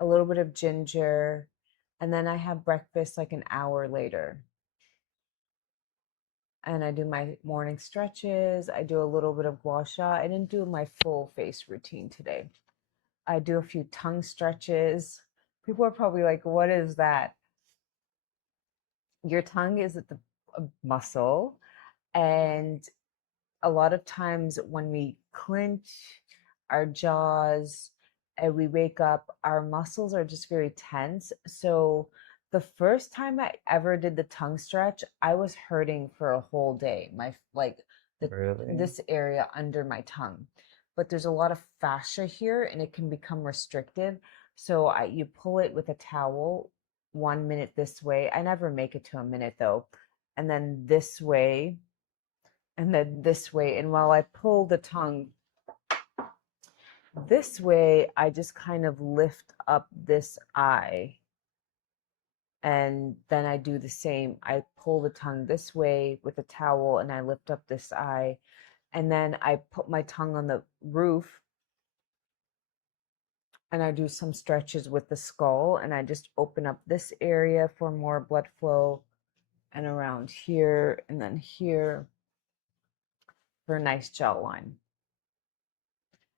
a little bit of ginger, and then I have breakfast like an hour later. And I do my morning stretches. I do a little bit of gua sha. I didn't do my full face routine today. I do a few tongue stretches. People are probably like, what is that? Your tongue is at the muscle, and a lot of times when we clench our jaws and we wake up, our muscles are just very tense. So the first time I ever did the tongue stretch, I was hurting for a whole day. My like the Really? this area under my tongue. But there's a lot of fascia here and it can become restrictive. So you pull it with a towel 1 minute this way. I never make it to a minute though. And then this way and then this way. And while I pull the tongue this way, I just kind of lift up this eye. And then I do the same. I pull the tongue this way with a towel and I lift up this eye. And then I put my tongue on the roof and I do some stretches with the skull. And I just open up this area for more blood flow and around here and then here for a nice jawline.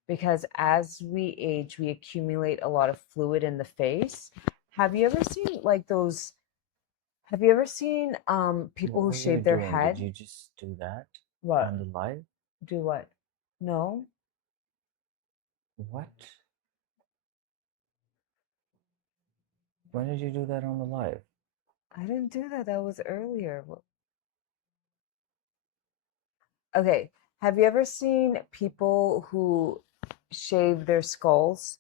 Because as we age, we accumulate a lot of fluid in the face. Have you ever seen like those? Have you ever seen people What who were you shave their doing? Did head? you just do that What? on the live? Do what? No, What? When did you do that on the live? I didn't do that. That was earlier. Okay. Have you ever seen people who shave their skulls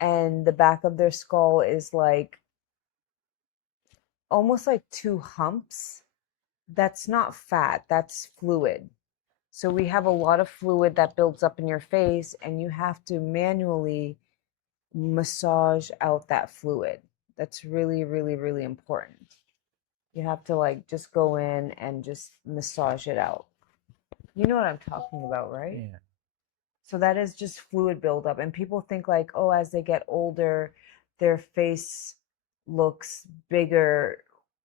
and the back of their skull is like almost like two humps? That's not fat, that's fluid. So we have a lot of fluid that builds up in your face, and you have to manually massage out that fluid. That's really, really, really important. You have to like just go in and just massage it out. You know what I'm talking about, right? Yeah. So that is just fluid buildup. And people think like, oh, as they get older, their face looks bigger.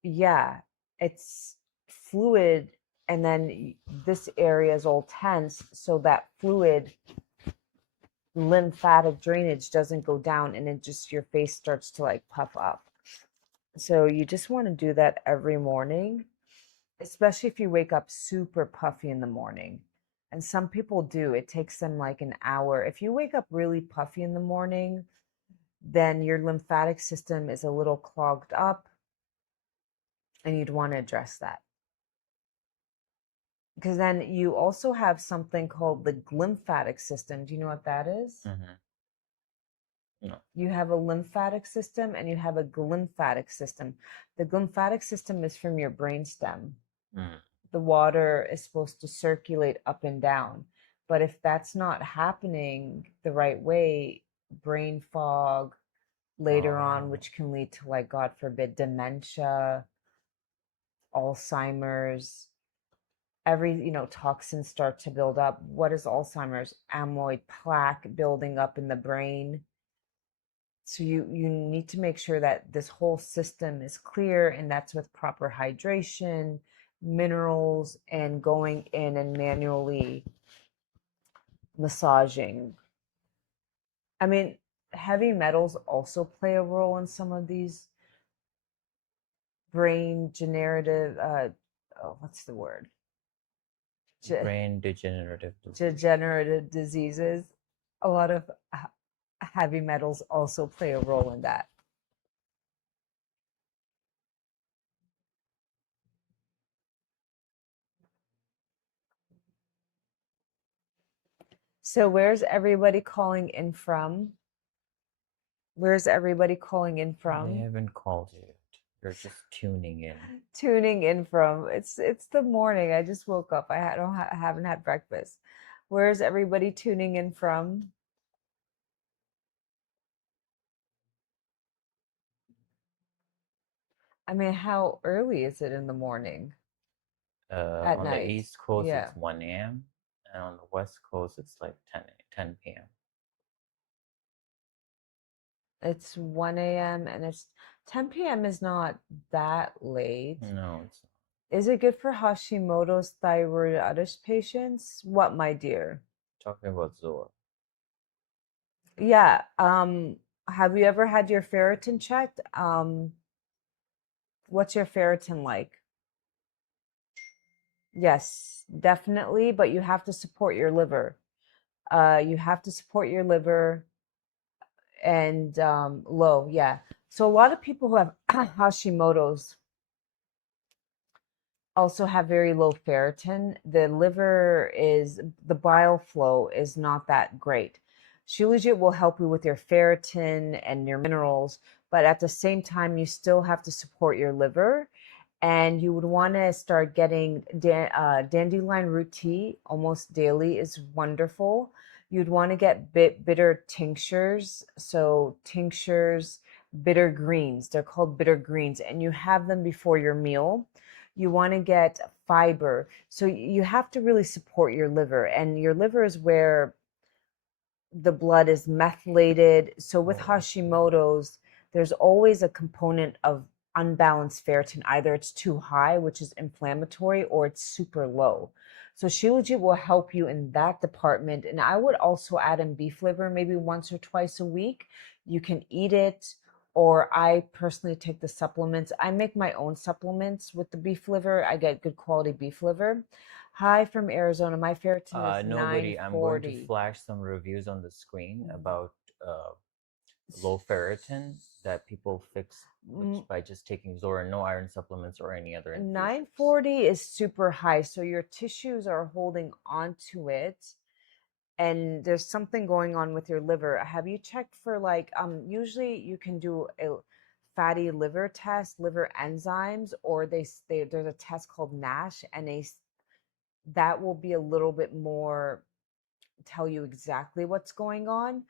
Yeah, it's fluid. And then this area is all tense. So that fluid lymphatic drainage doesn't go down and it just your face starts to like puff up. So you just want to do that every morning, especially if you wake up super puffy in the morning. And some people do. It takes them like an hour. If you wake up really puffy in the morning, then your lymphatic system is a little clogged up and you'd want to address that. Because then you also have something called the glymphatic system. Do you know what that is? Mm-hmm. No. You have a lymphatic system and you have a glymphatic system. The glymphatic system is from your brainstem. Mm. The water is supposed to circulate up and down. But if that's not happening the right way, brain fog later on, Oh. which can lead to, like, God forbid, dementia, Alzheimer's, toxins start to build up. What is Alzheimer's? Amyloid plaque building up in the brain. So you need to make sure that this whole system is clear, and that's with proper hydration, minerals, and going in and manually massaging. I mean, heavy metals also play a role in some of these brain generative what's the word? Ge- Brain degenerative disease. Degenerative diseases. A lot of heavy metals also play a role in that. So where's everybody calling in from? Where's everybody calling in They from? haven't called you yet. You're just tuning in. Tuning in from. It's the morning. I just woke up. I haven't had breakfast. Where's everybody tuning in from? I mean, how early is it in the morning? At On the night? East Coast, Yeah. it's 1 a.m. And on the West Coast, it's like 10 p.m. It's 1 a.m. and it's 10 p.m. is not that late. No, it's Is it good for Hashimoto's thyroiditis patients? What, my dear? talking about Zor. Yeah. Have you ever had your ferritin checked? What's your ferritin like? Yes, definitely, but you have to support your liver. You have to support your liver and low, yeah. So a lot of people who have Hashimoto's also have very low ferritin. The liver is, the bile flow is not that great. Shilajit will help you with your ferritin and your minerals, but at the same time, you still have to support your liver. And you would want to start getting dandelion root tea almost daily is wonderful. You'd want to get bitter tinctures. So tinctures, bitter greens. They're called bitter greens, and you have them before your meal. You want to get fiber. So you have to really support your liver, and your liver is where the blood is methylated. So with Oh, Hashimoto's, there's always a component of unbalanced ferritin. Either it's too high, which is inflammatory, or it's super low. So Shilajit will help you in that department. And I would also add in beef liver maybe once or twice a week. You can eat it, or I personally take the supplements. I make my own supplements with the beef liver. I get good quality beef liver. Hi from Arizona. My ferritin is nobody. I'm going to 940. flash some reviews on the screen about low ferritin that people fix by just taking Zor and no iron supplements or any other infusions. 940 is super high, so your tissues are holding onto it, and there's something going on with your liver. Have you checked for like usually you can do a fatty liver test, liver enzymes, or there's a test called NASH, and that will be a little bit more, tell you exactly what's going on.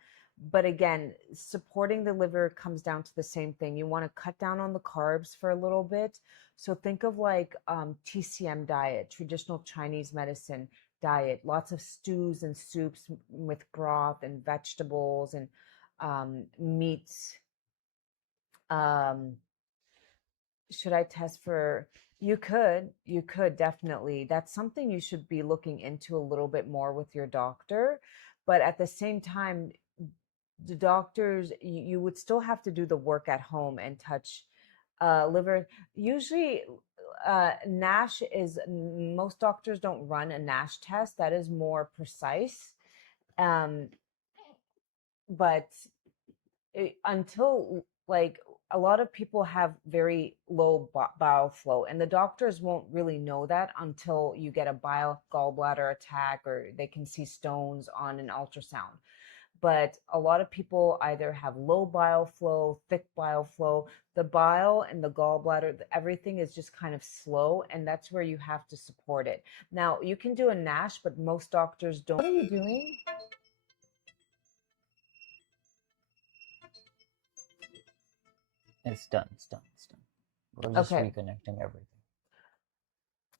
But again, supporting the liver comes down to the same thing. You want to cut down on the carbs for a little bit. So think of like TCM diet, traditional Chinese medicine diet, lots of stews and soups with broth and vegetables and meats. Um, should I test for? You could definitely. That's something you should be looking into a little bit more with your doctor. But at the same time, the doctors, you would still have to do the work at home and touch liver. Usually, NASH is, most doctors don't run a NASH test. That is more precise. Um, but until like a lot of people have very low bile flow, and the doctors won't really know that until you get a bile gallbladder attack or they can see stones on an ultrasound. But a lot of people either have low bile flow, thick bile flow. The bile and the gallbladder, everything is just kind of slow, and that's where you have to support it. Now, you can do a NASH, but most doctors don't. What are you doing? It's done. It's done. It's done. We're just Okay. reconnecting everything.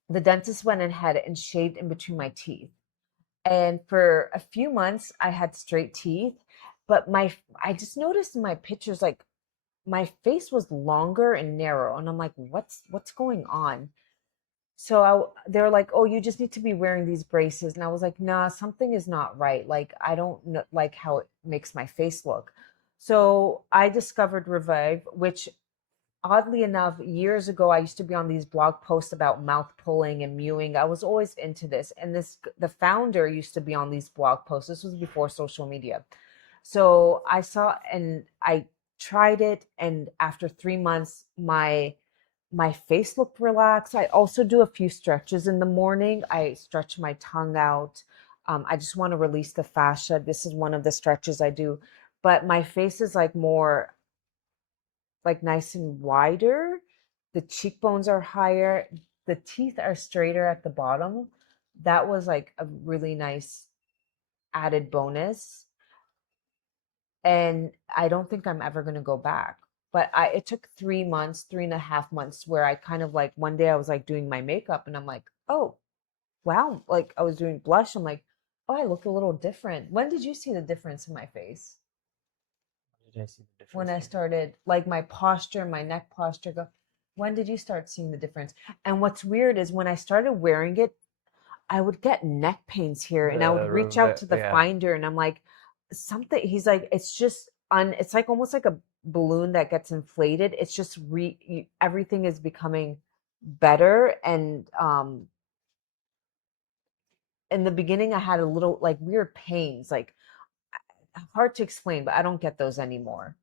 The dentist went ahead and shaved in between my teeth. And for a few months, I had straight teeth, but I just noticed in my pictures, like my face was longer and narrow, and I'm like, what's going on? So they were like, oh, you just need to be wearing these braces, and I was like, nah, something is not right. Like I don't like how it makes my face look. So I discovered Revive, which oddly enough, years ago, I used to be on these blog posts about mouth pulling and mewing. I was always into this. And the founder used to be on these blog posts. This was before social media. So I saw and I tried it. And after 3 months, my face looked relaxed. I also do a few stretches in the morning. I stretch my tongue out. I just want to release the fascia. This is one of the stretches I do. But my face is like more like nice and wider. The cheekbones are higher. The teeth are straighter at the bottom. That was like a really nice added bonus. And I don't think I'm ever going to go back. But it took 3 months, 3.5 months, where I kind of like one day I was like doing my makeup and I'm like, oh, wow. Like I was doing blush. I'm like, oh, I look a little different. When did you see the difference in my face? did I see the when difference? I started, like my posture, my neck posture go. When did you start seeing the difference? And what's weird is when I started wearing it, I would get neck pains here and I would reach out to the Yeah. finder and I'm like, something, he's like, it's just it's like almost like a balloon that gets inflated. It's just everything is becoming better. And in the beginning I had a little like weird pains, like hard to explain, but I don't get those anymore.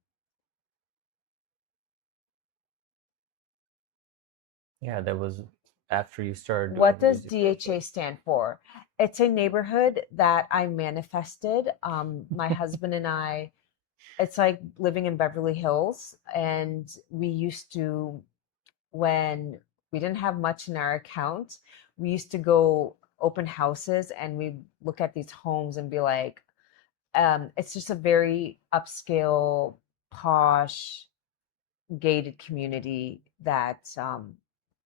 Yeah, that was after you started doing What does holistic growth, DHA right? stand for? It's a neighborhood that I manifested. My husband and I, it's like living in Beverly Hills. And we used to, when we didn't have much in our account, we used to go open houses and we look at these homes and be like, it's just a very upscale, posh, gated community that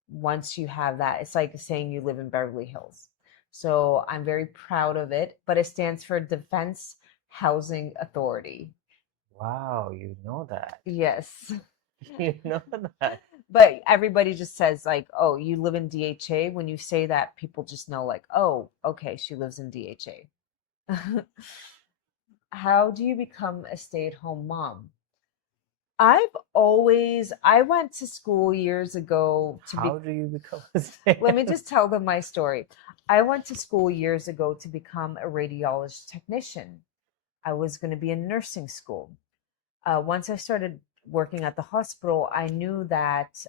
once you have that, it's like saying you live in Beverly Hills. So I'm very proud of it, but it stands for Defense Housing Authority. Wow, you know that. Yes. You know that. But everybody just says like, "Oh, you live in DHA." When you say that, people just know like, "Oh, okay, she lives in DHA." How do you become a stay-at-home mom? I went to school years ago to How be, do you become a let me stay-at-home? just tell them my story. I went to school years ago to become a radiologist technician. I was going to be in nursing school. Once I started working at the hospital, I knew that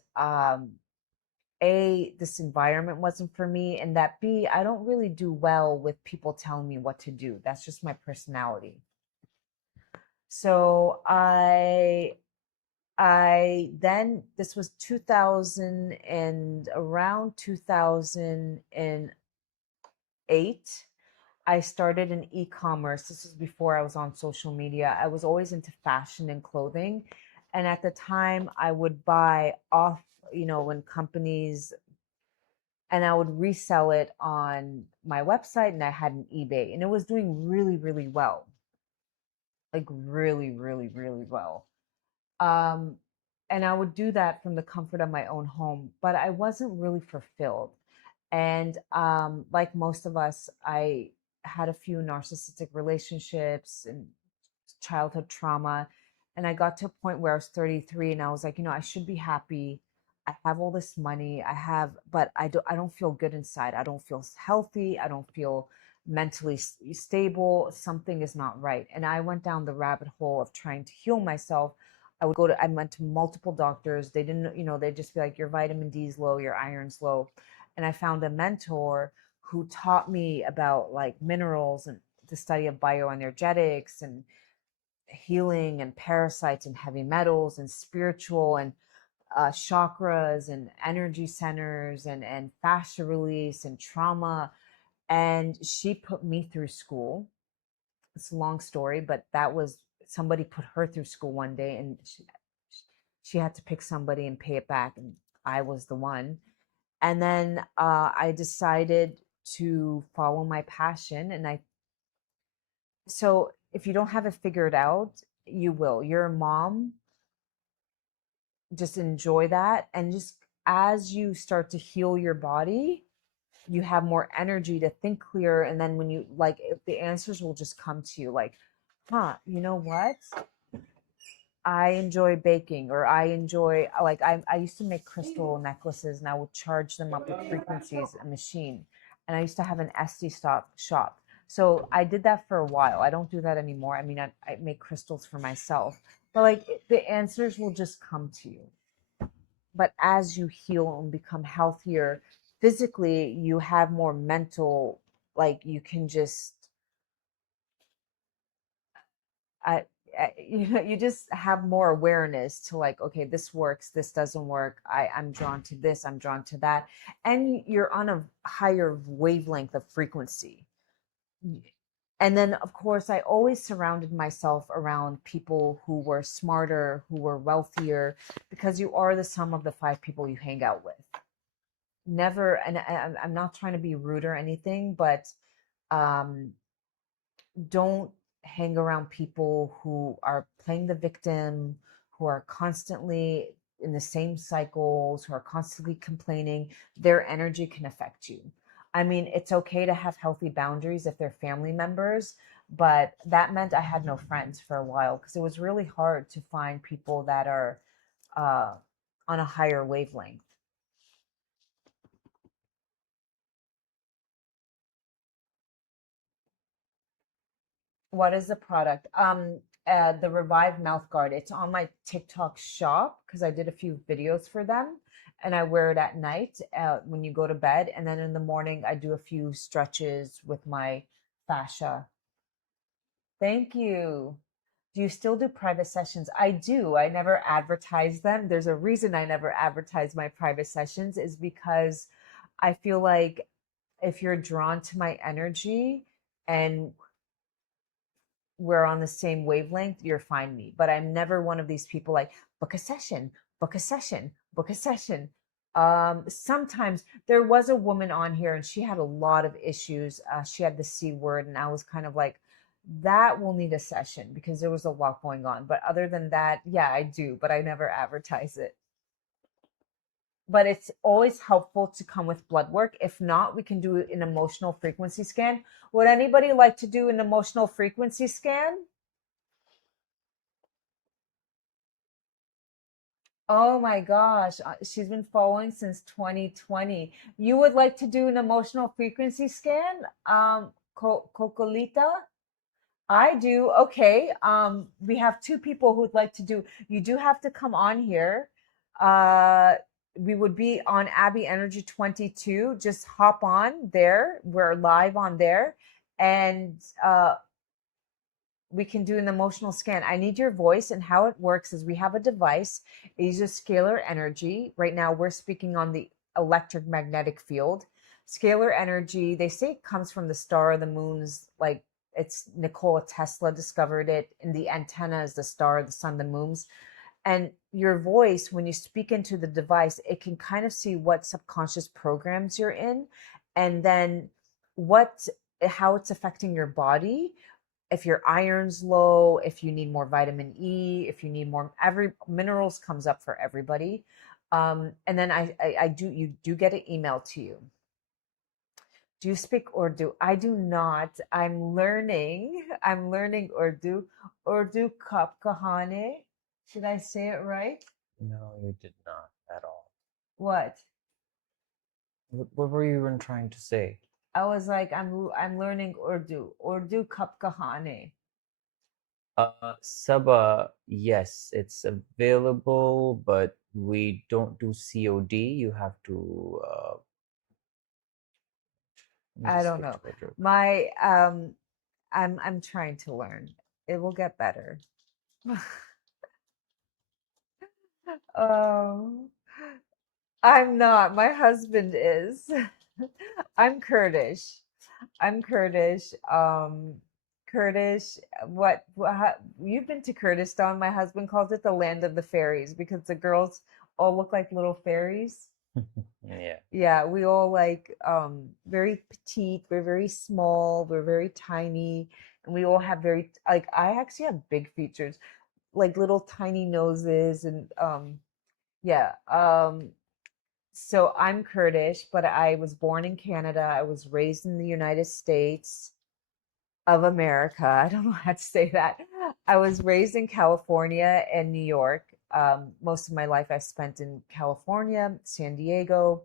A, this environment wasn't for me, and that B, I don't really do well with people telling me what to do. That's just my personality. So I then this was 2000 and around 2008 I started an e-commerce. This was before I was on social media. I was always into fashion and clothing, and at the time I would buy off, when companies, and I would resell it on my website, and I had an eBay and it was doing really really well. Like really really really well. Um, and I would do that from the comfort of my own home, but I wasn't really fulfilled. And like most of us, I had a few narcissistic relationships and childhood trauma. And I got to a point where I was 33 and I was like, I should be happy. I have all this money. But I don't feel good inside. I don't feel healthy. I don't feel mentally stable. Something is not right. And I went down the rabbit hole of trying to heal myself. I went to multiple doctors. They didn't, they'd just be like, your vitamin D is low, your iron's low. And I found a mentor who taught me about like minerals and the study of bioenergetics and healing and parasites and heavy metals and spiritual and chakras and energy centers and fascia release and trauma. And she put me through school. It's a long story, but that was somebody put her through school one day, and she had to pick somebody and pay it back, and I was the one. And then I decided to follow my passion, and so if you don't have it figured out, you will. You're a mom, just enjoy that. And just as you start to heal your body, you have more energy to think clear. And then when you like, the answers will just come to you like, you know what? I enjoy baking, or I enjoy, like, I used to make crystal necklaces and I would charge them up with frequencies, a machine. And I used to have an Etsy shop. So I did that for a while. I don't do that anymore. I mean, I make crystals for myself, but like the answers will just come to you. But as you heal and become healthier physically, you have more mental, like you can just, I, you just have more awareness to like, okay, this works, this doesn't work. I'm drawn to this, I'm drawn to that. And you're on a higher wavelength of frequency. And then, of course, I always surrounded myself around people who were smarter, who were wealthier, because you are the sum of the five people you hang out with. Never, and I'm not trying to be rude or anything, but um, don't hang around people who are playing the victim, who are constantly in the same cycles, who are constantly complaining, their energy can affect you. I mean, it's okay to have healthy boundaries if they're family members, but that meant I had no friends for a while because it was really hard to find people that are uh, on a higher wavelength. What is the product? The Revive Mouth Guard. It's on my TikTok shop because I did a few videos for them, and I wear it at night when you go to bed, and then in the morning I do a few stretches with my fascia. Thank you. Do you still do private sessions? I do. I never advertise them. There's a reason I never advertise my private sessions is because I feel like if you're drawn to my energy and we're on the same wavelength, you're fine me. But I'm never one of these people like book a session, book a session, book a session. Sometimes there was a woman on here and she had a lot of issues. She had the C word, and I was kind of like, that will need a session because there was a lot going on. But other than that, yeah, I do, but I never advertise it. But it's always helpful to come with blood work. If not, we can do an emotional frequency scan. Would anybody like to do an emotional frequency scan? Oh my gosh, she's been following since 2020. You would like to do an emotional frequency scan, Cocolita? I do. Okay. We have two people who'd like to do. You do have to come on here. Uh, we would be on Abby Energy 22. Just hop on there. We're live on there, and we can do an emotional scan. I need your voice, and how it works is we have a device. It uses scalar energy. Right now, we're speaking on the electric magnetic field. Scalar energy, they say it comes from the star, the moons, like it's Nikola Tesla discovered it. And the antenna is the star, the sun, the moons. And your voice, when you speak into the device, it can kind of see what subconscious programs you're in, and then what how it's affecting your body, if your iron's low, if you need more vitamin E, if you need more, every minerals comes up for everybody. And then I do, you do get an email to you. Do you speak Urdu? I do not. I'm learning. I'm learning Urdu. Urdu kap kahane. Did I say it right? No, you did not at all. What? What were you even trying to say? I was like, I'm learning Urdu. Urdu kap kahane. Saba, yes, it's available, but we don't do COD. You have to. Let me I just don't get know. to a joke. My I'm trying to learn. It will get better. Oh, I'm not. My husband is. I'm Kurdish. I'm Kurdish. Kurdish. You've been to Kurdistan? My husband calls it the land of the fairies because the girls all look like little fairies. Yeah. Yeah, we all like very petite, we're very small, we're very tiny, and we all have very like I actually have big features, like little tiny noses and yeah. So I'm Kurdish, but I was born in Canada. I was raised in the United States of America. I don't know how to say that. I was raised in California and New York. Most of my life I spent in California, San Diego,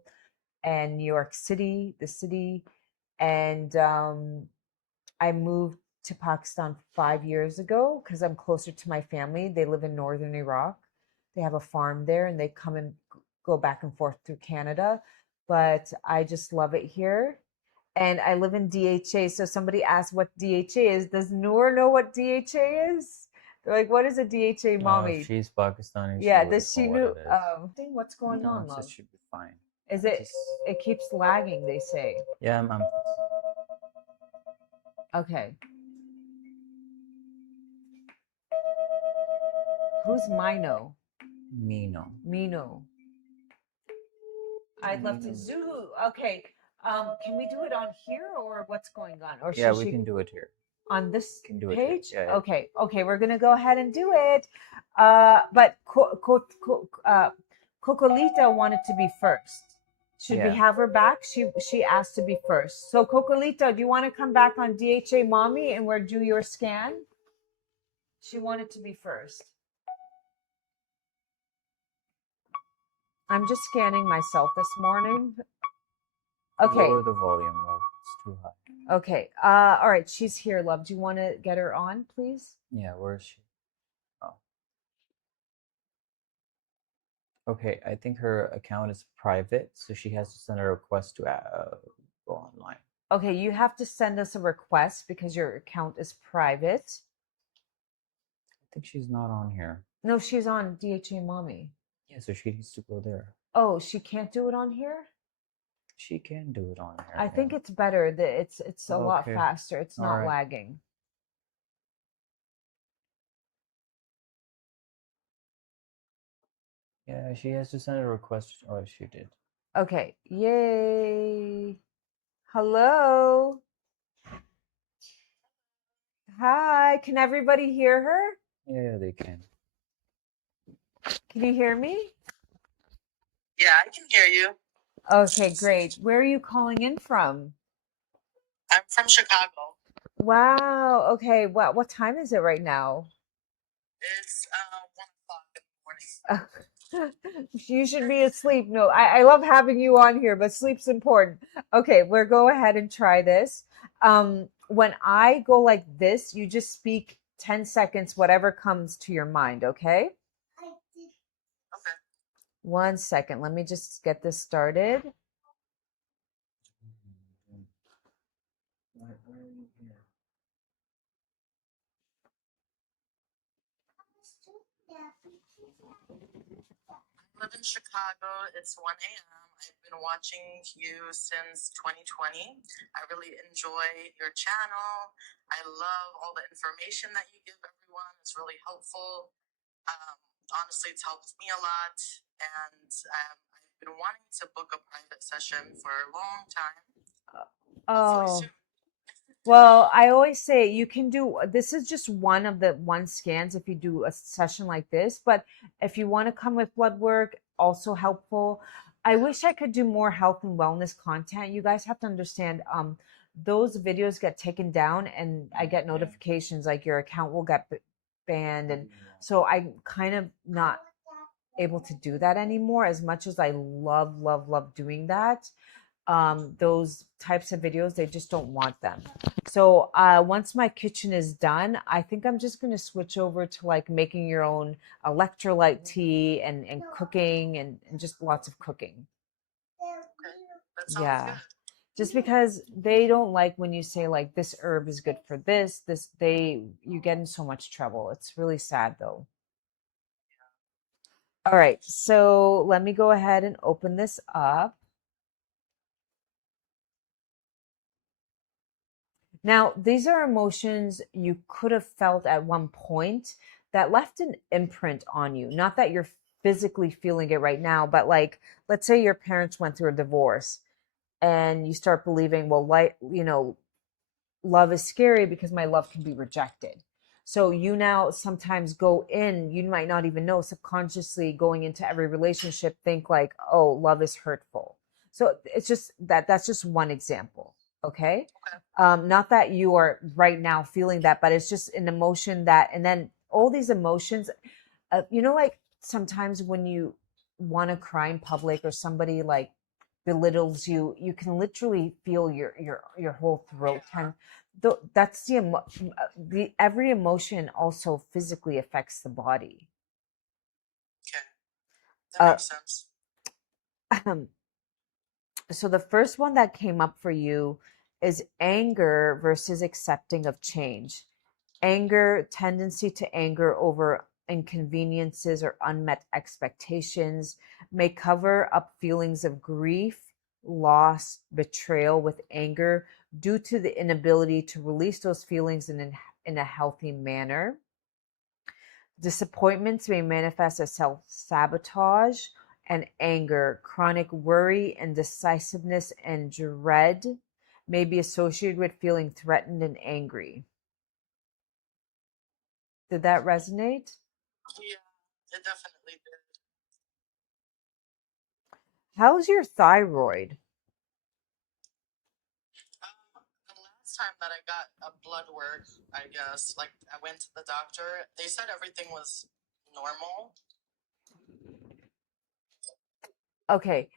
and New York City, the city. And I moved to Pakistan 5 years ago because I'm closer to my family. They live in northern Iraq. They have a farm there and they come and go back and forth through Canada. But I just love it here. And I live in DHA. So somebody asked what DHA is. Does Noor know what DHA is? They're like, what is a DHA, If mommy? she's Pakistani, she Yeah, wouldn't does know she what know? it is. What's going No, on, it love? should be fine. Is I it? just It keeps lagging, they say. yeah, I'm Okay. Who's Mino? Mino. Mino. I'd love to. Zuhu. Okay. Can we do it on here or what's going on? Or Yeah, should we she? can do it here. on this Can do it here. page? Yeah, yeah. Okay, okay, we're gonna go ahead and do it. But Cocolita wanted to be first. Should we Yeah. have her back? She asked to be first. So Cocolita, do you want to come back on DHA Mommy and we'll do your scan? She wanted to be first. I'm just scanning myself this morning. Okay. Lower the volume, love. It's too high. Okay. All right. She's here, love. Do you want to get her on, please? Yeah, where is she? Oh. Okay, I think her account is private, so she has to send a request to go online. Okay, you have to send us a request because your account is private. I think she's not on here. No, she's on DHA Mommy. Yeah, so she needs to go there. Oh, she can't do it on here? She can do it on here. I think it's better that it's a lot Okay. faster. It's not Alright. lagging. Yeah, she has to send a request. Oh, she did. Okay. Yay. Hello. Hi. Can everybody hear her? Yeah, they can. Can you hear me? Yeah, I can hear you. Okay, great. Where are you calling in from? I'm from Chicago. Wow. Okay. What time is it right now? It's 1 o'clock in the morning. You should be asleep. No, I love having you on here, but sleep's important. Okay, we'll go ahead and try this. When I go like this, you just speak 10 seconds, whatever comes to your mind, okay? Okay. 1 second. Let me just get this started. I live in Chicago. It's 1 a.m. I've been watching you since 2020. I really enjoy your channel. I love all the information that you give everyone. It's really helpful. Honestly, it's helped me a lot. And I've been wanting to book a private session for a long time. Hopefully Oh. soon. Well, I always say you can do this is just one of the scans if you do a session like this, but if you want to come with blood work, also helpful. I wish I could do more health and wellness content. You guys have to understand those videos get taken down and I get notifications like your account will get banned, and so I'm kind of not able to do that anymore as much as I love doing that. Those types of videos, they just don't want them. So once my kitchen is done, I think I'm just going to switch over to like making your own electrolyte tea and cooking and just lots of cooking. Okay. That sounds Yeah. good. Just because they don't like when you say like this herb is good for this, you get in so much trouble. It's really sad though. All right, so let me go ahead and open this up. Now, these are emotions you could have felt at one point that left an imprint on you. Not that you're physically feeling it right now, but like, let's say your parents went through a divorce and you start believing, well, like, love is scary because my love can be rejected. So you now sometimes go in, you might not even know, subconsciously going into every relationship, think like, oh, love is hurtful. So it's just that's just one example. Okay. Not that you are right now feeling that, but it's just an emotion that, and then all these emotions, like sometimes when you want to cry in public or somebody like belittles you, you can literally feel your whole throat turn. That's the every emotion also physically affects the body. Okay. That makes sense. So the first one that came up for you is anger versus accepting of change. Anger, tendency to anger over inconveniences or unmet expectations, may cover up feelings of grief, loss, betrayal with anger due to the inability to release those feelings in a healthy manner. Disappointments may manifest as self-sabotage and anger. Chronic worry, indecisiveness, and dread may be associated with feeling threatened and angry. Did that resonate? Yeah, it definitely did. How's your thyroid? The last time that I got a blood work, I guess, like I went to the doctor, they said everything was normal. Okay,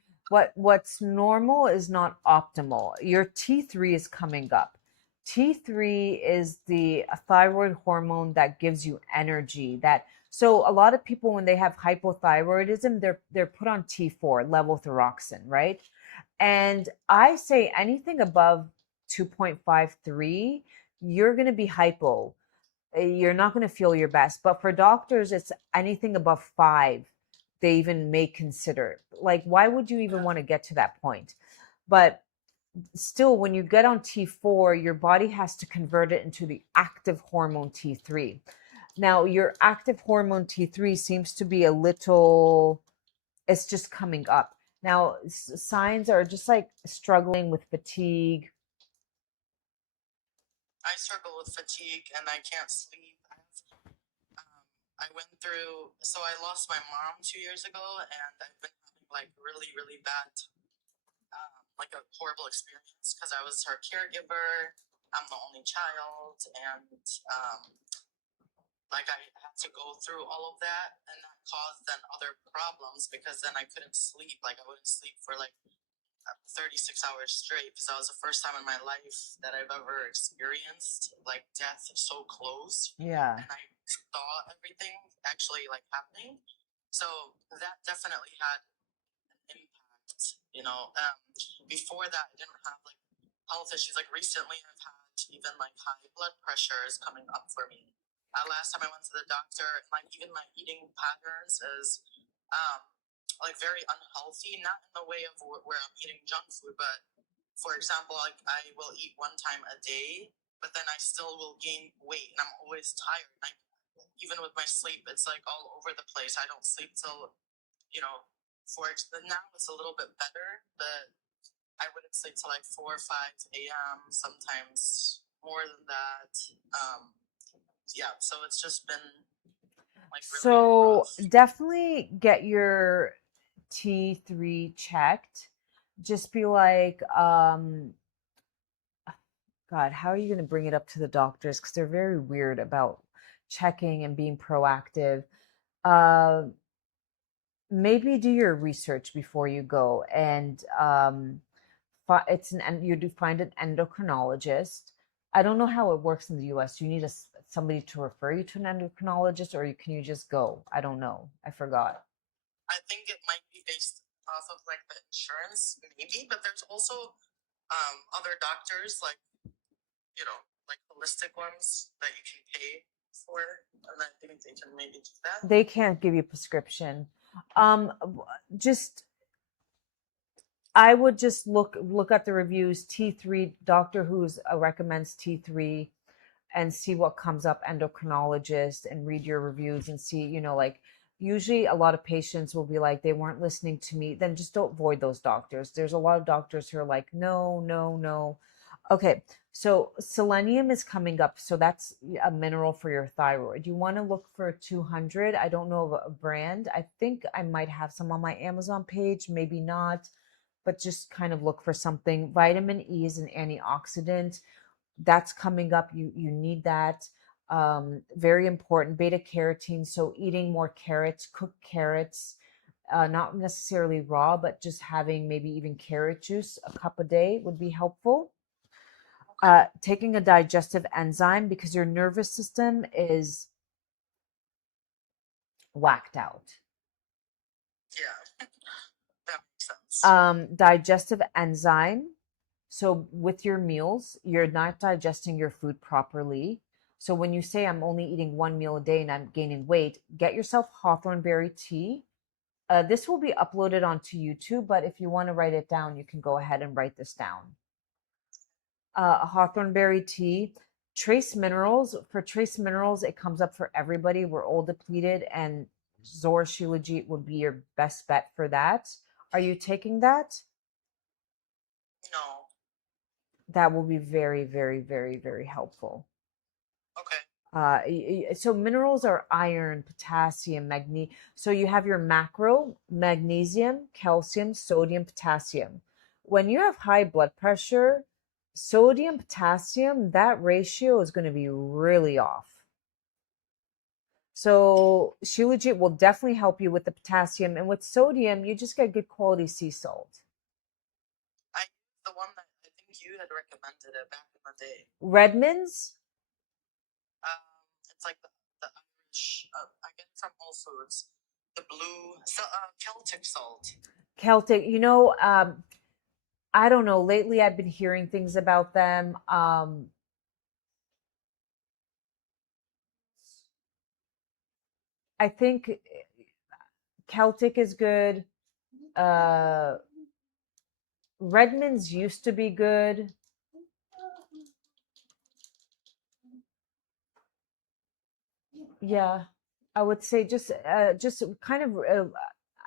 what's normal is not optimal. Your T3 is coming up. T3 is the thyroid hormone that gives you energy. That so a lot of people when they have hypothyroidism, they're put on T4, levothyroxine, right? And I say anything above 2.53, you're going to be hypo. You're not going to feel your best. But for doctors, it's anything above 5 they even may consider. Like, why would you even want to get to that point? But still, when you get on T4, your body has to convert it into the active hormone T3. Now, your active hormone T3 seems to be a little, it's just coming up. Now, signs are just like struggling with fatigue. I struggle with fatigue and I can't sleep. I went through, so I lost my mom 2 years ago, and I've been having like really, really bad, like a horrible experience because I was her caregiver. I'm the only child, and like I had to go through all of that, and that caused then other problems because then I couldn't sleep. Like I wouldn't sleep for like 36 hours straight because that was the first time in my life that I've ever experienced like death so close. Yeah. And I saw everything actually like happening. So that definitely had an impact, you know. Before that, I didn't have like health issues. Like recently, I've had even like high blood pressure is coming up for me. Last time I went to the doctor, like even my eating patterns is like very unhealthy, not in the way of where I'm eating junk food, but for example, like I will eat one time a day, but then I still will gain weight and I'm always tired. Even with my sleep, it's like all over the place. I don't sleep till, you know, now it's a little bit better, but I wouldn't sleep till like 4 or 5 a.m., sometimes more than that. Yeah, so it's just been like really So rough. definitely get your T3 checked. Just be like, God, how are you going to bring it up to the doctors? Because they're very weird about checking and being proactive. Uh, Maybe do your research before you go, and you do find an endocrinologist. I don't know how it works in the U.S. Do you need somebody to refer you to an endocrinologist, or can you just go? I don't know. I forgot. I think it might be based off of like the insurance, maybe, but there's also other doctors like, you know, like holistic ones that you can pay for, and I think they can maybe do that. They can't give you a prescription. Just I would just look at the reviews. T3 Doctor Who's recommends T3 and see what comes up, endocrinologist, and read your reviews and see, like usually a lot of patients will be like, they weren't listening to me. Then just don't avoid those doctors. There's a lot of doctors who are like, no, no, no. Okay, so selenium is coming up. So that's a mineral for your thyroid. You want to look for 200. I don't know of a brand. I think I might have some on my Amazon page, maybe not, but just kind of look for something. Vitamin E is an antioxidant. That's coming up. You need that. Very important. Beta carotene. So eating more carrots, cooked carrots, not necessarily raw, but just having maybe even carrot juice a cup a day would be helpful. Taking a digestive enzyme because your nervous system is whacked out. Yeah, that makes sense. Digestive enzyme. So with your meals, you're not digesting your food properly. So when you say I'm only eating one meal a day and I'm gaining weight, get yourself Hawthorn Berry tea. This will be uploaded onto YouTube, but if you want to write it down, you can go ahead and write this down. Hawthorn Berry tea. Trace minerals. For trace minerals, it comes up for everybody. We're all depleted, and Zor Shilajit would be your best bet for that. Are you taking that? No. That will be very, very, very, very helpful. Okay. So minerals are iron, potassium, magnesium. So you have your macro, magnesium, calcium, sodium, potassium. When you have high blood pressure, sodium, potassium, that ratio is going to be really off. So Shilajit will definitely help you with the potassium. And with sodium, you just get good quality sea salt. I used the one that I think you had recommended it back in the day. Redmond's? It's like the Irish, I get it from Whole Foods. The blue, Celtic salt. Celtic, I don't know. Lately, I've been hearing things about them. I think Celtic is good. Redmond's used to be good. Yeah, I would say just kind of.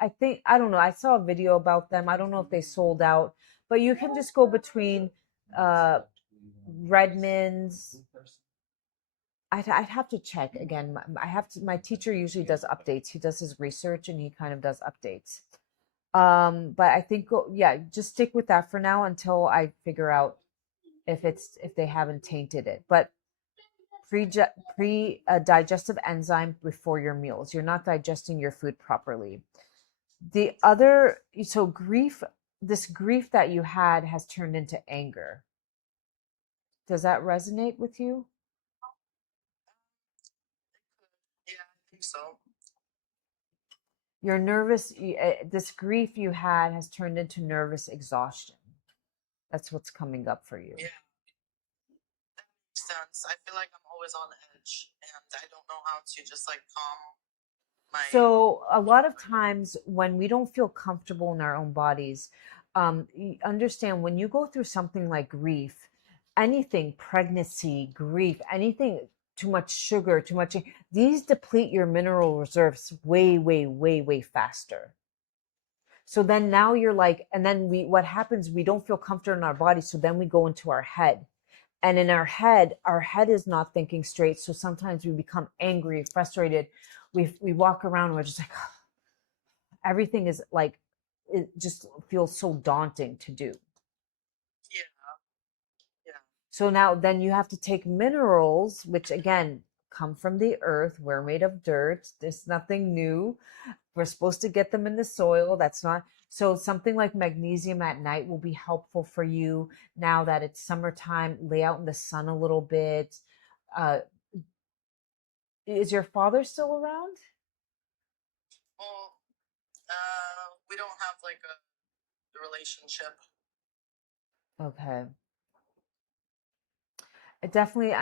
I think I don't know. I saw a video about them. I don't know if they sold out, but you can just go between Redmond's. I'd have to check again. I have to. My teacher usually does updates. He does his research and he kind of does updates. But I think yeah, just stick with that for now until I figure out if they haven't tainted it. But pre digestive enzyme before your meals. You're not digesting your food properly. The other so grief. This grief that you had has turned into anger. Does that resonate with you? Yeah, I think so. Your nervous, this grief you had has turned into nervous exhaustion. That's what's coming up for you. Yeah, that makes sense. I feel like I'm always on edge, and I don't know how to just like calm my. So a lot of times when we don't feel comfortable in our own bodies, you understand when you go through something like grief, anything, pregnancy, grief, anything, too much sugar, too much, these deplete your mineral reserves way, way, way, way faster. So then now you're like, and then what happens, we don't feel comfortable in our body. So then we go into our head. And in our head is not thinking straight. So sometimes we become angry, frustrated. We walk around, we're just like, everything is like, it just feels so daunting to do. Yeah. Yeah. So now then you have to take minerals, which again come from the earth. We're made of dirt. There's nothing new. We're supposed to get them in the soil. That's not so. Something like magnesium at night will be helpful for you now that it's summertime. Lay out in the sun a little bit. Uh, is your father still around? Well, we don't have like a relationship. Okay. Definitely,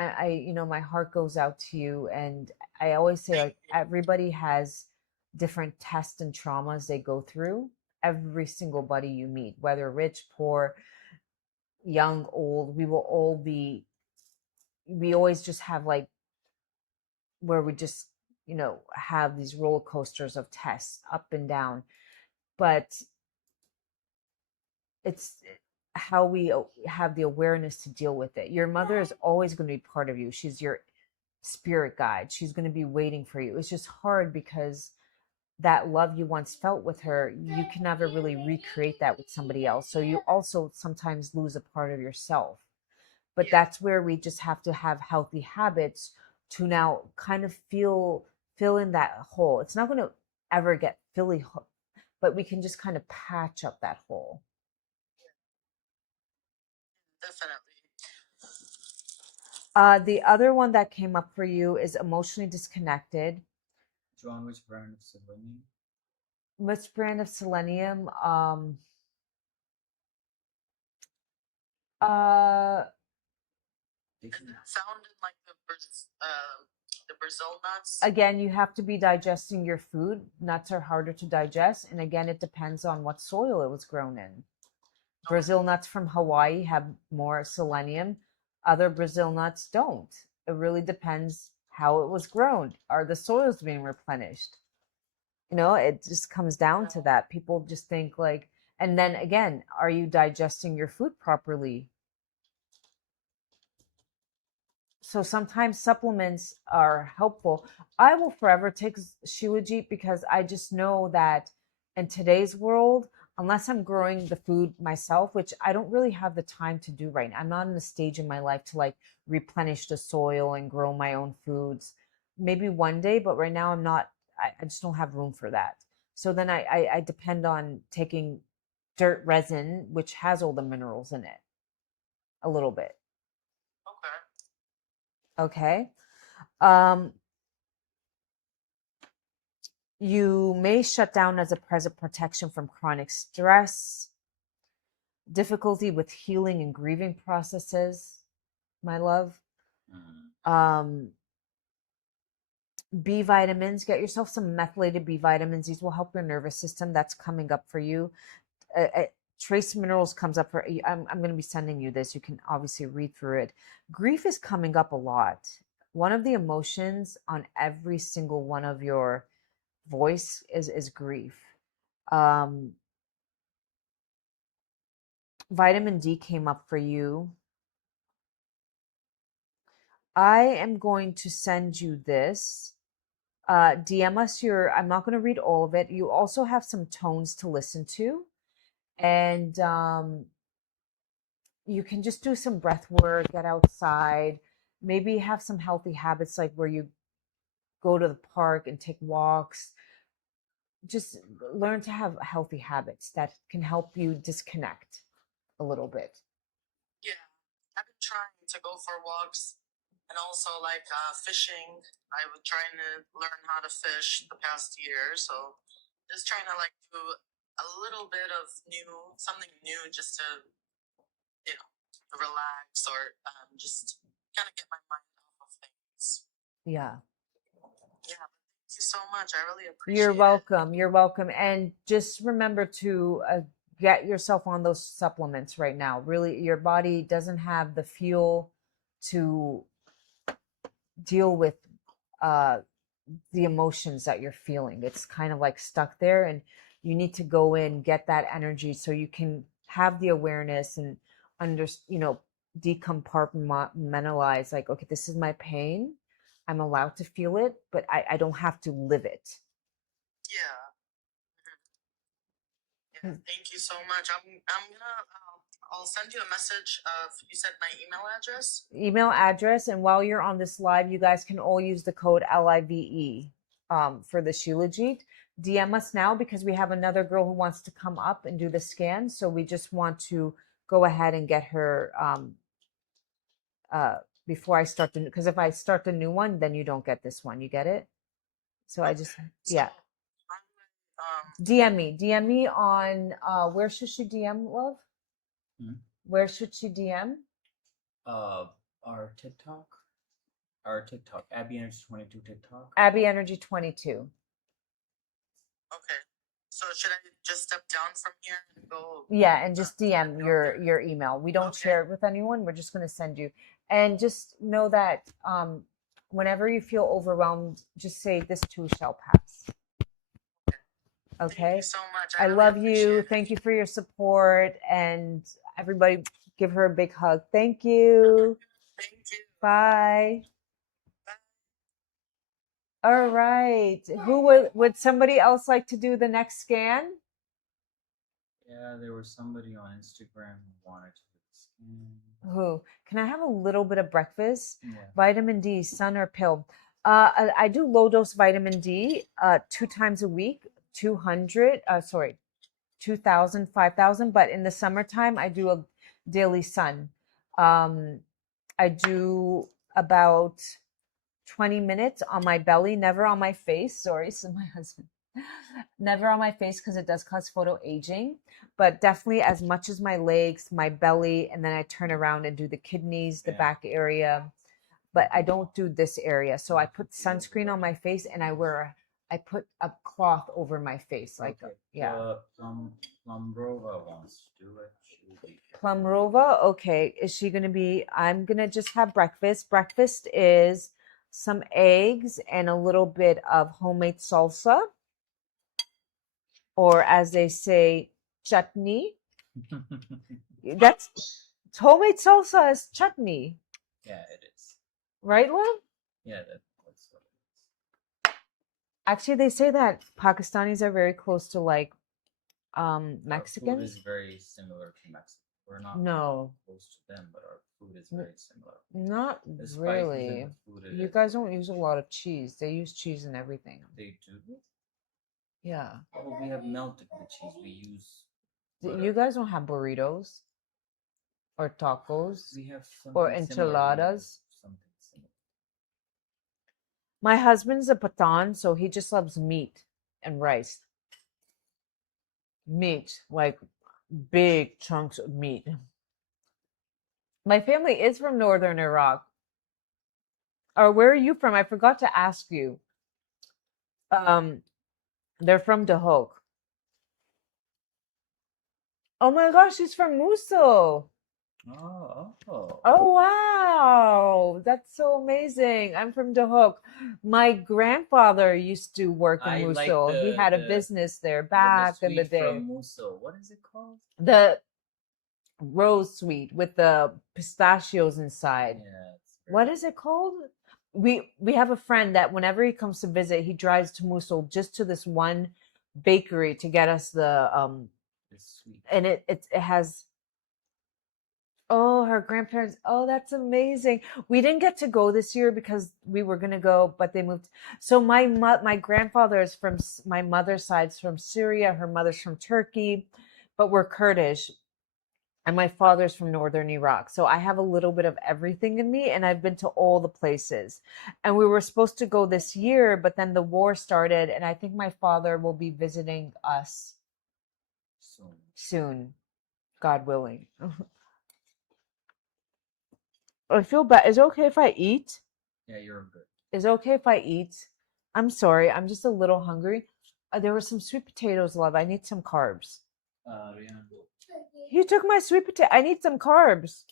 my heart goes out to you, and I always say like everybody has different tests and traumas they go through. Every single buddy you meet, whether rich, poor, young, old, we will all be. We always just have like where we just have these roller coasters of tests up and down, but it's how we have the awareness to deal with it. Your mother is always going to be part of you. She's your spirit guide. She's going to be waiting for you. It's just hard because that love you once felt with her, you can never really recreate that with somebody else. So you also sometimes lose a part of yourself. But that's where we just have to have healthy habits to now kind of fill in that hole. It's not going to ever get fully, but we can just kind of patch up that hole. Definitely. The other one that came up for you is emotionally disconnected. John, which brand of selenium? Which brand of selenium? Found in like the Brazil nuts. Again, you have to be digesting your food. Nuts are harder to digest, and again, it depends on what soil it was grown in. Brazil nuts from Hawaii have more selenium. Other Brazil nuts don't. It really depends how it was grown. Are the soils being replenished? It just comes down to that. People just think like, and then again, are you digesting your food properly? So sometimes supplements are helpful. I will forever take Shilajit because I just know that in today's world, unless I'm growing the food myself, which I don't really have the time to do right now. I'm not in a stage in my life to like replenish the soil and grow my own foods. Maybe one day, but right now I'm not, I just don't have room for that. So then I depend on taking dirt resin, which has all the minerals in it a little bit. Okay. Okay. You may shut down as a present protection from chronic stress, difficulty with healing and grieving processes, my love. B vitamins, get yourself some methylated B vitamins. These will help your nervous system. That's coming up for you. Trace minerals comes up for, I'm going to be sending you this. You can obviously read through it. Grief is coming up a lot. One of the emotions on every single one of your voice is grief. Vitamin D came up for you. I am going to send you this. DM us I'm not going to read all of it. You also have some tones to listen to. And you can just do some breath work, get outside, maybe have some healthy habits like where you go to the park and take walks. Just learn to have healthy habits that can help you disconnect a little bit. Yeah, I've been trying to go for walks and also like fishing. I was trying to learn how to fish the past year, so just trying to like do a little bit of something new, just to relax or just kind of get my mind off of things. Yeah. Yeah, thank you so much. I really appreciate You're it. welcome. You're welcome. And just remember to get yourself on those supplements right now. Really, your body doesn't have the fuel to deal with the emotions that you're feeling. It's kind of like stuck there, and you need to go in, get that energy so you can have the awareness and decompartmentalize, like, okay, this is my pain. I'm allowed to feel it, but I don't have to live it. Yeah. Yeah, thank you so much. I'm gonna I'll send you a message of, you said my email address? Email address, and while you're on this live, you guys can all use the code LIVE for the Shilajit. DM us now because we have another girl who wants to come up and do the scan. So we just want to go ahead and get her before I start because if I start the new one, then you don't get this one. You get it? So I just, yeah. DM me on, where should she DM, love? Where should she DM? Our TikTok, Abby Energy 22 TikTok. Abby Energy 22. Okay. So should I just step down from here and go? Yeah, and just DM your email. We don't share it with anyone. We're just going to send you. And just know that whenever you feel overwhelmed, just say, this too shall pass. Okay? Thank you so much. I really love you. it. Thank you for your support. And everybody give her a big hug. Thank you. Thank you. Bye. All right. Who would somebody else like to do the next scan? Yeah, there was somebody on Instagram who wanted to do the scan. Who? Can I have a little bit of breakfast? Yeah. Vitamin D, sun or pill? I do low dose vitamin D 2 times a week, 2,000, 5,000. But in the summertime, I do a daily sun. I do about 20 minutes on my belly, never on my face. Sorry, so my husband. Never on my face because it does cause photo aging, but definitely as much as my legs, my belly, and then I turn around and do the kidneys, the back area, but I don't do this area. So I put sunscreen on my face and I put a cloth over my face. Like, yeah. Plumrova wants to do it. Plumrova, okay. Is she going to be, I'm going to just have breakfast. Breakfast is some eggs and a little bit of homemade salsa. Or as they say, chutney. That's homemade salsa is chutney. Yeah, it is. Right, love? Yeah, that's what it is. Actually, they say that Pakistanis are very close to like Our food Mexicans. is very similar to Mexico. We're not No, close to them, but our food is N- very similar. not The spices in really. the food You is guys don't use a lot of cheese. They use cheese in everything. they do. Yeah. Oh, we have melted the cheese. We use You butter. guys don't have burritos or tacos We have or something similar. We have enchiladas. something similar. My husband's a Pathan, so he just loves meat and rice. Meat, like big chunks of meat. My family is from northern Iraq. Or where are you from? I forgot to ask you. Um, they're from Dahok. Oh my gosh, she's from Mosul. Oh. Oh wow, that's so amazing. I'm from Dahok. My grandfather used to work in I like Mosul. He had a business there back in the sweet day. from Mosul. What is it called? The rose sweet with the pistachios inside. Yeah. What is it called? We have a friend that whenever he comes to visit, he drives to Mosul just to this one bakery to get us the It's sweet. and it has oh her grandparents. Oh, that's amazing. We didn't get to go this year because we were gonna go, but they moved. So my grandfather is from my mother's side's from Syria. Her mother's from Turkey, but we're Kurdish. And my father's from northern Iraq. So I have a little bit of everything in me, and I've been to all the places. And we were supposed to go this year, but then the war started, and I think my father will be visiting us soon, God willing. I feel bad. Is it okay if I eat? Yeah, you're good. Is it okay if I eat? I'm sorry, I'm just a little hungry. There were some sweet potatoes, love. I need some carbs. Rihanna. You took my sweet potato. I need some carbs.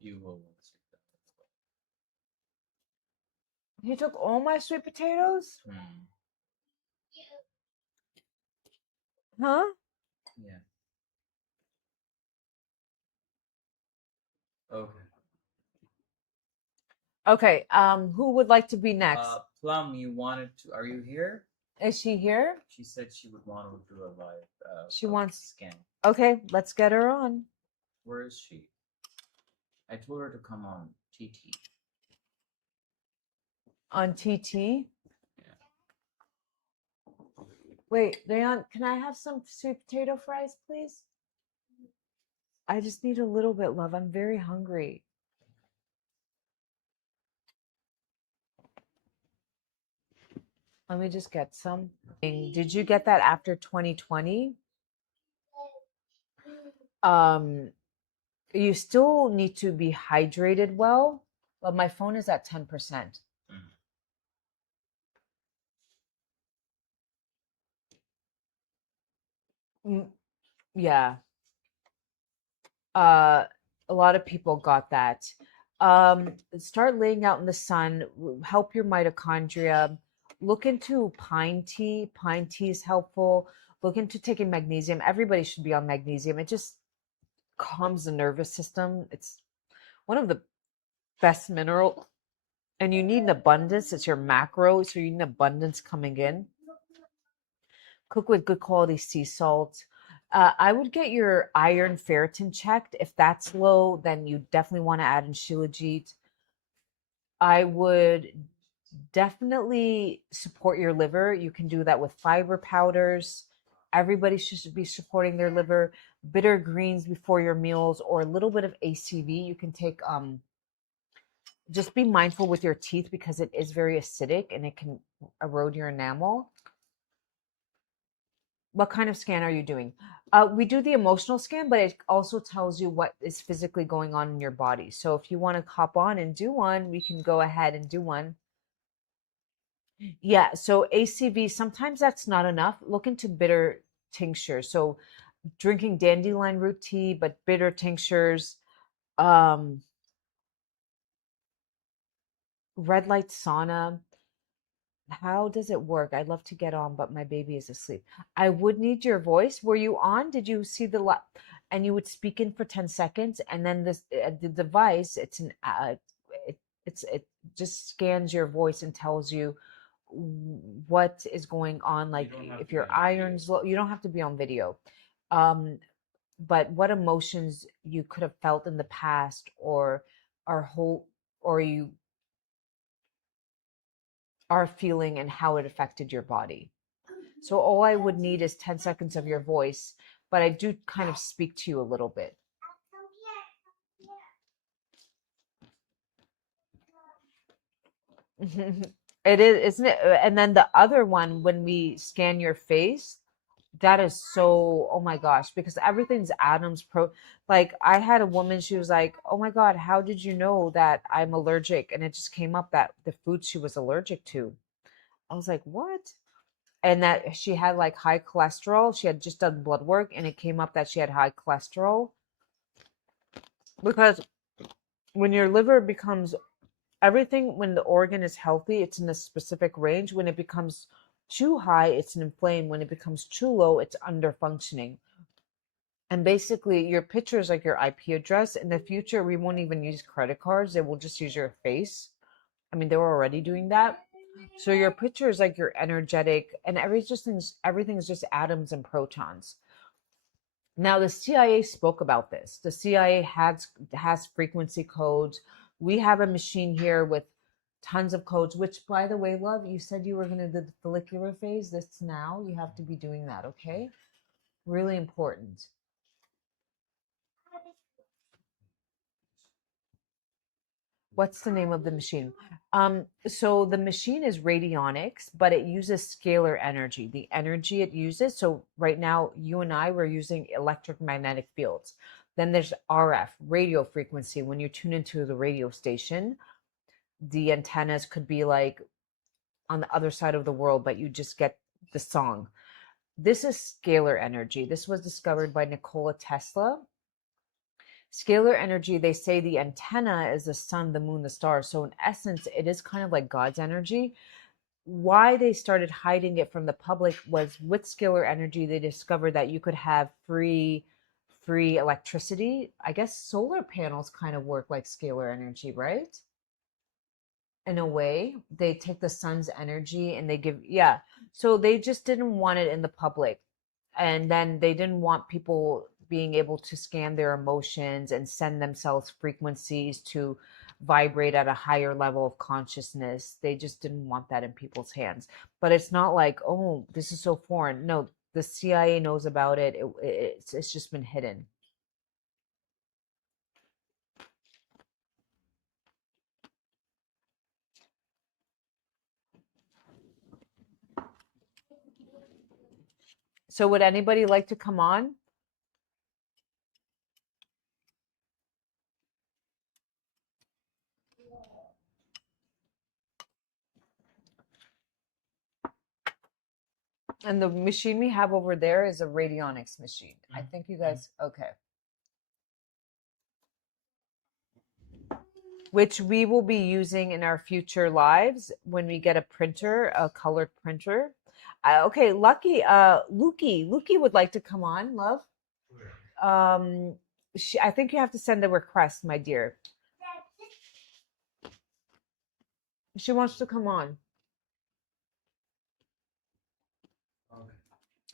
You will. He took all my sweet potatoes? Huh? Yeah. Okay. Okay, who would like to be next? Plum, you wanted to. Are you here? Is she here? She said she would want to do a live. She wants scan. Okay, let's get her on. Where is she? I told her to come on TT. On TT? Yeah. Wait, Leon, can I have some sweet potato fries, please? I just need a little bit, love. I'm very hungry. Let me just get some. Did you get that after 2020? You still need to be hydrated well, but my phone is at 10%. Yeah. A lot of people got that. Start laying out in the sun, help your mitochondria. Look into pine tea. Pine tea is helpful. Look into taking magnesium. Everybody should be on magnesium. It just calms the nervous system. It's one of the best mineral, and you need an abundance. It's your macro, so you need an abundance coming in. Cook with good quality sea salt. I would get your iron ferritin checked. If that's low, then you definitely want to add in Shilajit. I would definitely support your liver. You can do that with fiber powders. Everybody should be supporting their liver. Bitter greens before your meals, or a little bit of ACV. You can take just be mindful with your teeth because it is very acidic and it can erode your enamel. What kind of scan are you doing? We do the emotional scan, but it also tells you what is physically going on in your body. So if you want to hop on and do one, we can go ahead and do one. Yeah, so ACV, sometimes that's not enough. Look into bitter tinctures. So drinking dandelion root tea, but bitter tinctures, red light sauna. How does it work? I'd love to get on, but my baby is asleep. I would need your voice. Were you on? Did you see the and you would speak in for 10 seconds, and then the device, it's an It just scans your voice and tells you what is going on. Like if your iron's low, you don't have to be on video. But what emotions you could have felt in the past, or are whole, or you are feeling, and how it affected your body. So all I would need is 10 seconds of your voice, but I do kind of speak to you a little bit. It is, isn't it? And then the other one, when we scan your face, that is so, oh my gosh, because everything's atoms like I had a woman, she was like, oh my God, how did you know that I'm allergic? And it just came up that the food she was allergic to. I was like, what? And that she had like high cholesterol. She had just done blood work and it came up that she had high cholesterol. Because when your liver becomes everything, when the organ is healthy, it's in a specific range. When it becomes too high, it's inflamed. When it becomes too low, it's under functioning. And basically, your picture is like your IP address. In the future, we won't even use credit cards. They will just use your face. I mean, they were already doing that. So your picture is like your energetic, and everything's just atoms and protons. Now, the CIA spoke about this. The CIA has frequency codes. We have a machine here with tons of codes, which, by the way, love, you said you were going to do the follicular phase. This now, you have to be doing that, okay? Really important. What's the name of the machine? So the machine is radionics, but it uses scalar energy, the energy it uses. So right now, you and I, we're using electromagnetic fields. Then there's RF, radio frequency. When you tune into the radio station, the antennas could be like on the other side of the world, but you just get the song. This is scalar energy. This was discovered by Nikola Tesla. Scalar energy, they say the antenna is the sun, the moon, the stars. So in essence, it is kind of like God's energy. Why they started hiding it from the public was with scalar energy, they discovered that you could have free electricity. I guess solar panels kind of work like scalar energy, right? In a way, they take the sun's energy and they give, yeah. So they just didn't want it in the public. And then they didn't want people being able to scan their emotions and send themselves frequencies to vibrate at a higher level of consciousness. They just didn't want that in people's hands. But it's not like, oh, this is so foreign. No, the CIA knows about it. It's just been hidden. So would anybody like to come on? And the machine we have over there is a radionics machine. I think you guys, okay. Which we will be using in our future lives when we get a printer, a colored printer. Okay, Lucky, Luki would like to come on, love. I think you have to send a request, my dear. She wants to come on.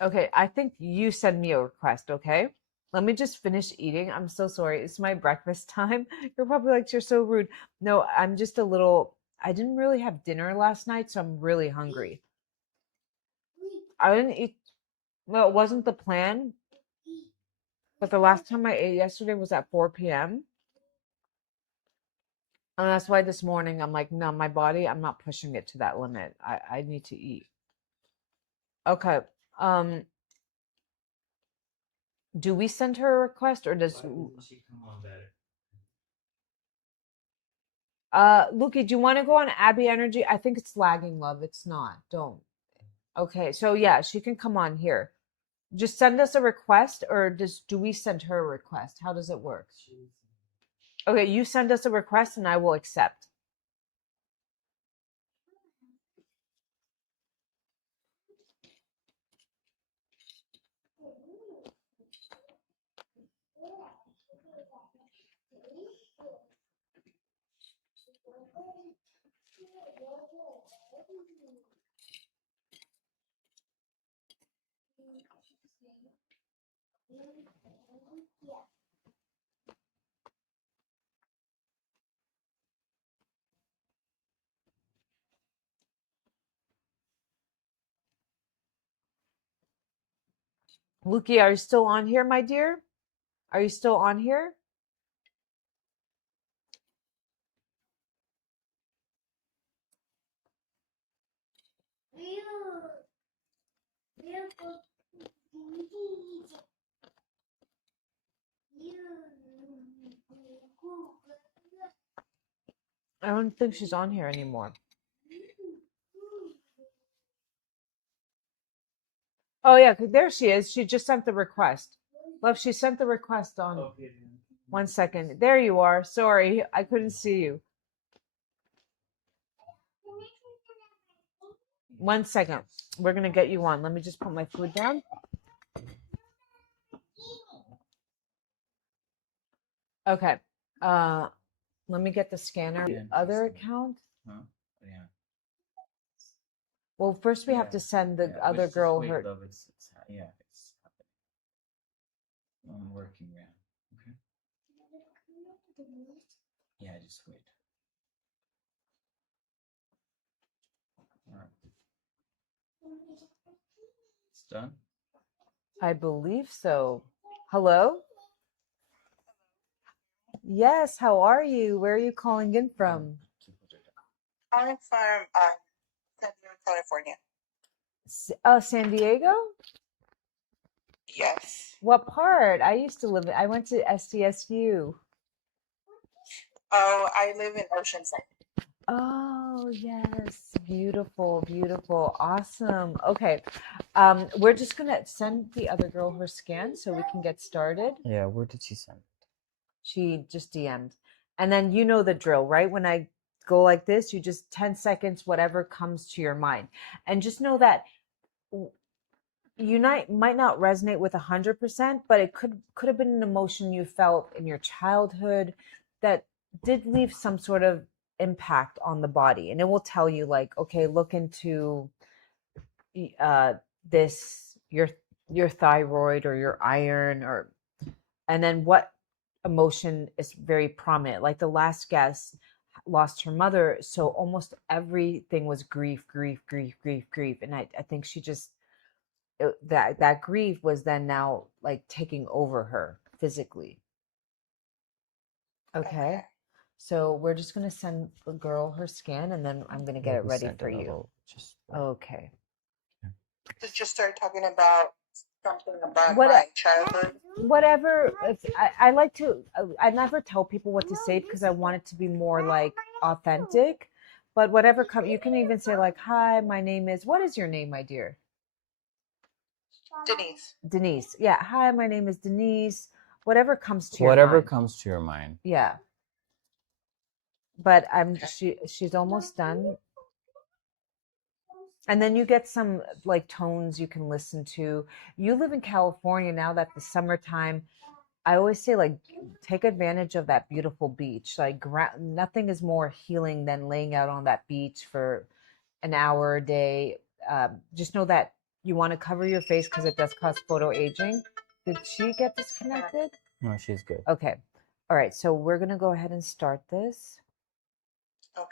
Okay, I think you send me a request, okay? Let me just finish eating. I'm so sorry. It's my breakfast time. You're probably like, you're so rude. No, I'm just a little, I didn't really have dinner last night, so I'm really hungry. I didn't eat, well, it wasn't the plan, but the last time I ate yesterday was at 4 p.m. And that's why this morning I'm like, no, my body, I'm not pushing it to that limit. I need to eat. Okay. Um, do we send her a request or does She come on better. Luki, do you want to go on Abby Energy? I think it's lagging, love. It's not. Don't. Okay, so yeah, she can come on here. Just send us a request or do we send her a request? How does it work? Okay, you send us a request and I will accept. Luki, are you still on here, my dear? Are you still on here? I don't think she's on here anymore. Oh yeah, there she is. She just sent the request. Love, she sent the request on. Okay. 1 second. There you are. Sorry, I couldn't see you. 1 second. We're gonna get you on. Let me just put my food down. Okay. Let me get the scanner. Yeah, Other interesting. account. Huh? Yeah. Well, first we have to send the other just girl wait, her. love, it's happening. I'm working, yeah. Okay. Yeah, just wait. All right. It's done. I believe so. Hello? Yes, how are you? Where are you calling in from? I'm from San Diego, California. San Diego? Yes. What part? I used to live, I went to SDSU. Oh, I live in Oceanside. Oh, yes. Beautiful, beautiful. Awesome. Okay. We're just gonna send the other girl her scan so we can get started. Yeah, where did she send? She just DM'd. And then you know the drill, right? When I go like this, you just 10 seconds, whatever comes to your mind. And just know that you might not resonate with 100%, but it could have been an emotion you felt in your childhood that did leave some sort of impact on the body. And it will tell you like, okay, look into this, your thyroid or your iron, or and then what emotion is very prominent. Like the last guest lost her mother, so almost everything was grief, grief, grief, grief, grief. And I think she just that grief was then now like taking over her physically. Okay. So we're just gonna send the girl her scan, and then I'm gonna get it ready for you. Okay. To just start talking about something about my childhood. Whatever. I like to. I never tell people what to say because I want it to be more like authentic. But whatever you can even say like, "Hi, my name is." What is your name, my dear? Denise. Denise. Yeah. Hi, my name is Denise. Whatever comes to Whatever your mind. comes to your mind. Yeah. But she's almost done. And then you get some like tones you can listen to. You live in California now that the summertime. I always say like take advantage of that beautiful beach. Like nothing is more healing than laying out on that beach for an hour a day. Just know that you want to cover your face because it does cause photo aging. Did she get disconnected? No, she's good. Okay. All right. So we're gonna go ahead and start this. Okay.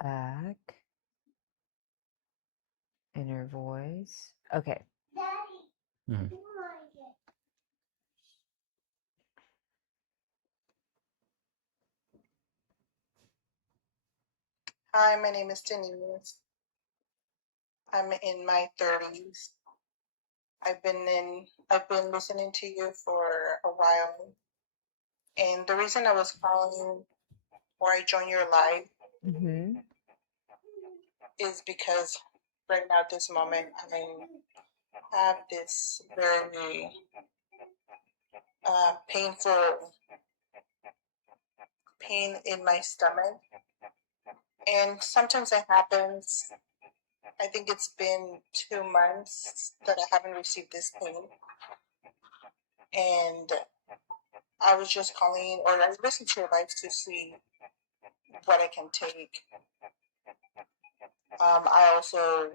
Back. Inner voice. Okay. Mm-hmm. Hi, my name is Denise. I'm in my 30s. I've been listening to you for a while. And the reason I was calling or I joined your live is because right now at this moment I have this very painful pain in my stomach. And sometimes it happens. I think it's been 2 months that I haven't received this pain. And I was just calling, or I listened to your lives to see what I can take. I also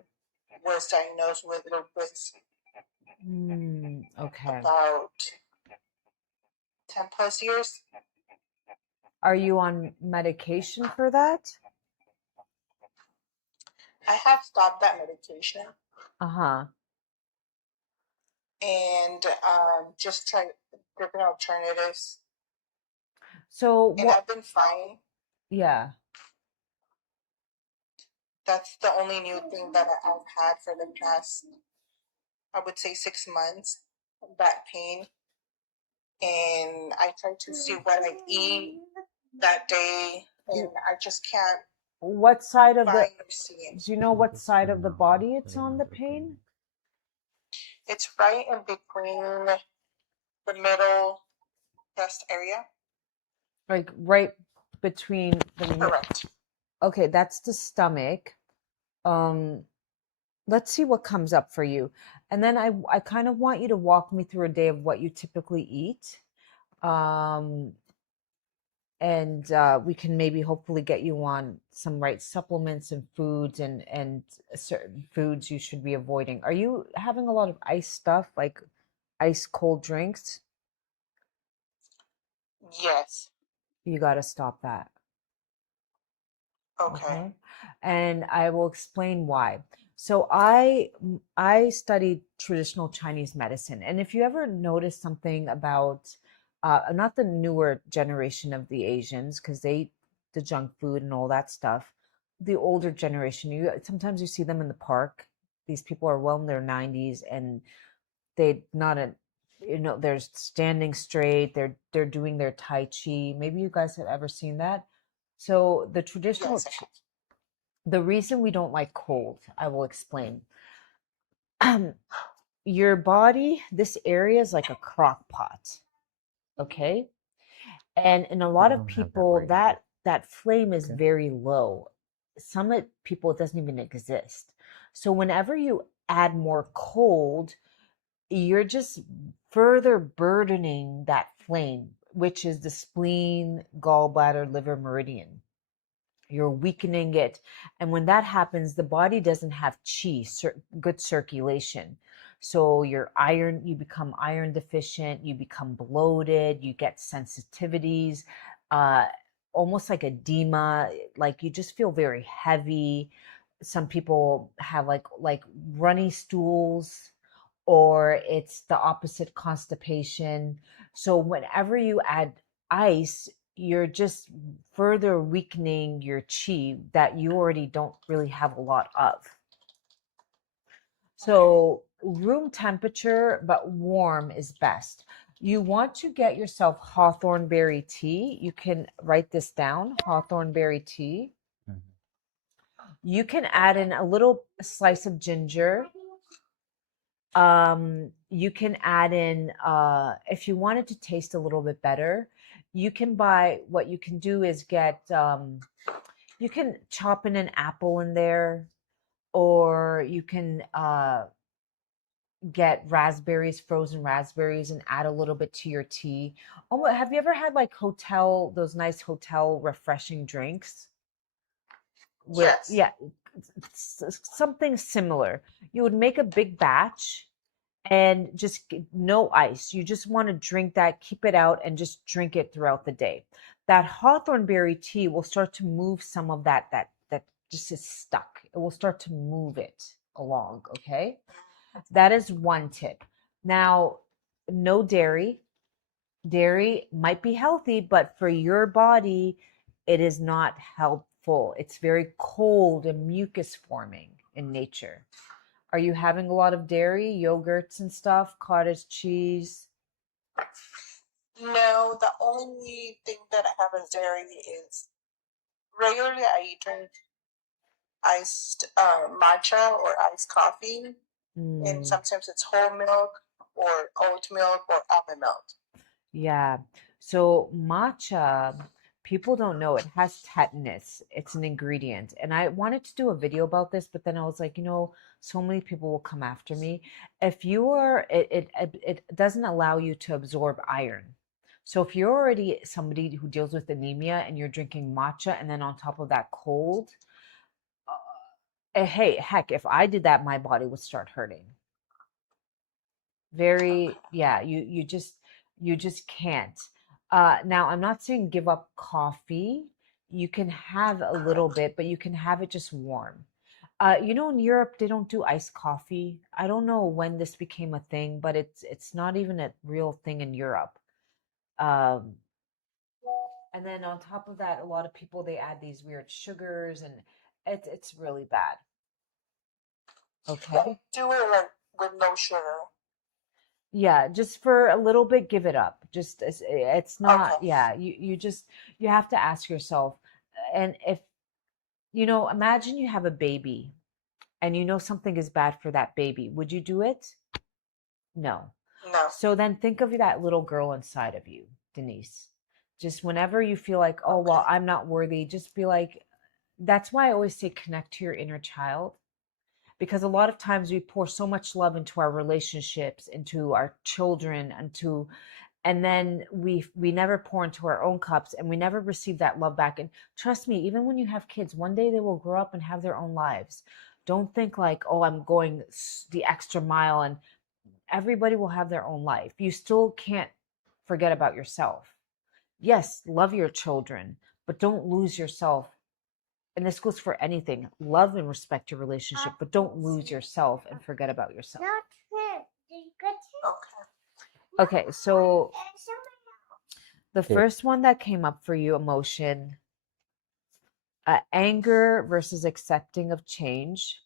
was diagnosed with lupus Okay. about 10 plus years. Are you on medication for that? I have stopped that medication Uh-huh. and just tried different alternatives, So and what? I've been fine. Yeah. That's the only new thing that I've had for the past, I would say, 6 months, back pain. And I try to see what I eat that day, and I just can't What side of the, find or see it. do you know what side of the body it's on, the pain? It's right in between the middle chest area. Like right between the, Correct. okay, that's the stomach. Let's see what comes up for you. And then I kind of want you to walk me through a day of what you typically eat. And we can maybe hopefully get you on some right supplements and foods and certain foods you should be avoiding. Are you having a lot of ice stuff, like ice cold drinks? Yes. You got to stop that. Okay. And I will explain why. So I studied traditional Chinese medicine, and if you ever notice something about not the newer generation of the Asians, because they eat the junk food and all that stuff, the older generation, you sometimes you see them in the park. These people are well in their 90s, and they not a they're standing straight. They're doing their Tai Chi. Maybe you guys have ever seen that. So the traditional, Yes. the reason we don't like cold, I will explain. Your body, this area is like a crock pot, okay? And in a lot I of don't have that people, right here. that flame is Okay. very low. Some people, it doesn't even exist. So whenever you add more cold, you're just further burdening that flame, which is the spleen, gallbladder, liver, meridian. You're weakening it. And when that happens, the body doesn't have chi, good circulation. So you become iron deficient, you become bloated, you get sensitivities, uh, almost like edema, like you just feel very heavy. Some people have like runny stools, or it's the opposite, constipation. So whenever you add ice, you're just further weakening your chi that you already don't really have a lot of. So room temperature but warm is best. You want to get yourself Hawthorn Berry tea. You can write this down, Hawthorn Berry tea. Mhm. You can add in a little slice of ginger. You can add in, if you want it to taste a little bit better, you can buy, what you can do is get, you can chop in an apple in there, or you can get raspberries, frozen raspberries, and add a little bit to your tea. Have you ever had like those nice hotel refreshing drinks? Yes. Yeah, something similar. You would make a big batch and just no ice. You just want to drink that, keep it out, and just drink it throughout the day. That hawthorn berry tea will start to move some of that just is stuck. It will start to move it along. Okay, that is one tip. Now, no dairy. Dairy might be healthy, but for your body, it is not helpful. It's very cold and mucus forming in nature. Are you having a lot of dairy, yogurts and stuff, cottage cheese? No, the only thing that I have as dairy is regularly I drink iced matcha or iced coffee, and sometimes it's whole milk or oat milk or almond milk. Yeah. So matcha, people don't know it has tetanus. It's an ingredient. And I wanted to do a video about this, but then I was like, so many people will come after me. If you are, it doesn't allow you to absorb iron. So if you're already somebody who deals with anemia and you're drinking matcha and then on top of that cold, hey, heck, if I did that, my body would start hurting. Yeah, you just can't. Now I'm not saying give up coffee. You can have a little bit, but you can have it just warm. In Europe they don't do iced coffee. I don't know when this became a thing, but it's not even a real thing in Europe. Um, and then on top of that, a lot of people they add these weird sugars, and it's really bad. Okay. Do it like with no sugar. Yeah, just for a little bit, give it up. Just it's not, Okay. yeah, you have to ask yourself, and if imagine you have a baby and you know something is bad for that baby, would you do it? No. No. So then think of that little girl inside of you, Denise. Just whenever you feel like, oh, well, I'm not worthy, just be like, that's why I always say connect to your inner child. Because a lot of times we pour so much love into our relationships, into our children, and then we never pour into our own cups, and we never receive that love back. And trust me, even when you have kids, one day they will grow up and have their own lives. Don't think like, oh, I'm going the extra mile, and everybody will have their own life. You still can't forget about yourself. Yes, love your children, but don't lose yourself. And this goes for anything. Love and respect your relationship, but don't lose yourself and forget about yourself. Okay. Okay, so the Okay. first one that came up for you, emotion, anger versus accepting of change,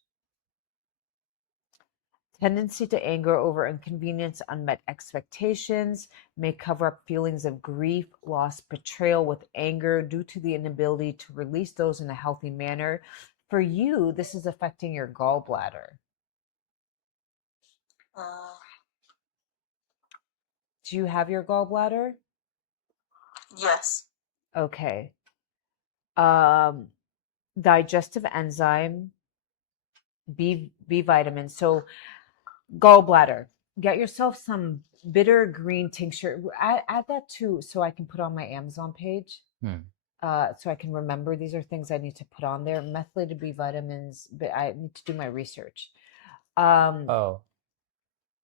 tendency to anger over inconvenience, unmet expectations, may cover up feelings of grief, loss, betrayal with anger due to the inability to release those in a healthy manner. For you, this is affecting your gallbladder. Do you have your gallbladder? Yes. Okay. Digestive enzyme, B vitamins. So gallbladder, get yourself some bitter green tincture. Add that too, so I can put on my Amazon page. So I can remember these are things I need to put on there. Methylated B vitamins, but I need to do my research. Oh,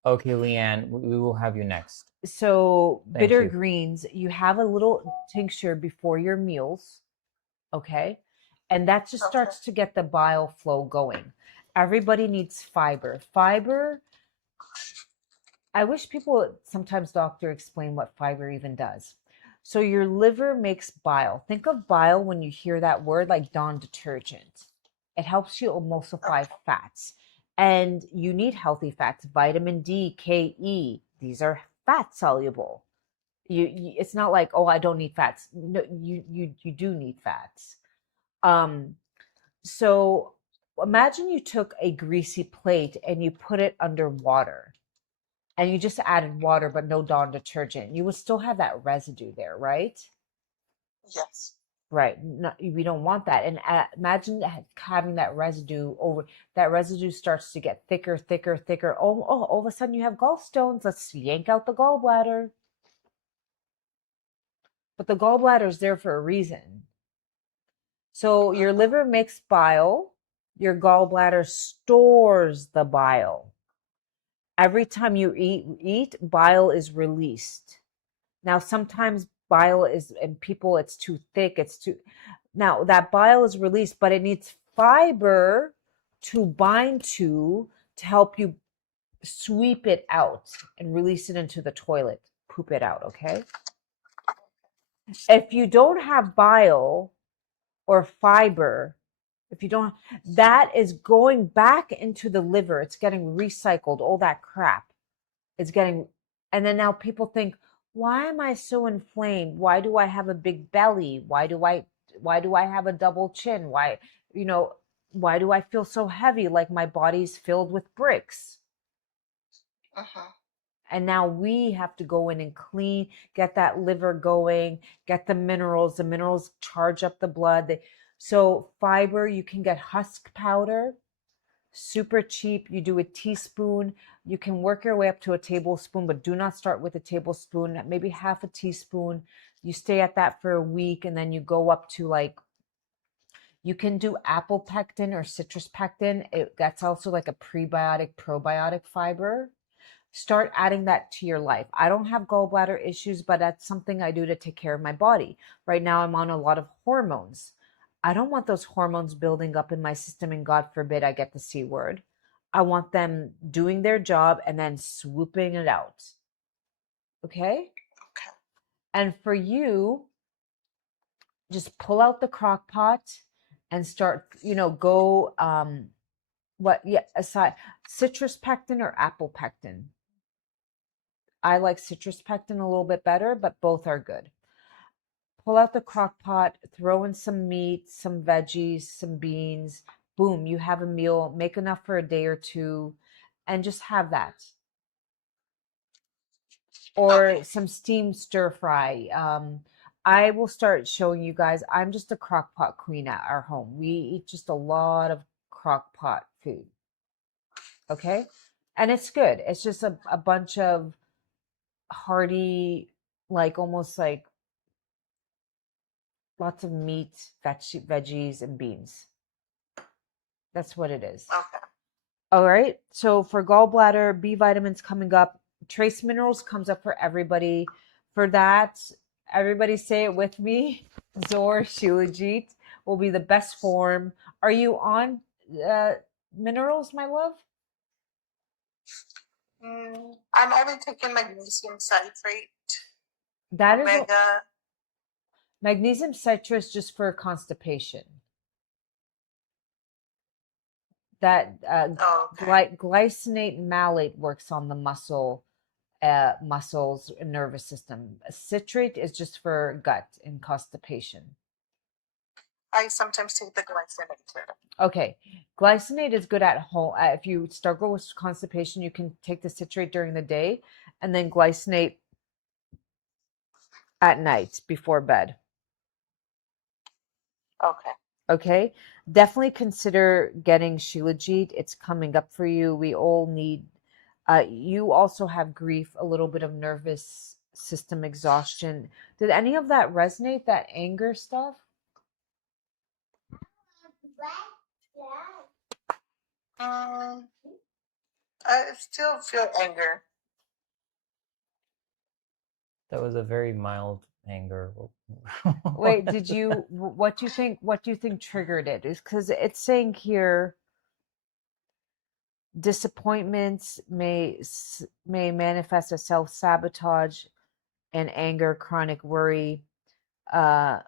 okay, Leanne, we will have you next. So Thank bitter you. greens, you have a little tincture before your meals, okay? And that just starts to get the bile flow going. Everybody needs fiber. Fiber, I wish people sometimes doctor explain what fiber even does. So your liver makes bile. Think of bile when you hear that word like Dawn detergent. It helps you emulsify fats. And you need healthy fats, vitamin D, K, E. These are fat soluble. It's not like, oh, I don't need fats. No, you do need fats. So imagine you took a greasy plate and you put it under water and you just added water but no Dawn detergent. You would still have that residue there, right? Yes. Right. No, we don't want that. And imagine having that residue over. That residue starts to get thicker, thicker, thicker. Oh, all of a sudden you have gallstones. Let's yank out the gallbladder. But the gallbladder is there for a reason. So your liver makes bile. Your gallbladder stores the bile. Every time you eat, bile is released. Now, sometimes bile is, and people, it's too thick. Now that bile is released, but it needs fiber to bind to help you sweep it out and release it into the toilet, poop it out, okay? If you don't have bile or fiber, if you don't, that is going back into the liver. It's getting recycled, all that crap. It's getting, and then now people think, why am I so inflamed? Why do I have a big belly? Why do I have a double chin? Why do I feel so heavy, like my body's filled with bricks? And now we have to go in and clean, get that liver going, get the minerals. The minerals charge up the blood. So fiber, you can get husk powder. super cheap. You do a teaspoon. You can work your way up to a tablespoon, but do not start with a tablespoon, maybe half a teaspoon. You stay at that for a week, and then you go up to like, you can do apple pectin or citrus pectin. That's also like a prebiotic, probiotic fiber. Start adding that to your life. I don't have gallbladder issues, but that's something I do to take care of my body. Right now, I'm on a lot of hormones. I don't want those hormones building up in my system, and God forbid I get the C word. I want them doing their job and then swooping it out. Okay? Okay. And for you, just pull out the crock pot and start, go, aside, citrus pectin or apple pectin. I like citrus pectin a little bit better, but both are good. Pull out the crock pot, throw in some meat, some veggies, some beans. Boom, you have a meal. Make enough for a day or two, and just have that. Or Okay. some steamed stir fry. I will start showing you guys. I'm just a crock pot queen at our home. We eat just a lot of crock pot food. Okay? And it's good. It's just a bunch of hearty, like almost like lots of meat, veggies, and beans. That's what it is. Okay. All right. So for gallbladder, B vitamins coming up. Trace minerals comes up for everybody. For that, everybody say it with me. Zor Shilajit will be the best form. Are you on minerals, my love? I'm only taking magnesium citrate, That is omega. magnesium citrate just for constipation. That Okay. glycinate malate works on the muscles and nervous system. Citrate is just for gut and constipation. I sometimes take the glycinate too. Okay, glycinate is good at home. If you struggle with constipation, you can take the citrate during the day and then glycinate at night before bed. Okay. Okay, definitely consider getting Shilajit. It's coming up for you. We all need, you also have grief, a little bit of nervous system exhaustion. Did any of that resonate, that anger stuff? I still feel anger. That was a very mild anger. Wait, what do you think triggered it? Is because it's saying here disappointments may manifest as self-sabotage and anger, chronic worry, uh,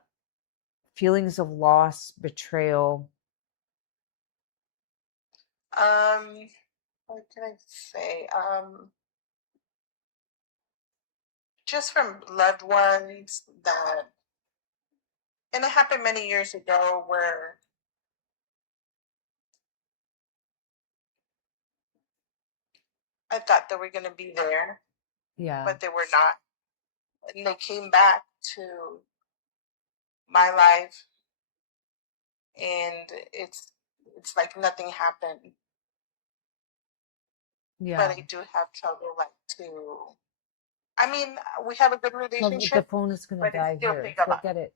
feelings of loss, betrayal. What can I say? Just from loved ones and it happened many years ago where I thought they were going to be there, Yeah. but they were not. And they came back to my life, and it's like nothing happened. Yeah. But I do have trouble, I mean, we have a good relationship. The phone is gonna die here. Forget it.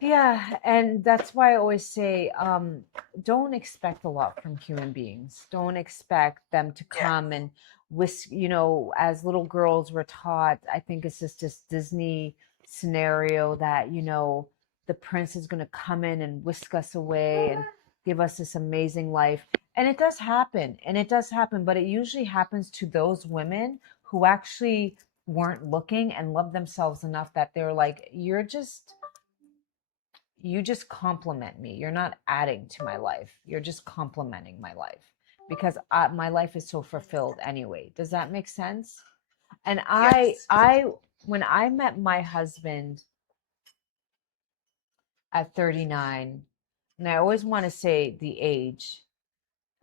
Yeah, and that's why I always say, don't expect a lot from human beings. Don't expect them to come and whisk, as little girls were taught, I think it's just this Disney scenario that, the prince is going to come in and whisk us away and give us this amazing life. And it does happen. But it usually happens to those women who actually weren't looking and loved themselves enough that they're like, you just compliment me. You're not adding to my life. You're just complementing my life because my life is so fulfilled anyway. Does that make sense? And Yes. when I met my husband at 39, and I always want to say the age,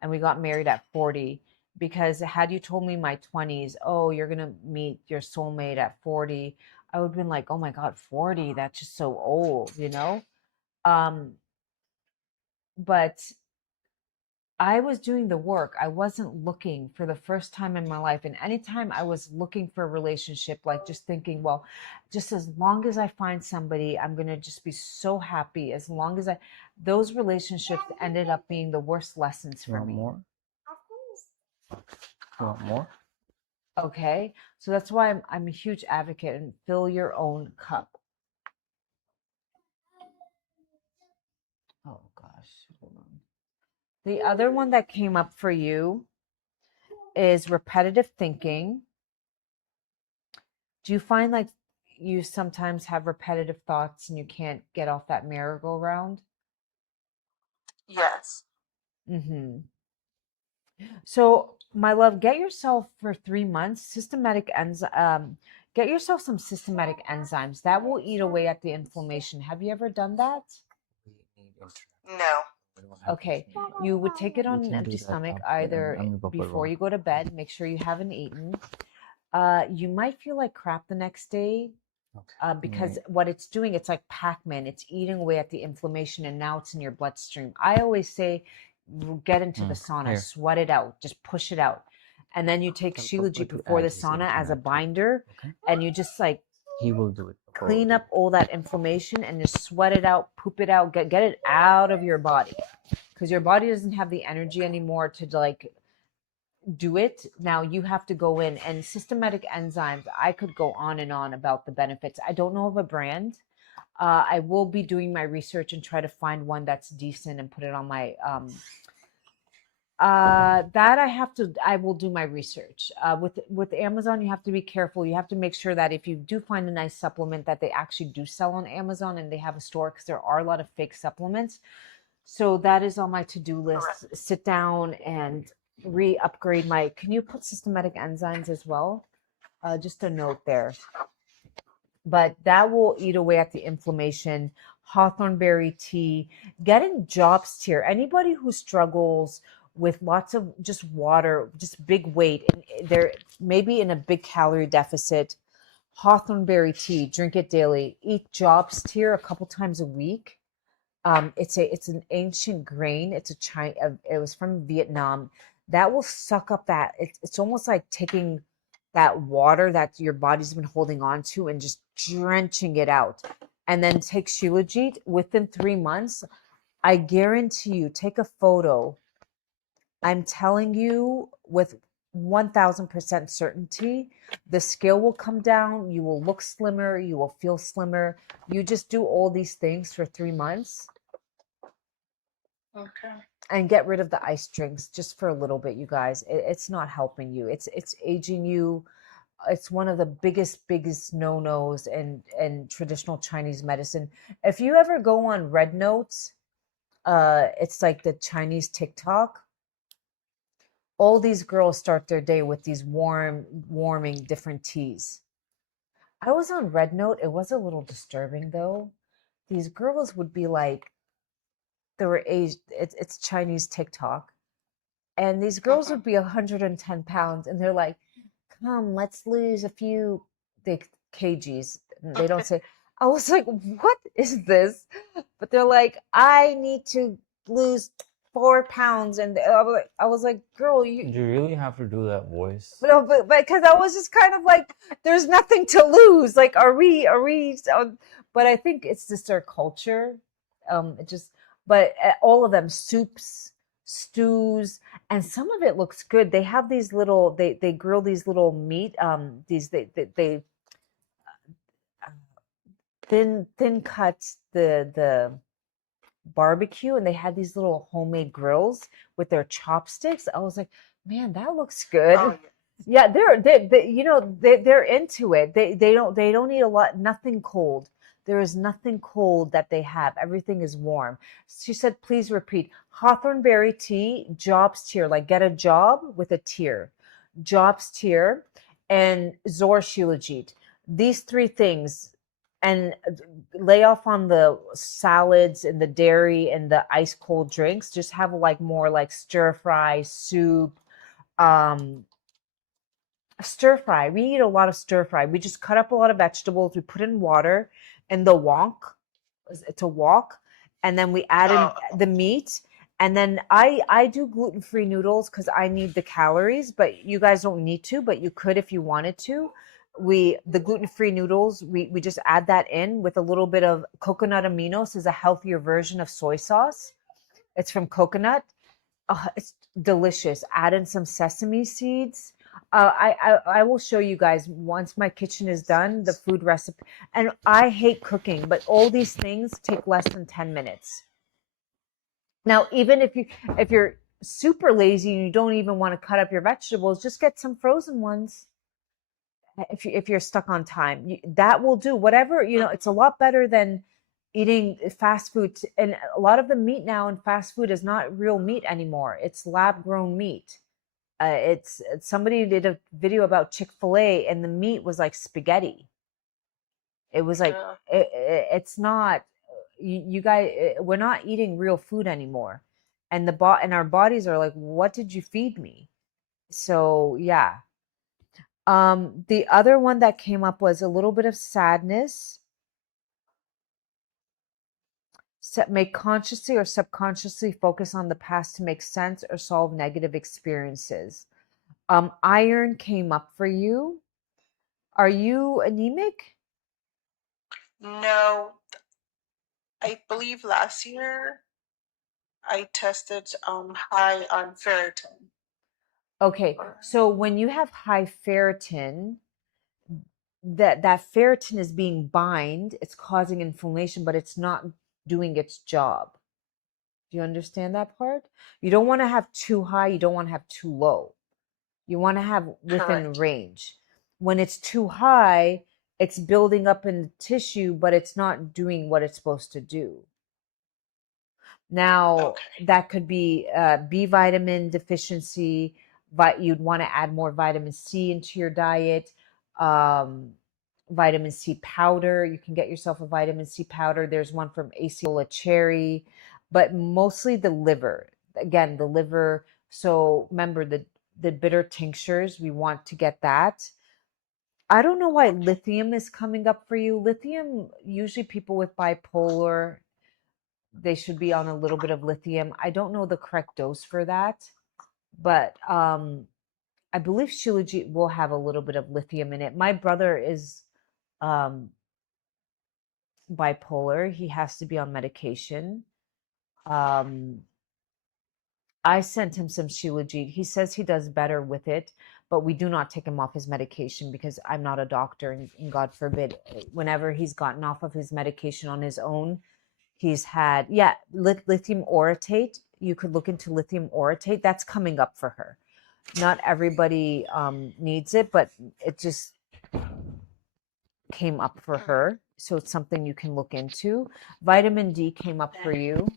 and we got married at 40, because had you told me my 20s, oh, you're going to meet your soulmate at 40, I would have been like, oh my God, 40, that's just so old, But I was doing the work. I wasn't looking for the first time in my life. And anytime I was looking for a relationship, like just thinking, well, just as long as I find somebody, I'm going to just be so happy. As long as those relationships ended up being the worst lessons You for want me. more? You want more? Okay. So that's why I'm a huge advocate, and fill your own cup. Oh gosh, hold on. The other one that came up for you is repetitive thinking. Do you find like you sometimes have repetitive thoughts and you can't get off that merry-go-round? Yes. Mm-hmm. So, my love, get yourself for 3 months get yourself some systematic enzymes that will eat away at the inflammation. Have you ever done that? We need internet. No. We don't have Okay, internet. you would take it on We an can empty do that stomach after, either and Papa before will. you go to bed. Make sure you haven't eaten. You might feel like crap the next day Okay. because what it's doing, it's like Pac-Man. It's eating away at the inflammation, and now it's in your bloodstream. I always say, get into the sauna, Here. sweat it out, just push it out. And then you take Tell Shilajit Papa to before the add his sauna as a internet too, binder, okay? and you just like He will do it. Papa will clean do up all that inflammation and just sweat it out, poop it out, get it out of your body. Because your body doesn't have the energy anymore to like do it. Now you have to go in, and systematic enzymes, I could go on and on about the benefits. I don't know of a brand. I will be doing my research and try to find one that's decent and put it on my that I will do my research. With Amazon, you have to be careful. You have to make sure that if you do find a nice supplement that they actually do sell on Amazon and they have a store, because there are a lot of fake supplements. So that is on my to-do list. Correct. Sit down and re-upgrade my. Can you put systematic enzymes as well? Just a note there. But that will eat away at the inflammation. Hawthorn berry tea, getting jobs tier. Anybody who struggles with lots of just water, just big weight, and they're maybe in a big calorie deficit. Hawthorn berry tea, drink it daily. Eat jobs tier a couple times a week. It's an ancient grain. It was from Vietnam. That will suck up that. It's almost like taking that water that your body's been holding on to and just drenching it out. And then take Shilajit within 3 months. I guarantee you, take a photo. I'm telling you with 1000% certainty, the scale will come down. You will look slimmer. You will feel slimmer. You just do all these things for 3 months. Okay. And get rid of the ice drinks just for a little bit, you guys. It's not helping you. It's aging you. It's one of the biggest no-nos in traditional Chinese medicine. If you ever go on Red Notes, it's like the Chinese TikTok. All these girls start their day with these warming different teas. I was on Red Note. It was a little disturbing though. These girls would be like, they were aged. It's Chinese TikTok, and these girls would be 110 pounds, and they're like, "Come, let's lose a few kgs." They don't say. I was like, "What is this?" But they're like, "I need to lose 4 pounds," and I was like, "Girl, Do you." you really have to do that voice? No, but because I was just kind of like, there's nothing to lose. Like, are we? But I think it's just our culture. It just, but all of them soups, stews, and some of it looks good. They have these little, they grill these little meat. These they thin cut the barbecue, and they had these little homemade grills with their chopsticks. I was like, man, that looks good. Oh, Yeah, they're into it. They don't eat a lot, nothing cold. There is nothing cold that they have. Everything is warm. She said, please repeat. Hawthorn berry tea, jobs tier, like get a job with a tier. Jobs tier and Zor Shilajit. These three things, and lay off on the salads and the dairy and the ice cold drinks. Just have like more like stir fry, soup, um stir fry. We eat a lot of stir fry. We just cut up a lot of vegetables. We put in water and the wonk. It's a wok. And then we add in the meat. And then I do gluten-free noodles because I need the calories, but you guys don't need to, but you could if you wanted to. The gluten-free noodles, we just add that in with a little bit of coconut aminos, is a healthier version of soy sauce. It's from coconut. It's delicious. Add in some sesame seeds. I will show you guys once my kitchen is done, the food recipe. And I hate cooking, but all these things take less than 10 minutes. Now, even if you're super lazy and you don't even want to cut up your vegetables, just get some frozen ones. If you're stuck on time, that will do. Whatever, it's a lot better than eating fast food. And a lot of the meat now in fast food is not real meat anymore. It's lab grown meat. It's somebody did a video about Chick-fil-A and the meat was like spaghetti. It was like it's not. You guys, we're not eating real food anymore, and and our bodies are like, what did you feed me? So yeah. The other one that came up was a little bit of sadness. May consciously or subconsciously focus on the past to make sense or solve negative experiences. Iron came up for you. Are you anemic? No, I believe last year I tested high on ferritin. Okay, so when you have high ferritin, that ferritin is being bind, it's causing inflammation, but it's not doing its job. Do you understand that part? You don't want to have too high, you don't want to have too low. You want to have within Correct. range. When it's too high, it's building up in the tissue, but it's not doing what it's supposed to do. Now, Okay. that could be B vitamin deficiency, but you'd want to add more vitamin C into your diet. Vitamin C powder, you can get yourself a vitamin C powder. There's one from Aceola Cherry, but mostly the liver. Again, the liver. So remember the bitter tinctures, we want to get that. I don't know why lithium is coming up for you. Lithium, usually people with bipolar, they should be on a little bit of lithium. I don't know the correct dose for that, but I believe Shilajit will have a little bit of lithium in it. My brother is um, bipolar. He has to be on medication. Um, I sent him some Shilajit. He says he does better with it, but we do not take him off his medication because I'm not a doctor, and God forbid, whenever he's gotten off of his medication on his own, he's had, lithium orotate. You could look into lithium orotate. That's coming up for her. Not everybody needs it, but it just came up for her. So it's something you can look into. Vitamin D came up for you.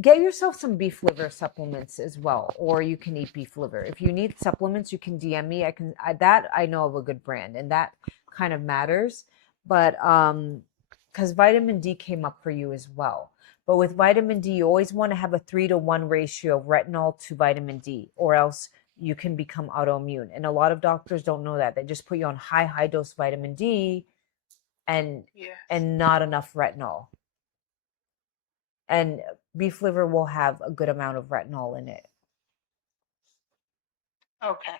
Get yourself some beef liver supplements as well, or you can eat beef liver. If you need supplements, you can DM me. I know of a good brand, and that kind of matters. But because vitamin D came up for you as well. But with vitamin D, you always want to have a 3-to-1 ratio of retinol to vitamin D, or else you can become autoimmune. And a lot of doctors don't know that. They just put you on high dose vitamin D and not enough retinol. And beef liver will have a good amount of retinol in it. Okay.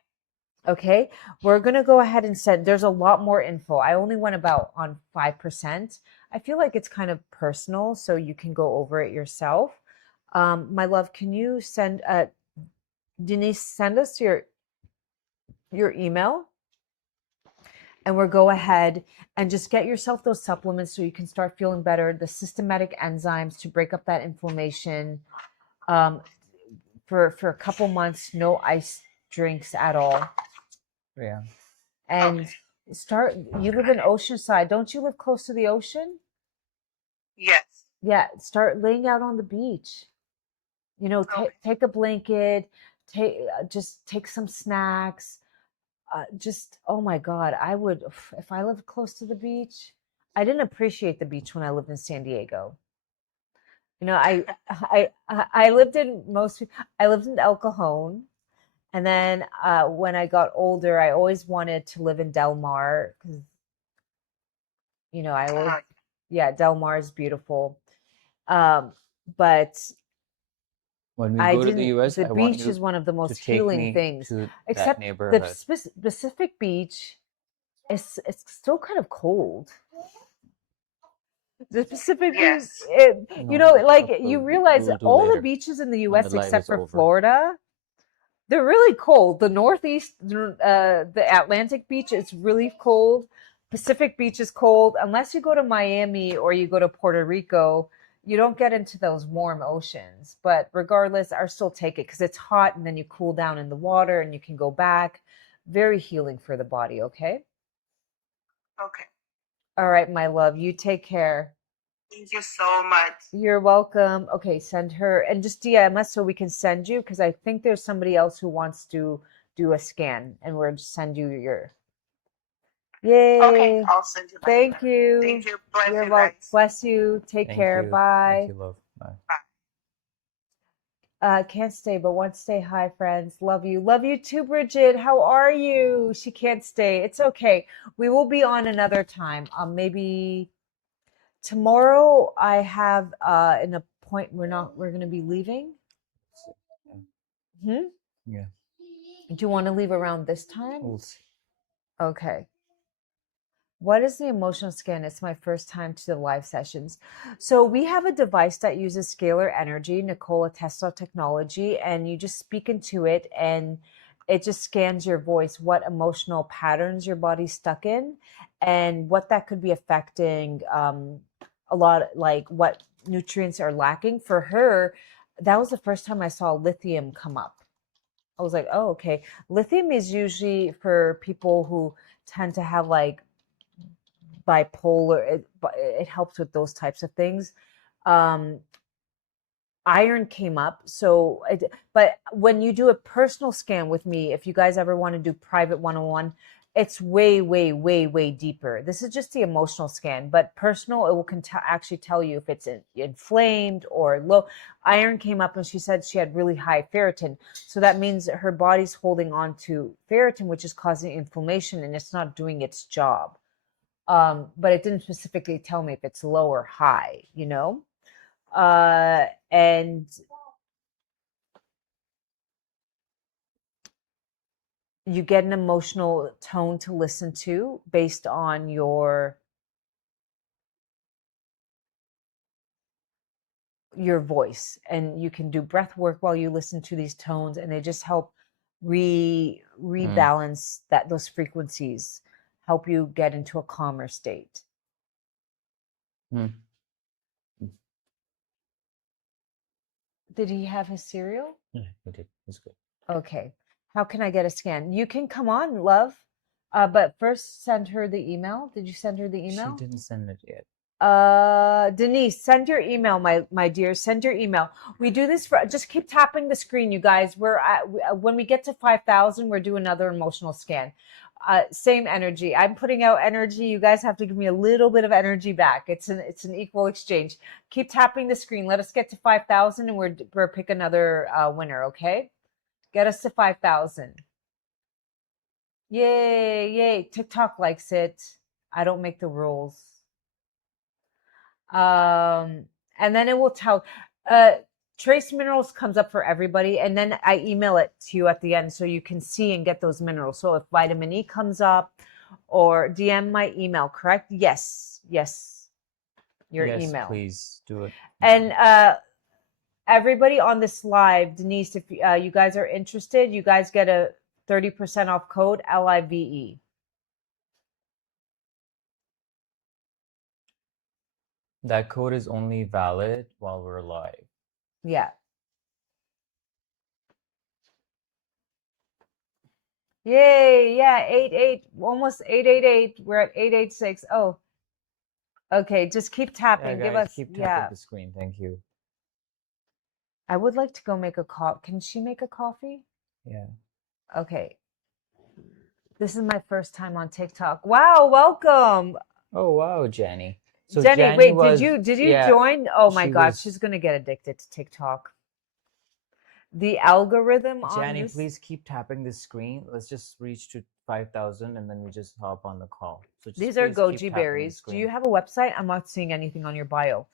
Okay, we're going to go ahead and send, there's a lot more info. I only went about on 5%. I feel like it's kind of personal, so you can go over it yourself. My love, can you send, Denise, send us your email, and we'll go ahead and just get yourself those supplements so you can start feeling better. The systematic enzymes to break up that inflammation. For a couple months, no ice drinks at all. Yeah. And you live in Oceanside. Don't you live close to the ocean? Yes. Yeah, start laying out on the beach. Take a blanket, just take some snacks. Oh my God, I would, if I lived close to the beach. I didn't appreciate the beach when I lived in San Diego. I lived in El Cajon. And then when I got older, I always wanted to live in Del Mar because, Del Mar is beautiful. But When we I go to the didn't. US, The I want beach you is one of the to most take healing me things. to that Except the neighborhood. Pacific Beach is it's still kind of cold. The Pacific Beach, Yes. you know, No, like but you realize we'll do all the later beaches in the when the U.S. live except is for over. Florida, they're really cold. The Northeast, the Atlantic beach is really cold. Pacific Beach is cold. Unless you go to Miami or you go to Puerto Rico, you don't get into those warm oceans. But regardless, I still take it because it's hot and then you cool down in the water and you can go back. Very healing for the body, okay? Okay. All right, my love. You take care. Thank you so much. You're welcome. Okay, send her and just DM us so we can send you because I think there's somebody else who wants to do a scan and we'll just send you your. Yay. Okay, I'll send you my Thank number. you. Thank you. Bless You're you welcome. guys. Bless you. Take Thank care. you. Bye. Thank you, love. Bye. Can't stay, but want to say hi, friends. Love you. Love you too, Bridget. How are you? She can't stay. It's okay. We will be on another time. Maybe tomorrow I have an appointment. We're gonna be leaving. Hmm? Yeah. Do you want to leave around this time? We'll see. Okay. What is the emotional scan? It's my first time to the live sessions. So we have a device that uses scalar energy, Nicola Tesla technology, and you just speak into it and it just scans your voice, what emotional patterns your body's stuck in and what that could be affecting a lot, like what nutrients are lacking. For her, that was the first time I saw lithium come up. I was like, oh, okay. Lithium is usually for people who tend to have like bipolar. It helps with those types of things. Iron came up. But when you do a personal scan with me, if you guys ever want to do private one-on-one, it's way, way, way, way deeper. This is just the emotional scan, but personal, it will actually tell you if it's inflamed or low. Iron came up and she said she had really high ferritin. So that means that her body's holding on to ferritin, which is causing inflammation and it's not doing its job. But it didn't specifically tell me if it's low or high, you know? And you get an emotional tone to listen to based on your voice, and you can do breath work while you listen to these tones, and they just help rebalance those frequencies, help you get into a calmer state. Did he have his cereal? Yeah, he did. He's good. Okay. How can I get a scan? You can come on, love. But first send her the email. Did you send her the email? She didn't send it yet. Denise, send your email, my dear. Send your email. We do this for just keep tapping the screen, you guys. When we get to 5,000, we're doing another emotional scan. Same energy. I'm putting out energy. You guys have to give me a little bit of energy back. It's an equal exchange. Keep tapping the screen. Let us get to 5,000, and we're pick another winner. Okay, get us to 5,000. Yay, yay! TikTok likes it. I don't make the rules. And then it will tell. Trace minerals comes up for everybody, and then I email it to you at the end so you can see and get those minerals. So if vitamin E comes up, or DM my email, correct? Yes, your email. Please do it. And everybody on this live, Denise, if you guys are interested, you guys get a 30% off code LIVE. That code is only valid while we're live. Yeah. Yay, yeah, 88, almost 888. We're at 886. Oh, okay, just keep tapping. Yeah, Give guys, us, keep tapping yeah. the screen. Thank you. I would like to go make a coffee. Can she make a coffee? Yeah. Okay. This is my first time on TikTok. Wow, welcome. Oh, wow, Jenny. So Jenny, wait, did you join? Oh my God, she's going to get addicted to TikTok. The algorithm on Jenny, this. please keep tapping the screen. Let's just reach to 5,000 and then we just hop on the call. So These are goji berries. Do you have a website? I'm not seeing anything on your bio.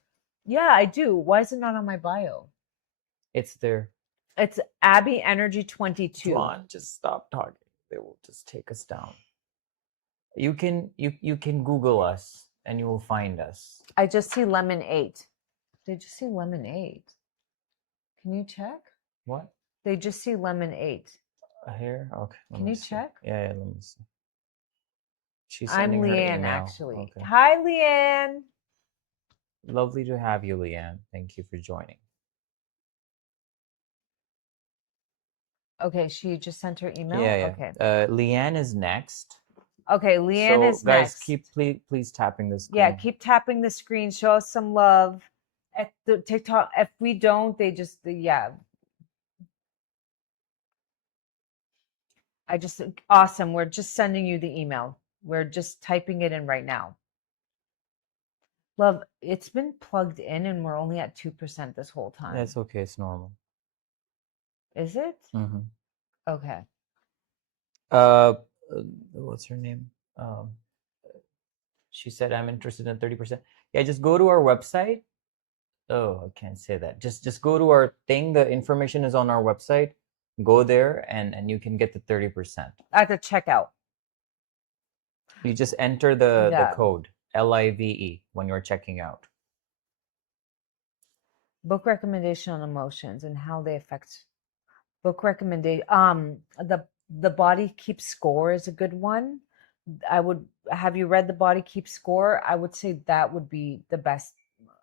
Yeah, I do. Why is it not on my bio? It's there. It's Abby Energy 22. Juan, just stop talking. They will just take us down. You can Google us and you will find us. I just see lemon 8. They just see lemon 8. Can you check? What? They just see lemon 8. Here? Okay. Can you check? Yeah, let me see. She's I'm sending her Leanne, email. actually. Okay. Hi, Leanne. Lovely to have you, Leanne. Thank you for joining. Okay, she just sent her email? Yeah. Okay. Leanne is next. Okay, Leanne So, is guys, next. keep please tapping the screen. Yeah, keep tapping the screen. Show us some love. At the TikTok, if we don't, they just, yeah. Awesome. We're just sending you the email. We're just typing it in right now. Love, it's been plugged in and we're only at 2% this whole time. That's okay. It's normal. Is it? Mm-hmm. Okay. What's her name? She said, I'm interested in 30%. Yeah, just go to our website. Oh, I can't say that. Just go to our thing. The information is on our website. Go there and you can get the 30%. At the checkout. You just enter the Yeah. code LIVE when you're checking out. Book recommendation on emotions and how they affect. Book recommendation. The Body Keeps Score is a good one. Have you read The Body Keeps Score? I would say that would be the best.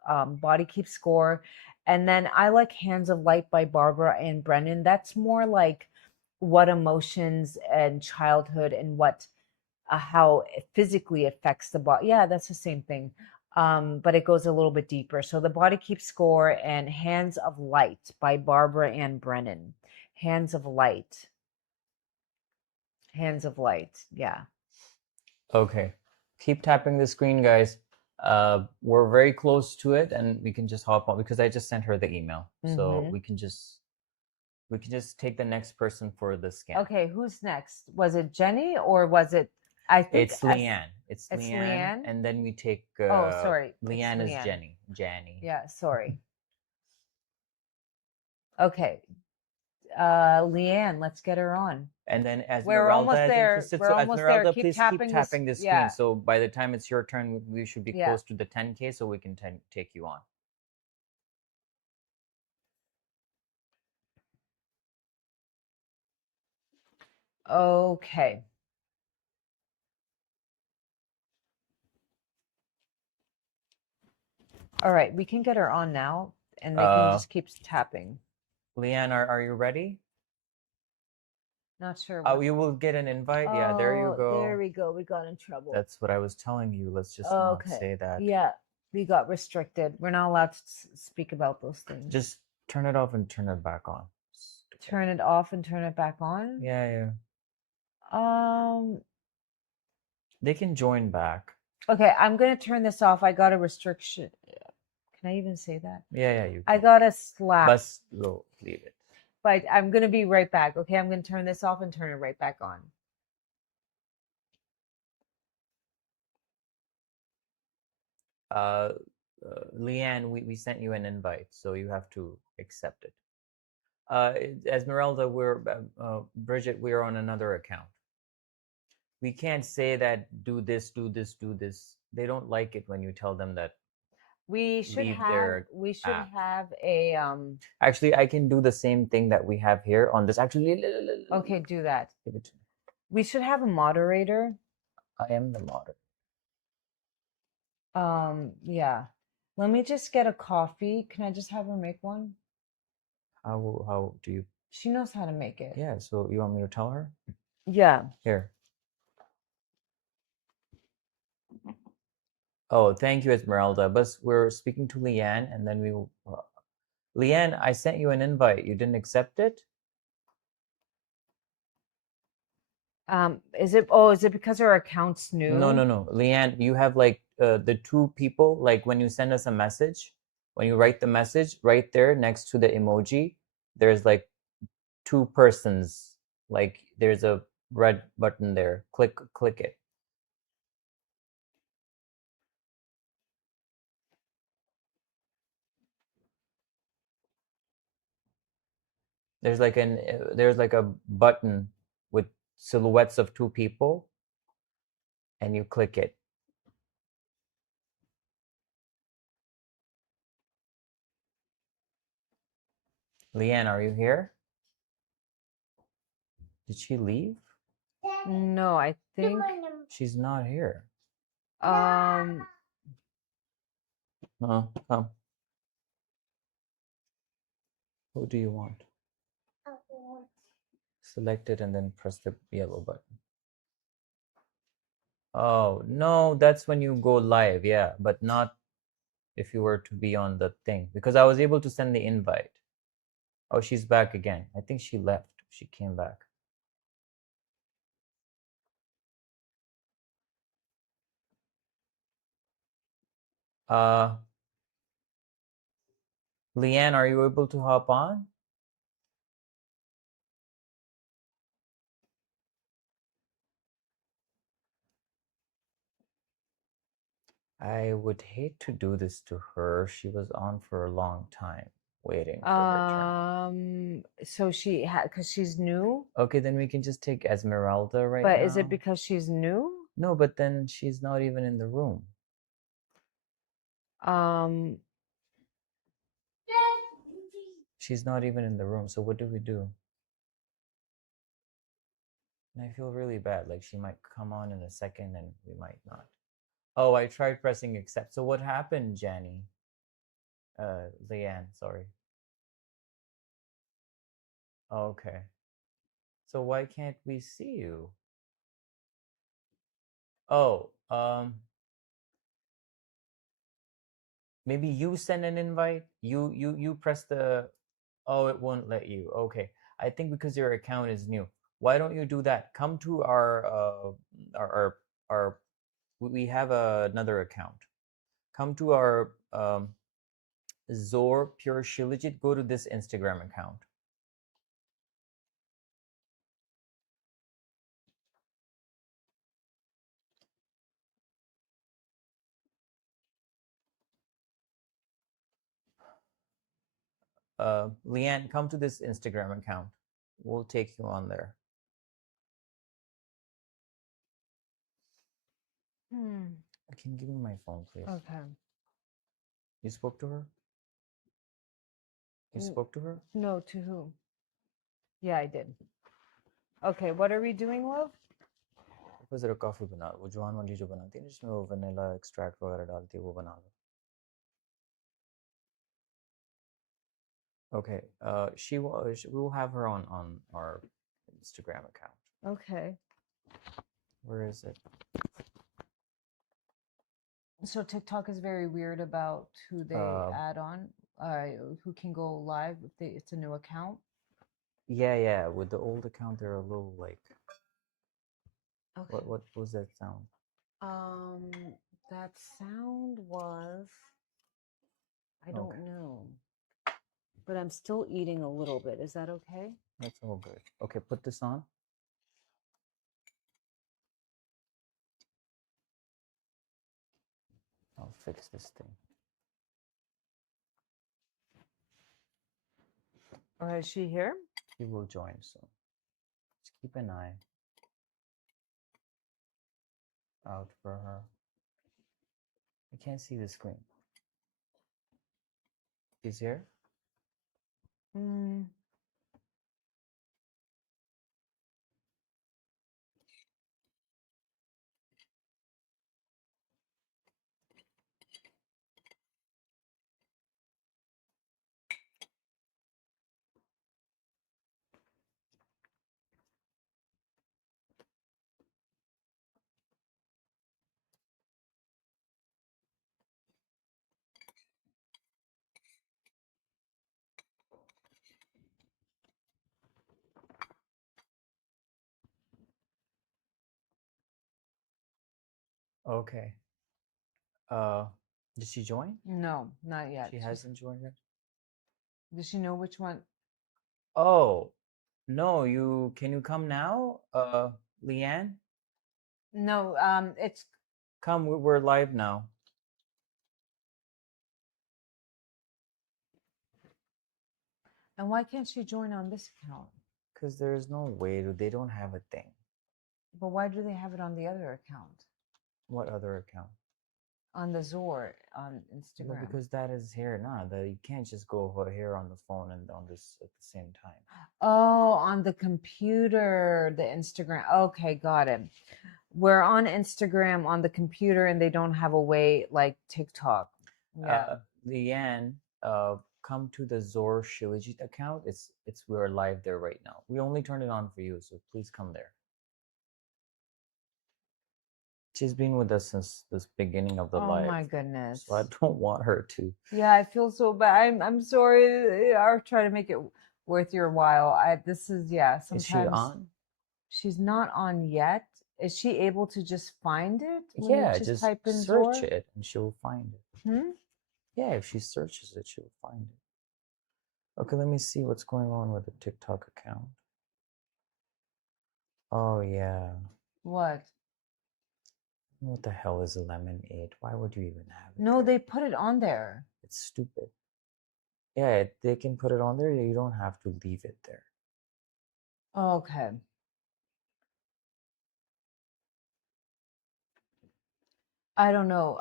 Body Keeps Score. And then I like Hands of Light by Barbara Ann Brennan. That's more like what emotions and childhood and what how it physically affects the body. Yeah, that's the same thing. But it goes a little bit deeper. So The Body Keeps Score and Hands of Light by Barbara Ann Brennan. Hands of Light. Hands of Light. Yeah. Okay. Keep tapping the screen, guys. We're very close to it and we can just hop on because I just sent her the email. So we can just take the next person for the scan. Okay, who's next? Was it Jenny or was it it's Leanne. It's Leanne. Leanne. And then we take sorry. Leanne is Leanne. Jenny. Yeah, sorry. Okay. Leanne, let's get her on. And then We're almost there. We're almost there. Please keep tapping the screen. Yeah. So by the time it's your turn, we should be Yeah. close to the 10K so we can take you on. Okay. All right, we can get her on now, and they can just keep tapping. Leanne, are you ready? Not sure. Oh, you will get an invite. Yeah, there you go. There we go. We got in trouble. That's what I was telling you. Let's just not say that. Yeah, we got restricted. We're not allowed to speak about those things. Just turn it off and turn it back on. Turn it off and turn it back on? Yeah. They can join back. Okay, I'm going to turn this off. I got a restriction. Can I even say that? Yeah, you can. I got a slap. Let's go. Leave it. But I'm going to be right back. Okay, I'm going to turn this off and turn it right back on. Leanne, we sent you an invite, so you have to accept it. Esmeralda, Bridget, we're on another account. We can't say that do this. They don't like it when you tell them that. We should have a Actually, I can do the same thing that we have here on this. Actually, okay, do that. Give it to me. We should have a moderator. I am the moderator. Yeah. Let me just get a coffee. Can I just have her make one? How do you? She knows how to make it. Yeah. So you want me to tell her? Yeah. Here. Oh, thank you, Esmeralda. But we're speaking to Leanne, and then we. Leanne, I sent you an invite. You didn't accept it? Is it because our account's new? No. Leanne, you have like the two people, like when you send us a message, when you write the message, right there next to the emoji, there's like two persons, like there's a red button there. Click it. There's like a button with silhouettes of two people, and you click it. Leanne, are you here? Did she leave? No, I think She's not here. um Oh, come. Who do you want? Select it and then press the yellow button. Oh, no, that's when you go live, yeah, but not if you were to be on the thing, because I was able to send the invite. Oh, she's back again. I think she left. She came back. Leanne, are you able to hop on? I would hate to do this to her. She was on for a long time waiting for her turn. so she had because she's new, Okay, then we can just take Esmeralda right but now. is it because she's new? No, but then she's not even in the room. She's not even in the room. So what do we do? And I feel really bad. Like she might come on in a second and we might not. Oh, I tried pressing accept. So what happened, Jenny? Leanne, sorry. Okay. So why can't we see you? Oh, maybe you send an invite. You press the. Oh, it won't let you. Okay. I think because your account is new. Why don't you do that? Come to our we have another account. Come to our Zor Pure Shilajit. Go to this Instagram account. Leanne, come to this Instagram account. We'll take you on there. Can you give me my phone, please? Okay. You spoke to her? You spoke to her? No, to who? Yeah, I did. Okay, what are we doing, love? वो ज़रा coffee बना वो जवान वाली जो बनाती है जिसमें वो वनीला एक्सट्रैक्ट वगैरह डालती है वो बना लो. Okay, she will have her on our Instagram account. Okay. Where is it? So TikTok is very weird about who they add on, who can go live if it's a new account. Yeah. With the old account, they're a little like. Okay. What was that sound? That sound was. I don't know. But I'm still eating a little bit. Is that okay? That's all good. Okay, put this on. I'll fix this thing. Or is she here? She will join soon. Just keep an eye out for her. I can't see the screen. She's here? Okay. Did she join? No, not yet. She hasn't joined yet? Does she know which one? Oh, no, can you come now? Leanne? No, it's Come, we're live now. And why can't she join on this account? Because there's no way. They don't have a thing. But why do they have it on the other account? What other account? On the Zor on Instagram. No, because that is here now. That you can't just go over here on the phone and on this at the same time. Oh, on the computer, the Instagram. Okay, got it. We're on Instagram on the computer, and they don't have a way like TikTok. Yeah. Leanne, come to the Zor Shilajit account. We're live there right now. We only turned it on for you, so please come there. She's been with us since this beginning of the live. Oh my goodness. So I don't want her to. Yeah, I feel so bad. I'm sorry. I'll try to make it worth your while. This is sometimes. Is she on? She's not on yet. Is she able to just find it? Yeah, just type in search Zor? it and she'll find it. Yeah, if she searches it, she'll find it. Okay, let me see what's going on with the TikTok account. Oh yeah. What? What the hell is a lemonade? Why would you even have it? No, there? they put it on there. It's stupid. Yeah, they can put it on there. You don't have to leave it there. Oh, okay. I don't know.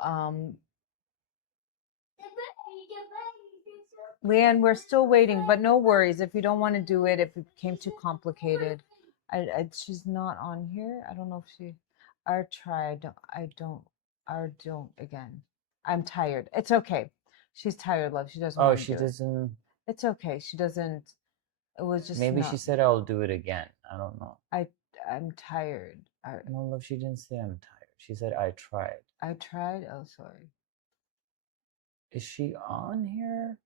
Leanne, we're still waiting, but no worries. If you don't want to do it, if it became too complicated, she's not on here. I don't know if she. I'll try. I don't again. I'm tired. It's okay. She's tired, love. She doesn't. Oh, want to she do doesn't. It's okay. She doesn't. It was just. Maybe she said I'll do it again. I don't know. I'm tired. No, love. She didn't say I'm tired. She said I tried. I tried. Oh, sorry. Is she on here?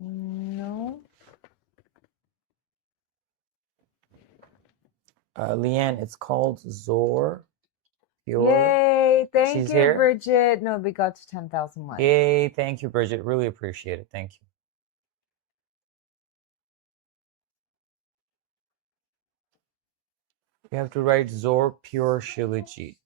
No. Leanne, it's called Zor Pure. Yay! Thank She's you, here? Bridget. No, we got to 10,000 likes. Yay! Thank you, Bridget. Really appreciate it. Thank you. You have to write Zor Pure Shilajit.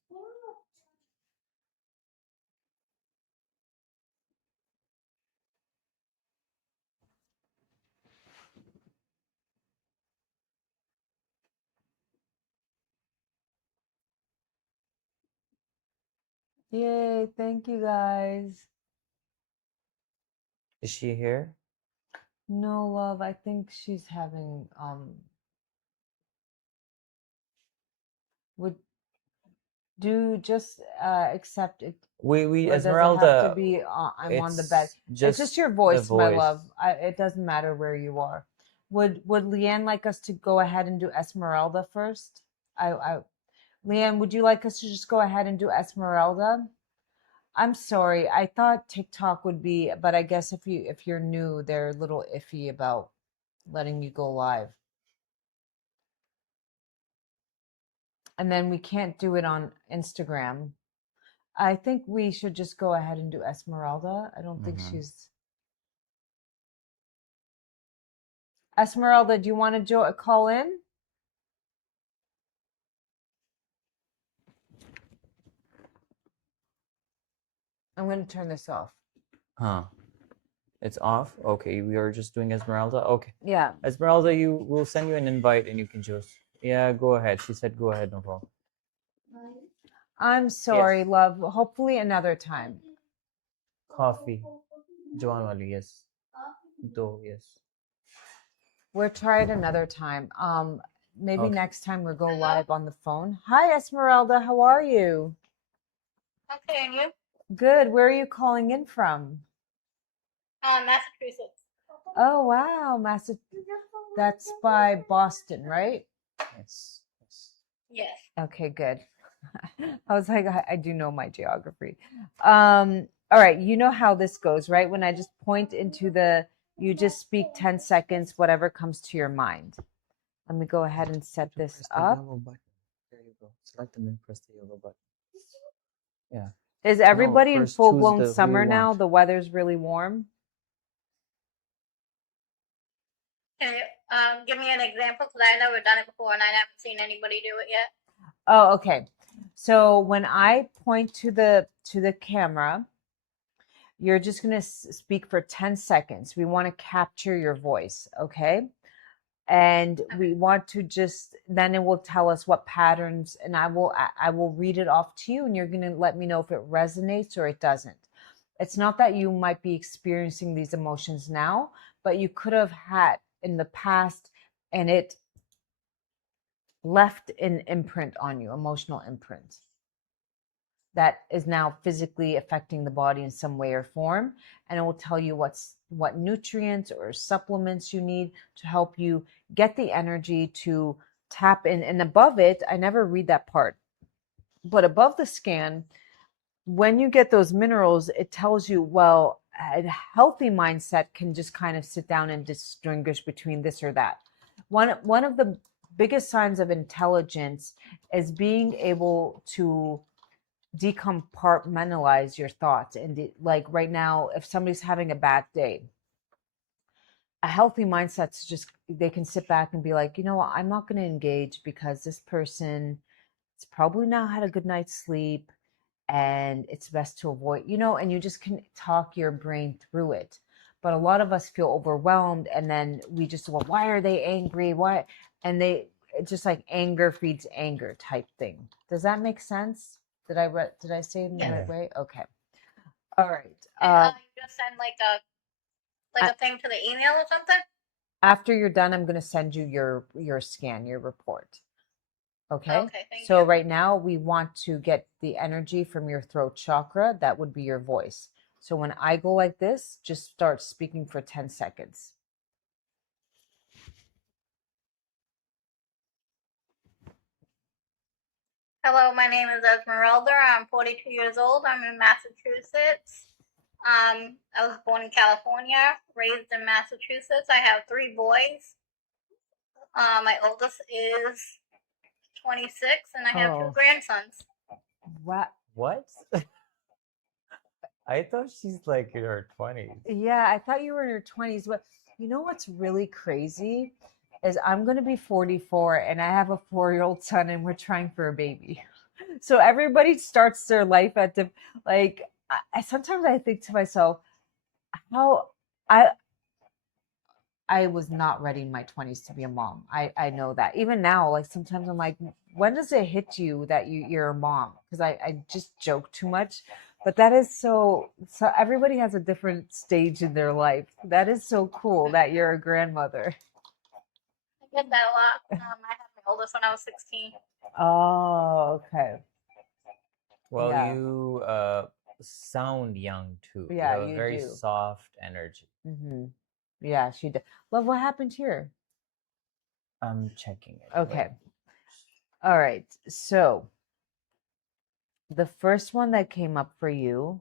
Yay! Thank you, guys. Is she here? No, love. I think she's having would do just accept it. We Or does it Esmeralda. have to be I'm on the bed? It's just your voice, my love. It doesn't matter where you are. Would Leanne like us to go ahead and do Esmeralda first? Leanne, would you like us to just go ahead and do Esmeralda? I'm sorry. I thought TikTok would be, but I guess if you're new, they're a little iffy about letting you go live. And then we can't do it on Instagram. I think we should just go ahead and do Esmeralda. I don't think she's... Esmeralda, do you want to call in? I'm going to turn this off. Huh. It's off? Okay, we are just doing Esmeralda? Okay. Yeah. Esmeralda, we'll send you an invite and you can just... Yeah, go ahead. She said go ahead, no problem. I'm sorry, Yes. love. Hopefully another time. Coffee. Jawan wali, yes. Do, yes. We'll try it another time. Maybe Okay. next time we'll go live on the phone. Hi, Esmeralda. How are you? Okay, and you? Good. Where are you calling in from? Massachusetts. Oh, wow. That's by Boston, right? Yes. Yes. Okay, good. I was like, I do know my geography. All right. You know how this goes, right? When I just point into you just speak 10 seconds, whatever comes to your mind. Let me go ahead and set this up. There you go. Select and then press the yellow button. Yeah. Is everybody in first choose full-blown who you summer now? want. The weather's really warm. Can you give me an example? Because I've never done it before and I haven't seen anybody do it yet. Oh, okay. So when I point to the camera, You're just going to speak for 10 seconds. We want to capture your voice, okay? And we want to just, then it will tell us what patterns, and I will read it off to you, and you're going to let me know if it resonates or it doesn't. It's not that you might be experiencing these emotions now, but you could have had in the past, and it left an imprint on you, emotional imprint, that is now physically affecting the body in some way or form. And it will tell you what nutrients or supplements you need to help you get the energy to tap in. And above it, I never read that part, but above the scan, when you get those minerals, it tells you, well, a healthy mindset can just kind of sit down and distinguish between this or that. One of the biggest signs of intelligence is being able to decompartmentalize your thoughts. And like right now, if somebody's having a bad day, a healthy mindset's just, they can sit back and be like, you know what, I'm not going to engage because this person has probably not had a good night's sleep, and it's best to avoid, and you just can talk your brain through it. But a lot of us feel overwhelmed, and then we just, well, why are they angry? Why? And it's just like anger feeds anger type thing. Does that make sense? Did I say it in the right way? Okay. All right. You just send like a thing to the email or something? After you're done, I'm going to send you your scan, your report. Okay. Okay, thank So you. right now we want to get the energy from your throat chakra. That would be your voice. So when I go like this, just start speaking for 10 seconds. Hello, my name is Esmeralda. I'm 42 years old. I'm in Massachusetts. I was born in California, raised in Massachusetts. I have 3 boys. My oldest is 26, and I have 2 grandsons. What? I thought she's like in her 20s. Yeah, I thought you were in your 20s, but you know what's really crazy is I'm going to be 44 and I have a 4-year-old son and we're trying for a baby. So everybody starts their life at sometimes I think to myself, how I was not ready in my 20s to be a mom. I know that. Even now, like sometimes I'm like, when does it hit you that you're a mom? Because I just joke too much. But that is so everybody has a different stage in their life. That is so cool that you're a grandmother. I get that a lot. I had my oldest when I was 16. Oh, okay. Well, Yeah. you sound young too. Yeah, You have a you very do. soft energy. Mm-hmm. Yeah, she did. Love, what happened here? I'm checking it. Okay. Wait. All right. So the first one that came up for you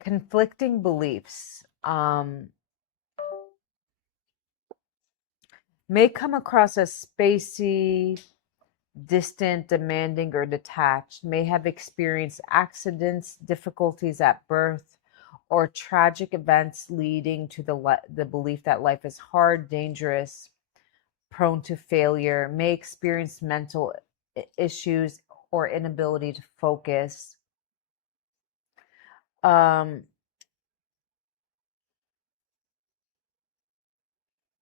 conflicting beliefs may come across as spacey, distant, demanding, or detached, may have experienced accidents, difficulties at birth, or tragic events leading to the belief that life is hard, dangerous, prone to failure, may experience mental issues or inability to focus.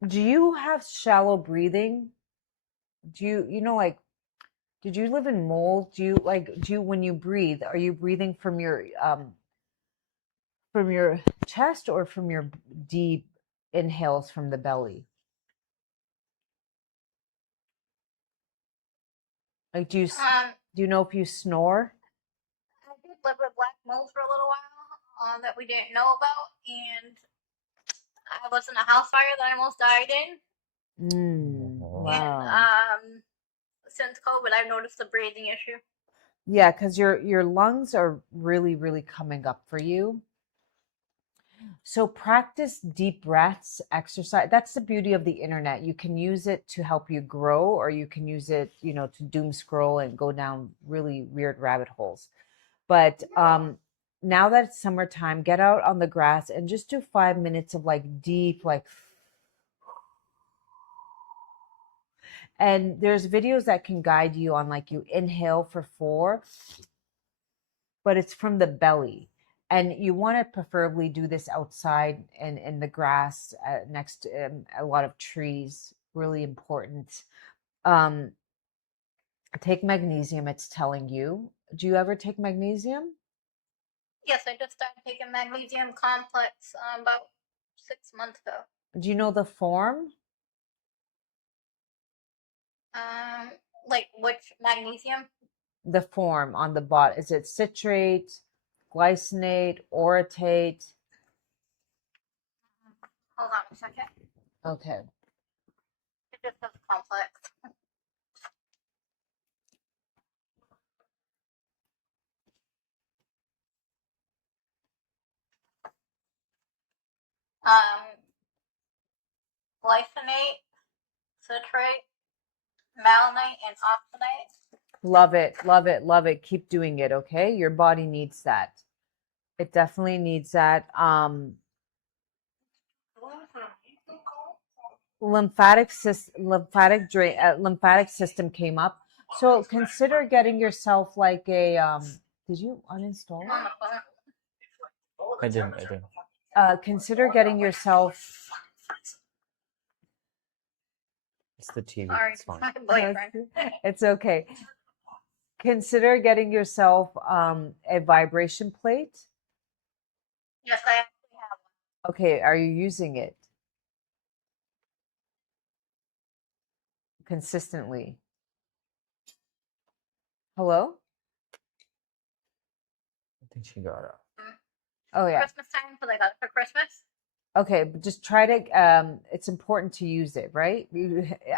Do you have shallow breathing? Do like, did you live in mold? Do you when you breathe, are you breathing from your chest or from your deep inhales from the belly? Like, do you know if you snore? I did live with black mold for a little while that we didn't know about, and I was in a house fire that I almost died in. Wow. And since COVID, I've noticed a breathing issue. Yeah, because your lungs are really, really coming up for you. So practice deep breaths, exercise. That's the beauty of the internet. You can use it to help you grow, or you can use it, to doom scroll and go down really weird rabbit holes. But now that it's summertime, get out on the grass and just do 5 minutes of like deep, like, And there's videos that can guide you on like you inhale for 4, but it's from the belly. And you want to preferably do this outside and in the grass next to a lot of trees. Really important. Take magnesium, it's telling you. Do you ever take magnesium? Yes, I just started taking magnesium complex about 6 months ago. Do you know the form? Like which magnesium? The form on the bottom. Is it citrate, glycinate, orotate? Hold on a second. Okay. It just says complex. Glycinate, citrate, malonate, and oxalate. Love it, love it, love it. Keep doing it, okay? Your body needs that. It definitely needs that. Lymphatic system came up. So consider getting yourself like a did you uninstall On it? the phone. I didn't. Consider getting yourself It's the TV. Sorry, It's fine. my boyfriend. it's okay. Consider getting yourself a vibration plate. Yes, I actually have one. Okay, are you using it consistently? Hello? I think she got up. Oh yeah. Christmas time, because I got it for Christmas. Okay, but just try to it's important to use it, right?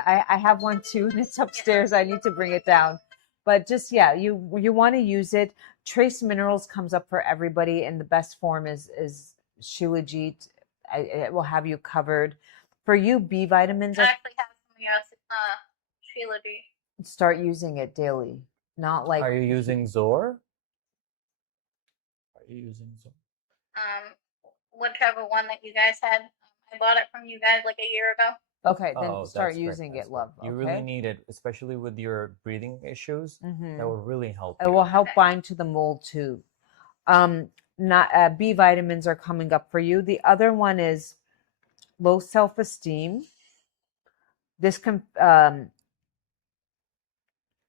I have one too, and it's upstairs. I need to bring it down. But just you want to use it. Trace minerals comes up for everybody, and the best form is Shilajit. It will have you covered. For you, B vitamins, I actually have some of your Shilajit. start using it daily. Not like Are you using Zor? Are you using Zor? Whichever one that you guys had. I bought it from you guys like a year ago. okay, then Oh, start that's great, using that's it, great. love. You okay? really need it, especially with your breathing issues. That will really help It you. will help bind to the mold too. Not B vitamins are coming up for you. The other one is low self-esteem. This can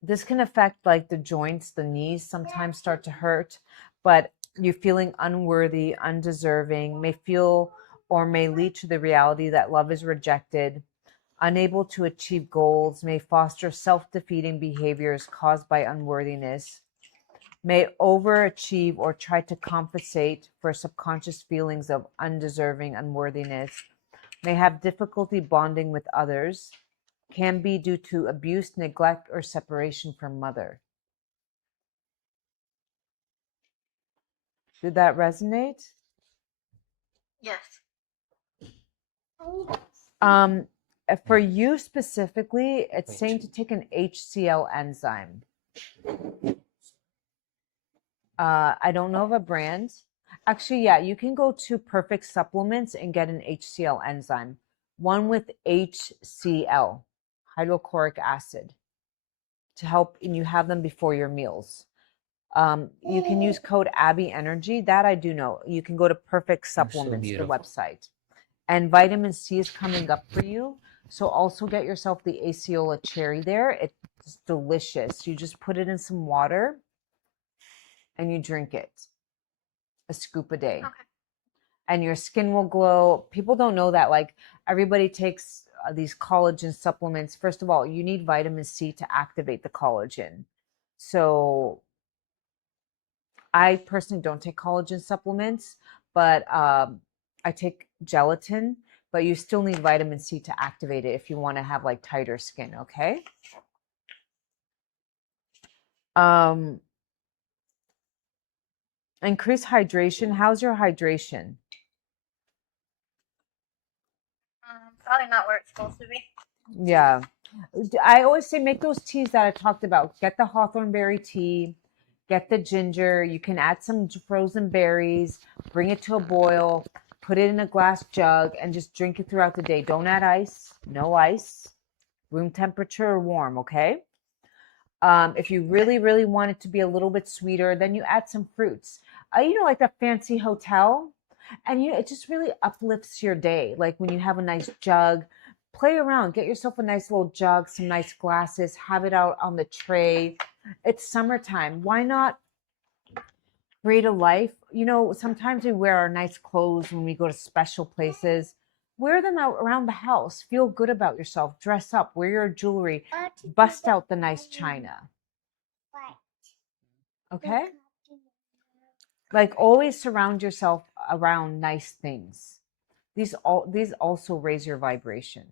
affect like the joints, the knees sometimes start to hurt, but you feeling unworthy, undeserving, may feel or may lead to the reality that love is rejected, unable to achieve goals, may foster self-defeating behaviors caused by unworthiness, may overachieve or try to compensate for subconscious feelings of undeserving unworthiness, may have difficulty bonding with others, can be due to abuse, neglect, or separation from mother. Did that resonate? Yes. For you specifically, it's saying to take an HCl enzyme. I don't know of a brand. Actually, yeah, you can go to Perfect Supplements and get an HCl enzyme. One with HCl, hydrochloric acid, to help, and you have them before your meals. You can use code Abby Energy. That I do know. You can go to Perfect Supplements, the website. And vitamin C is coming up for you. So also get yourself the Aceola cherry there. It's delicious. You just put it in some water and you drink it. A scoop a day. Okay. And your skin will glow. People don't know that. Like everybody takes these collagen supplements. First of all, you need vitamin C to activate the collagen. So I personally don't take collagen supplements, but I take gelatin, but you still need vitamin C to activate it if you want to have like tighter skin, okay? Increase hydration. How's your hydration? Probably not where it's supposed to be. Yeah. I always say make those teas that I talked about. Get the Hawthorn Berry tea, get the ginger. You can add some frozen berries, bring it to a boil, put it in a glass jug, and just drink it throughout the day. Don't add ice. No ice. room temperature or warm, okay? If you really, really want it to be a little bit sweeter, then you add some fruits. Like a fancy hotel, and it just really uplifts your day. Like when you have a nice jug, play around, get yourself a nice little jug, some nice glasses, have it out on the tray. It's summertime. Why not create a life? Sometimes we wear our nice clothes when we go to special places. Wear them out around the house. Feel good about yourself. Dress up. Wear your jewelry. Bust out the nice china. Okay? Like always surround yourself around nice things. These also raise your vibration.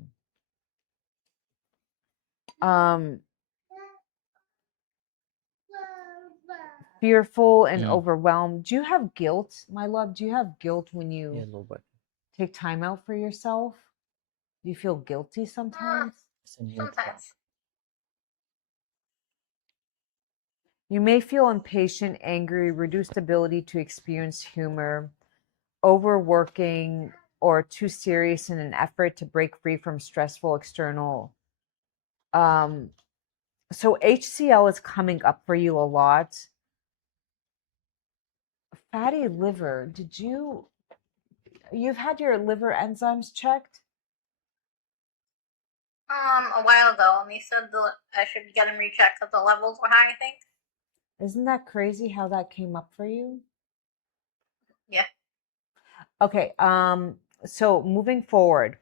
Fearful and overwhelmed. Do you have guilt, my love? Do you have guilt when Yeah, a you little bit. take time out for yourself? Do you feel guilty sometimes? Sometimes. You may feel impatient, angry, reduced ability to experience humor, overworking, or too serious in an effort to break free from stressful external. So HCl is coming up for you a lot. Fatty liver, you've had your liver enzymes checked? A while ago, and they said I should get them rechecked because the levels were high, I think. Isn't that crazy how that came up for you? Yeah. Okay, so moving forward,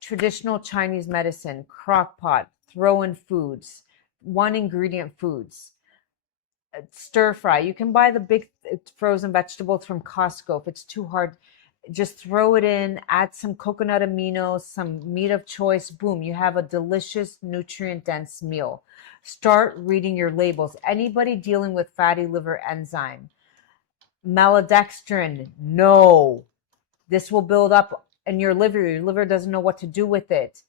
traditional Chinese medicine, crock pot, throw-in foods, one ingredient foods, stir fry. You can buy the big frozen vegetables from Costco if it's too hard. Just throw it in, add some coconut aminos, some meat of choice. Boom, you have a delicious, nutrient-dense meal. Start reading your labels. Anybody dealing with fatty liver enzyme, maltodextrin, no. This will build up in your liver. Your liver doesn't know what to do with it.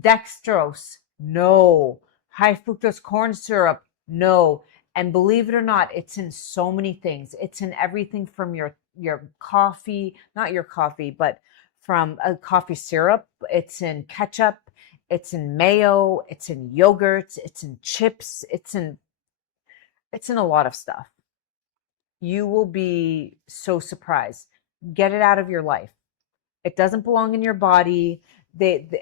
Dextrose, no. High fructose corn syrup, no. And believe it or not, it's in so many things. It's in everything from your coffee, not your coffee, but from a coffee syrup. It's in ketchup. It's in mayo. It's in yogurts. It's in chips. It's in a lot of stuff. You will be so surprised. Get it out of your life. It doesn't belong in your body. It's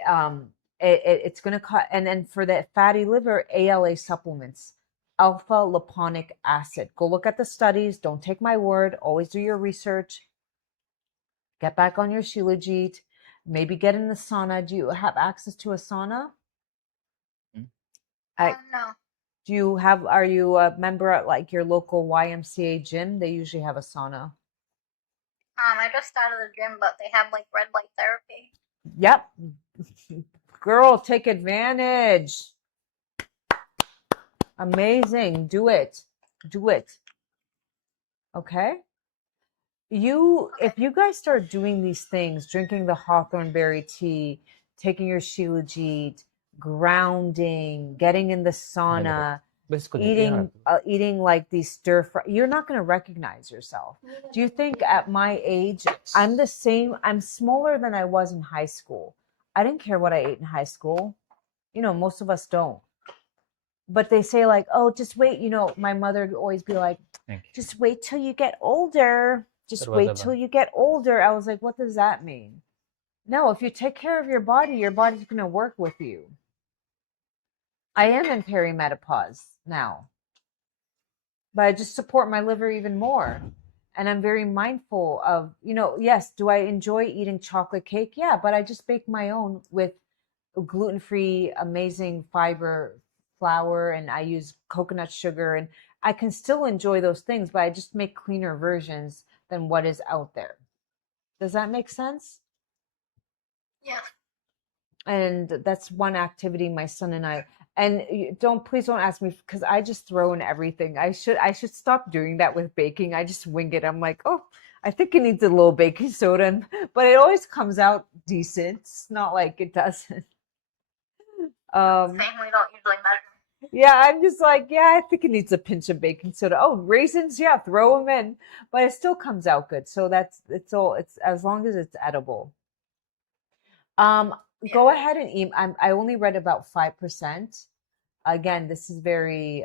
going to cut. And then for the fatty liver, ALA supplements, alpha lipoic acid. Go look at the studies. Don't take my word. Always do your research. Get back on your Shilajit. Maybe get in the sauna. Do you have access to a sauna? No. Are you a member at like your local YMCA gym? They usually have a sauna. I just started the gym, but they have like red light therapy. Yep. Girl, take advantage. Amazing. Do it. Do it. Okay? If you guys start doing these things, drinking the Hawthorn Berry tea, taking your Shilajit, grounding, getting in the sauna, eating like these stir fry, you're not going to recognize yourself. Do you think at my age, I'm the same? I'm smaller than I was in high school. I didn't care what I ate in high school. Most of us don't. But they say like, oh, just wait. My mother would always be like, just wait till you get older. Just wait till you get older. I was like, what does that mean? No, if you take care of your body's going to work with you. I am in perimenopause now, but I just support my liver even more. And I'm very mindful of, yes, do I enjoy eating chocolate cake? Yeah, but I just bake my own with gluten-free, amazing fiber flour, and I use coconut sugar, and I can still enjoy those things, but I just make cleaner versions than what is out there. Does that make sense? Yeah. And that's one activity my son and I, and please don't ask me, because I just throw in everything. I should stop doing that with baking. I just wing it. I'm like, oh, I think it needs a little baking soda, but it always comes out decent. It's not like it doesn't. Same, we don't usually measure. Yeah, I'm just like, yeah, I think it needs a pinch of baking soda. Oh, raisins, yeah, throw them in, but it still comes out good. So it's as long as it's edible. go ahead and email. I only read about 5%. Again, this is very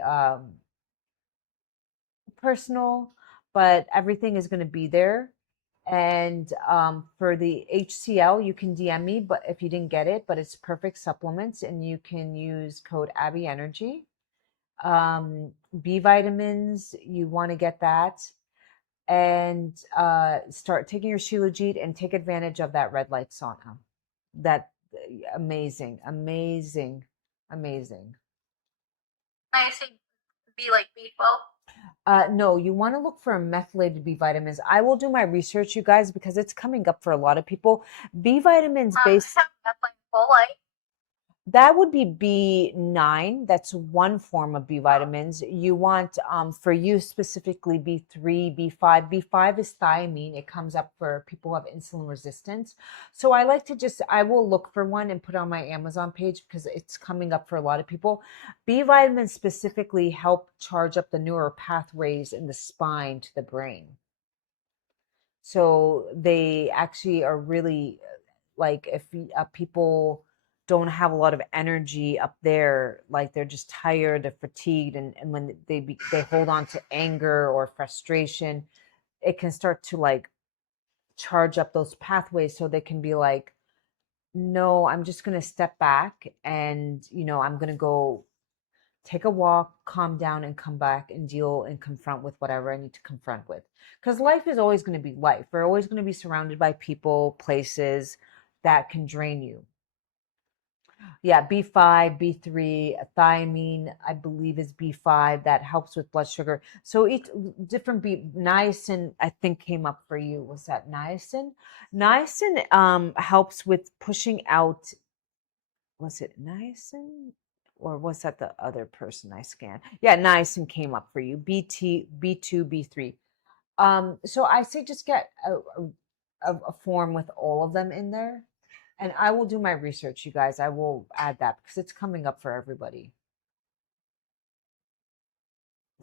personal, but everything is going to be there. And for the HCl, you can DM me, but if you didn't get it, but it's perfect supplements, and you can use code Abby Energy. B vitamins, you want to get that, and start taking your Shilajit and take advantage of that red light sauna. That amazing, amazing, amazing. I see B like B12. No, you want to look for methylated B vitamins. I will do my research, you guys, because it's coming up for a lot of people. B vitamins based. That's like folate. That would be B9. That's one form of B vitamins. You want, for you specifically, B3, B5. B5 is thiamine. It comes up for people who have insulin resistance. So I like to I will look for one and put it on my Amazon page because it's coming up for a lot of people. B vitamins specifically help charge up the neural pathways in the spine to the brain. So they actually are really, like, if people don't have a lot of energy up there, like they're just tired or fatigued, and when they hold on to anger or frustration, it can start to like charge up those pathways, so they can be like, no, I'm just going to step back, and I'm going to go take a walk, calm down, and come back and deal and confront with whatever I need to confront with. Because life is always going to be life. We're always going to be surrounded by people, places that can drain you. Yeah, B5, B3, thiamine, I believe, is B5. That helps with blood sugar. So each different niacin, I think, came up for you. Was that niacin? Niacin helps with pushing out. Was it niacin? Or was that the other person I scanned? Yeah, niacin came up for you. B2, B3. So I say just get a form with all of them in there. And I will do my research, you guys. I will add that because it's coming up for everybody.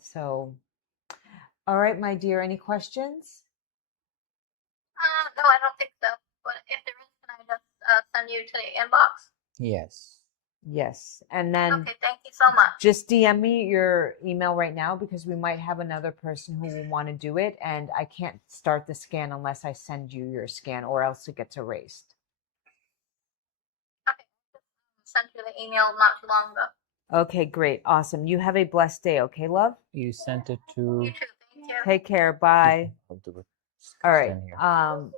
So, all right, my dear, any questions? No, I don't think so. But if there is, can I just send you to the inbox? Yes. Yes. And then okay, thank you so much. Just DM me your email right now because we might have another person who will want to do it. And I can't start the scan unless I send you your scan, or else it gets erased. Okay. Sent you the email not too long ago. Okay, great. Awesome. You have a blessed day. Okay, love? You sent it to. You too. Thank you. Take care. Bye. I'll do it. All right. Stand here.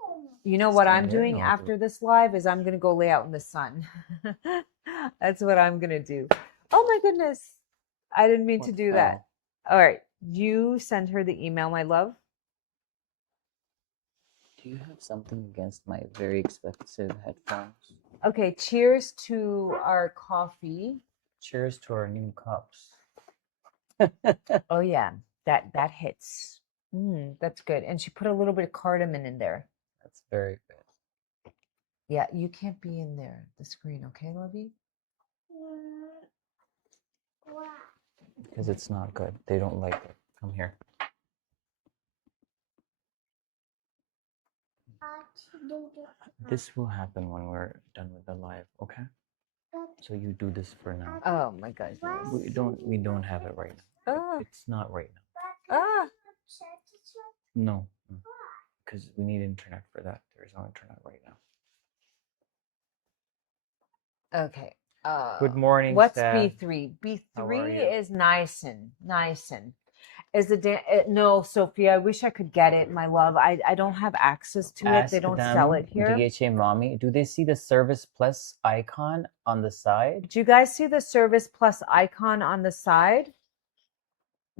You know what Stand I'm here, doing and I'll do after this live is I'm going to go lay out in the sun. That's what I'm going to do. Oh my goodness. I didn't mean to do that. All right. You send her the email, my love. Do you have something against my very expensive headphones? Okay. Cheers to our coffee. Cheers to our new cups. Oh yeah. That hits. That's good. And she put a little bit of cardamom in there. That's very good. Yeah, you can't be in there, the screen, okay, lovey? Because it's not good. They don't like it. Come here. This will happen when we're done with the live, okay? So you do this for now. Oh my goodness. We don't have it right now. It's not right now. No. Because we need internet for that. There's no internet right now. Okay. Good morning, what's Steph. B3? How are you? B3 is niacin. Niacin. Is no, Sophia, I wish I could get it, my love. I don't have access to it. They don't sell it here. DHA Mommy, do they see the Service Plus icon on the side? Do you guys see the Service Plus icon on the side?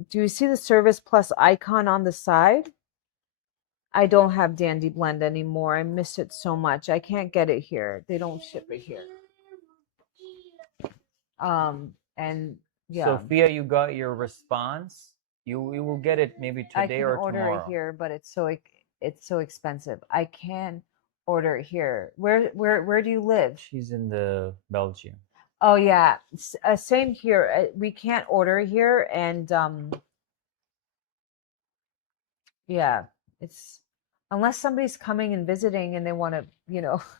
Do you see the Service Plus icon on the side? I don't have Dandy Blend anymore. I miss it so much. I can't get it here. They don't ship it here. And yeah. Sophia, you got your response. You will get it maybe today or tomorrow. I can order it here, but it's so expensive. I can order it here. Where do you live? She's in the Belgium. Oh yeah, same here. We can't order here, and yeah, it's Unless somebody's coming and visiting and they want to,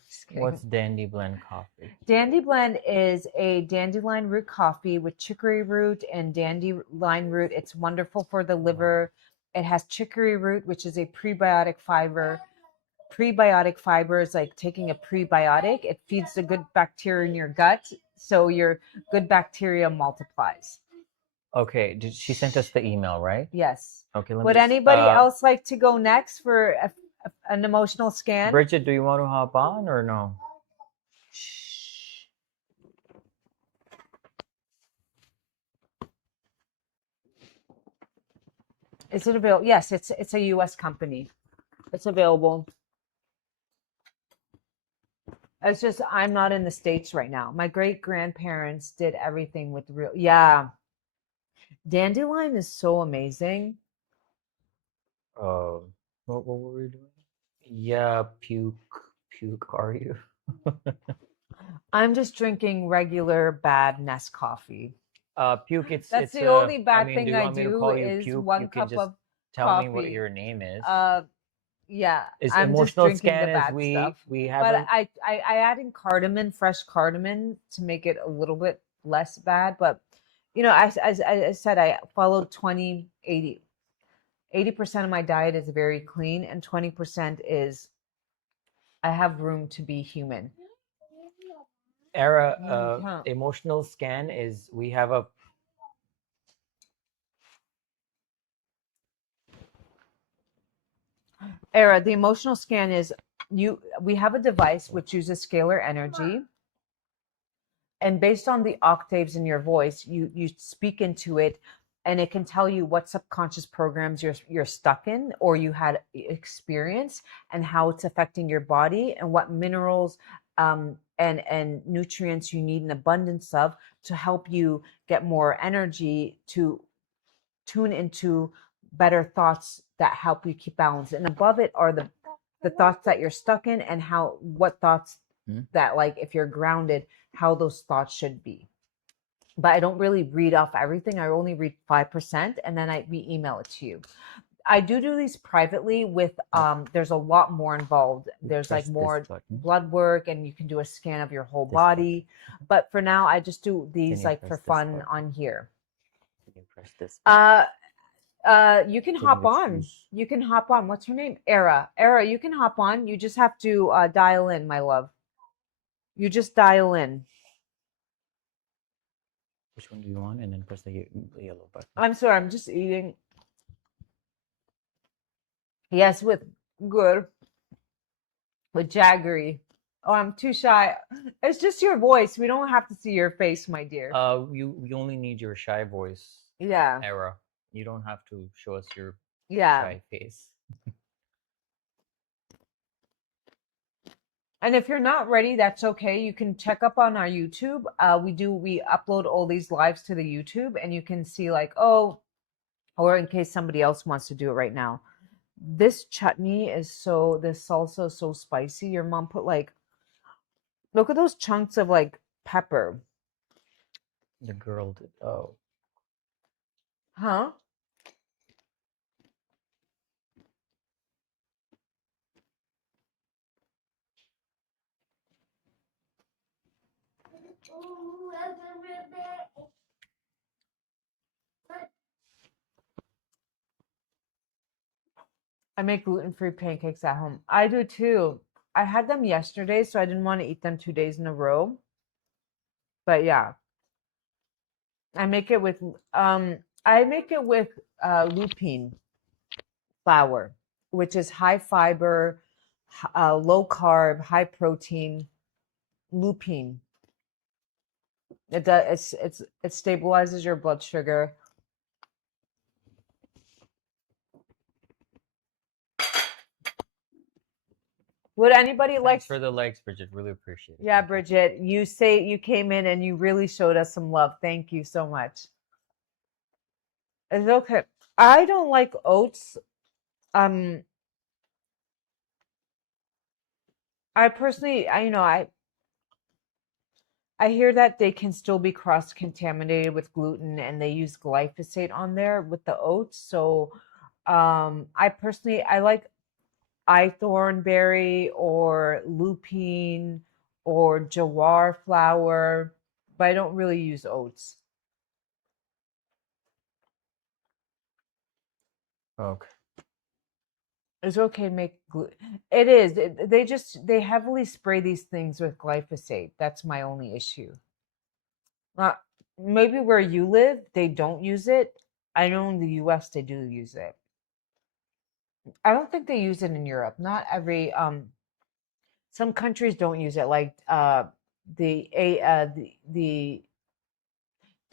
just kidding. What's Dandy Blend coffee? Dandy Blend is a dandelion root coffee with chicory root and dandelion root. It's wonderful for the liver. It has chicory root, which is a prebiotic fiber. Prebiotic fiber is like taking a prebiotic. It feeds the good bacteria in your gut, so your good bacteria multiplies. Okay, she sent us the email, right? Yes. Okay, Would anybody else like to go next for an emotional scan? Bridget, do you want to hop on or no? Is it available? Yes, it's a U.S. company. It's available. It's just I'm not in the States right now. My great grandparents did everything with real. Yeah, dandelion is so amazing. What were we doing? Yeah, puke. Are you? I'm just drinking regular bad Nescoffee. Puke. That's the only bad thing do you I want me to do call you is puke? one You can cup just of tell coffee. me what your name is. Yeah, Is I'm just emotional drinking scan the is bad stuff. we have. But I add in cardamom, fresh cardamom, to make it a little bit less bad. But I said, I follow 20-80. 80% of my diet is very clean, and 20% is I have room to be human. Era, emotional scan is we have a. Era, the emotional scan is we have a device which uses scalar energy, and based on the octaves in your voice, you speak into it, and it can tell you what subconscious programs you're stuck in or you had experience, and how it's affecting your body, and what minerals and nutrients you need in abundance of to help you get more energy, to tune into better thoughts that help you keep balance. And above it are the thoughts that you're stuck in, and what thoughts that, like, if you're grounded, how those thoughts should be. But I don't really read off everything. I only read 5%, and then we email it to you. I do these privately with there's a lot more involved. There's like more blood work, and you can do a scan of your whole body. But for now, I just do these like for fun on here. Can you press this? You can hop on. You can hop on. What's her name? Era, you can hop on. You just have to dial in, my love. You just dial in. Which one do you want? And then press the yellow button. I'm sorry, I'm just eating. Yes, with jaggery. Oh, I'm too shy. It's just your voice. We don't have to see your face, my dear. You only need your shy voice. Yeah. Era. You don't have to show us your shy face. And if you're not ready, that's okay. You can check up on our YouTube. We upload all these lives to the YouTube, and you can see like, or in case somebody else wants to do it right now. This chutney this salsa is so spicy. Your mom put look at those chunks of like pepper. The girl did. Oh. Huh? I make gluten-free pancakes at home. I do too. I had them yesterday, so I didn't want to eat them 2 days in a row. But yeah. I make it with lupine flour, which is high fiber, low carb, high protein lupine. It stabilizes your blood sugar. Would anybody Thanks for the likes, Bridget? Really appreciate it. Yeah, Bridget, you came in and you really showed us some love. Thank you so much. It's okay. I don't like oats. I personally, I hear that they can still be cross-contaminated with gluten, and they use glyphosate on there with the oats. So, I personally, Hawthorn Berry or lupine or jawar flour, but I don't really use oats. Okay. It's okay to make it is. They heavily spray these things with glyphosate. That's my only issue. Uh, Maybe where you live, they don't use it. I know in the US they do use it. I don't think they use it in Europe. Not every some countries don't use it. Like the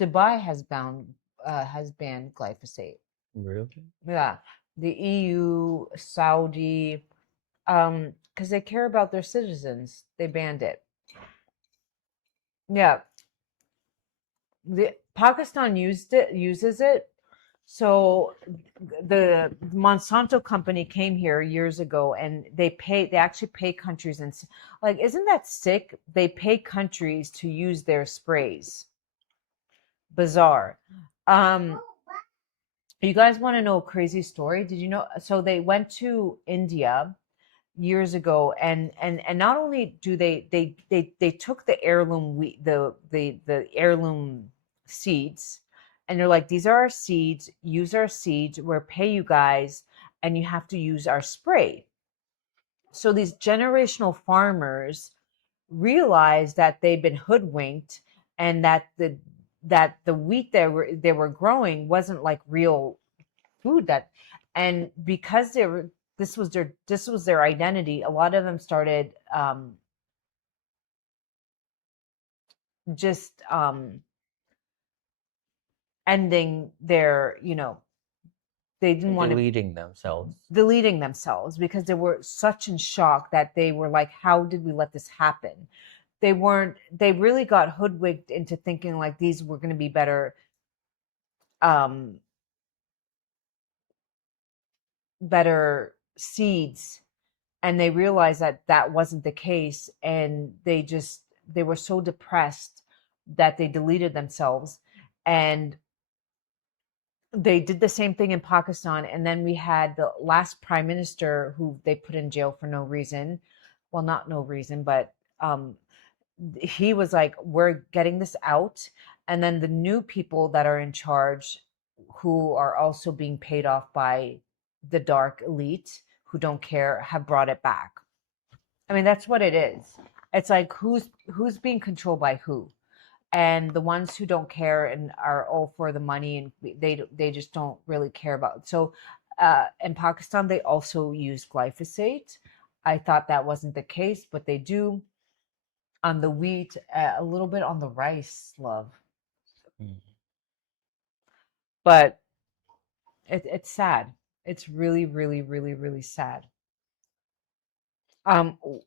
Dubai has banned glyphosate. Really? Yeah, the EU, Saudi, because they care about their citizens, they banned it. Yeah, the Pakistan uses it. So the Monsanto company came here years ago, and they actually pay countries, and like, isn't that sick? They pay countries to use their sprays. Bizarre. You guys want to know a crazy story? Did you know? So they went to India years ago, and not only do they took the heirloom wheat, the heirloom seeds, and they're like, these are our seeds, use our seeds, we'll pay you guys, and you have to use our spray. So these generational farmers realized that they'd been hoodwinked, and that the wheat they were growing wasn't like real food. That, and because this was their identity, a lot of them started just ending their, they didn't want to deleting themselves because they were such in shock that they were like, how did we let this happen? They really got hoodwinked into thinking like these were going to be better seeds, and they realized that that wasn't the case, and they were so depressed that they deleted themselves. And they did the same thing in Pakistan. And then we had the last prime minister who they put in jail for no reason. Well, not no reason, but he was like, we're getting this out. And then the new people that are in charge, who are also being paid off by the dark elite who don't care, have brought it back. I mean, that's what it is. It's like, who's being controlled by who? And the ones who don't care and are all for the money, and they just don't really care about it. So in Pakistan, they also use glyphosate. I thought that wasn't the case, but they do on the wheat, a little bit on the rice, love. But it's sad. It's really, really, really, really sad.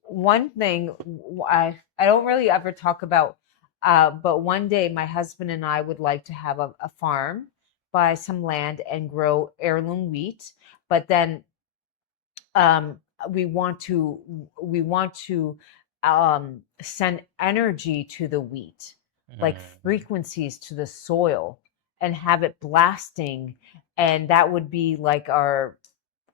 One thing I don't really ever talk about, but one day my husband and I would like to have a farm, buy some land and grow heirloom wheat. But then we want to send energy to the wheat, like frequencies to the soil, and have it blasting, and that would be like our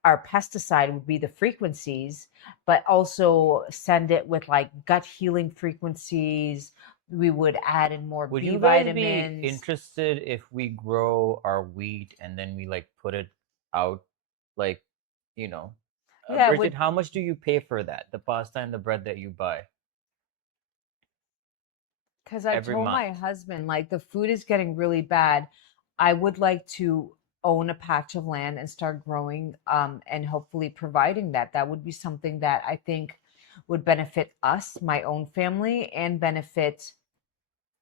pesticide would be the frequencies, but also send it with like gut healing frequencies. We would add in more Would B you guys vitamins. be interested if we grow our wheat and then we like put it out, like, Yeah, Bridget, how much do you pay for that? The pasta and the bread that you buy? Because I every told my month? husband, like, the food is getting really bad. I would like to own a patch of land and start growing, and hopefully providing that. That would be something that I think would benefit us, my own family, and benefit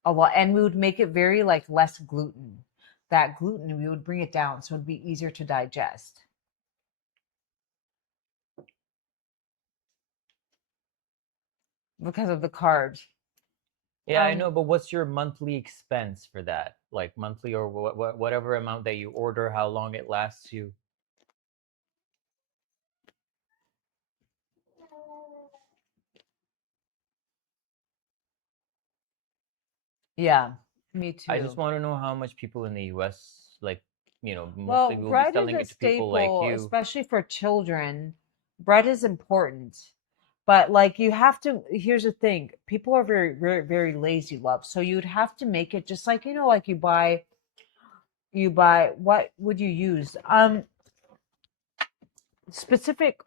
a lot. And we would make it very like less gluten. That gluten, we would bring it down so it'd be easier to digest. Because of the carbs. Yeah, I know, but what's your monthly expense for that? Like monthly or whatever amount that you order, how long it lasts you? Yeah, me too. I just want to know how much people in the US, like, Well, mostly will be bread is selling a it to people like staple, you. especially for children. bread is important, but like you have to, here's the thing, people are very, very, very lazy, love. So you'd have to make it just like, like you buy, what would you use? Specific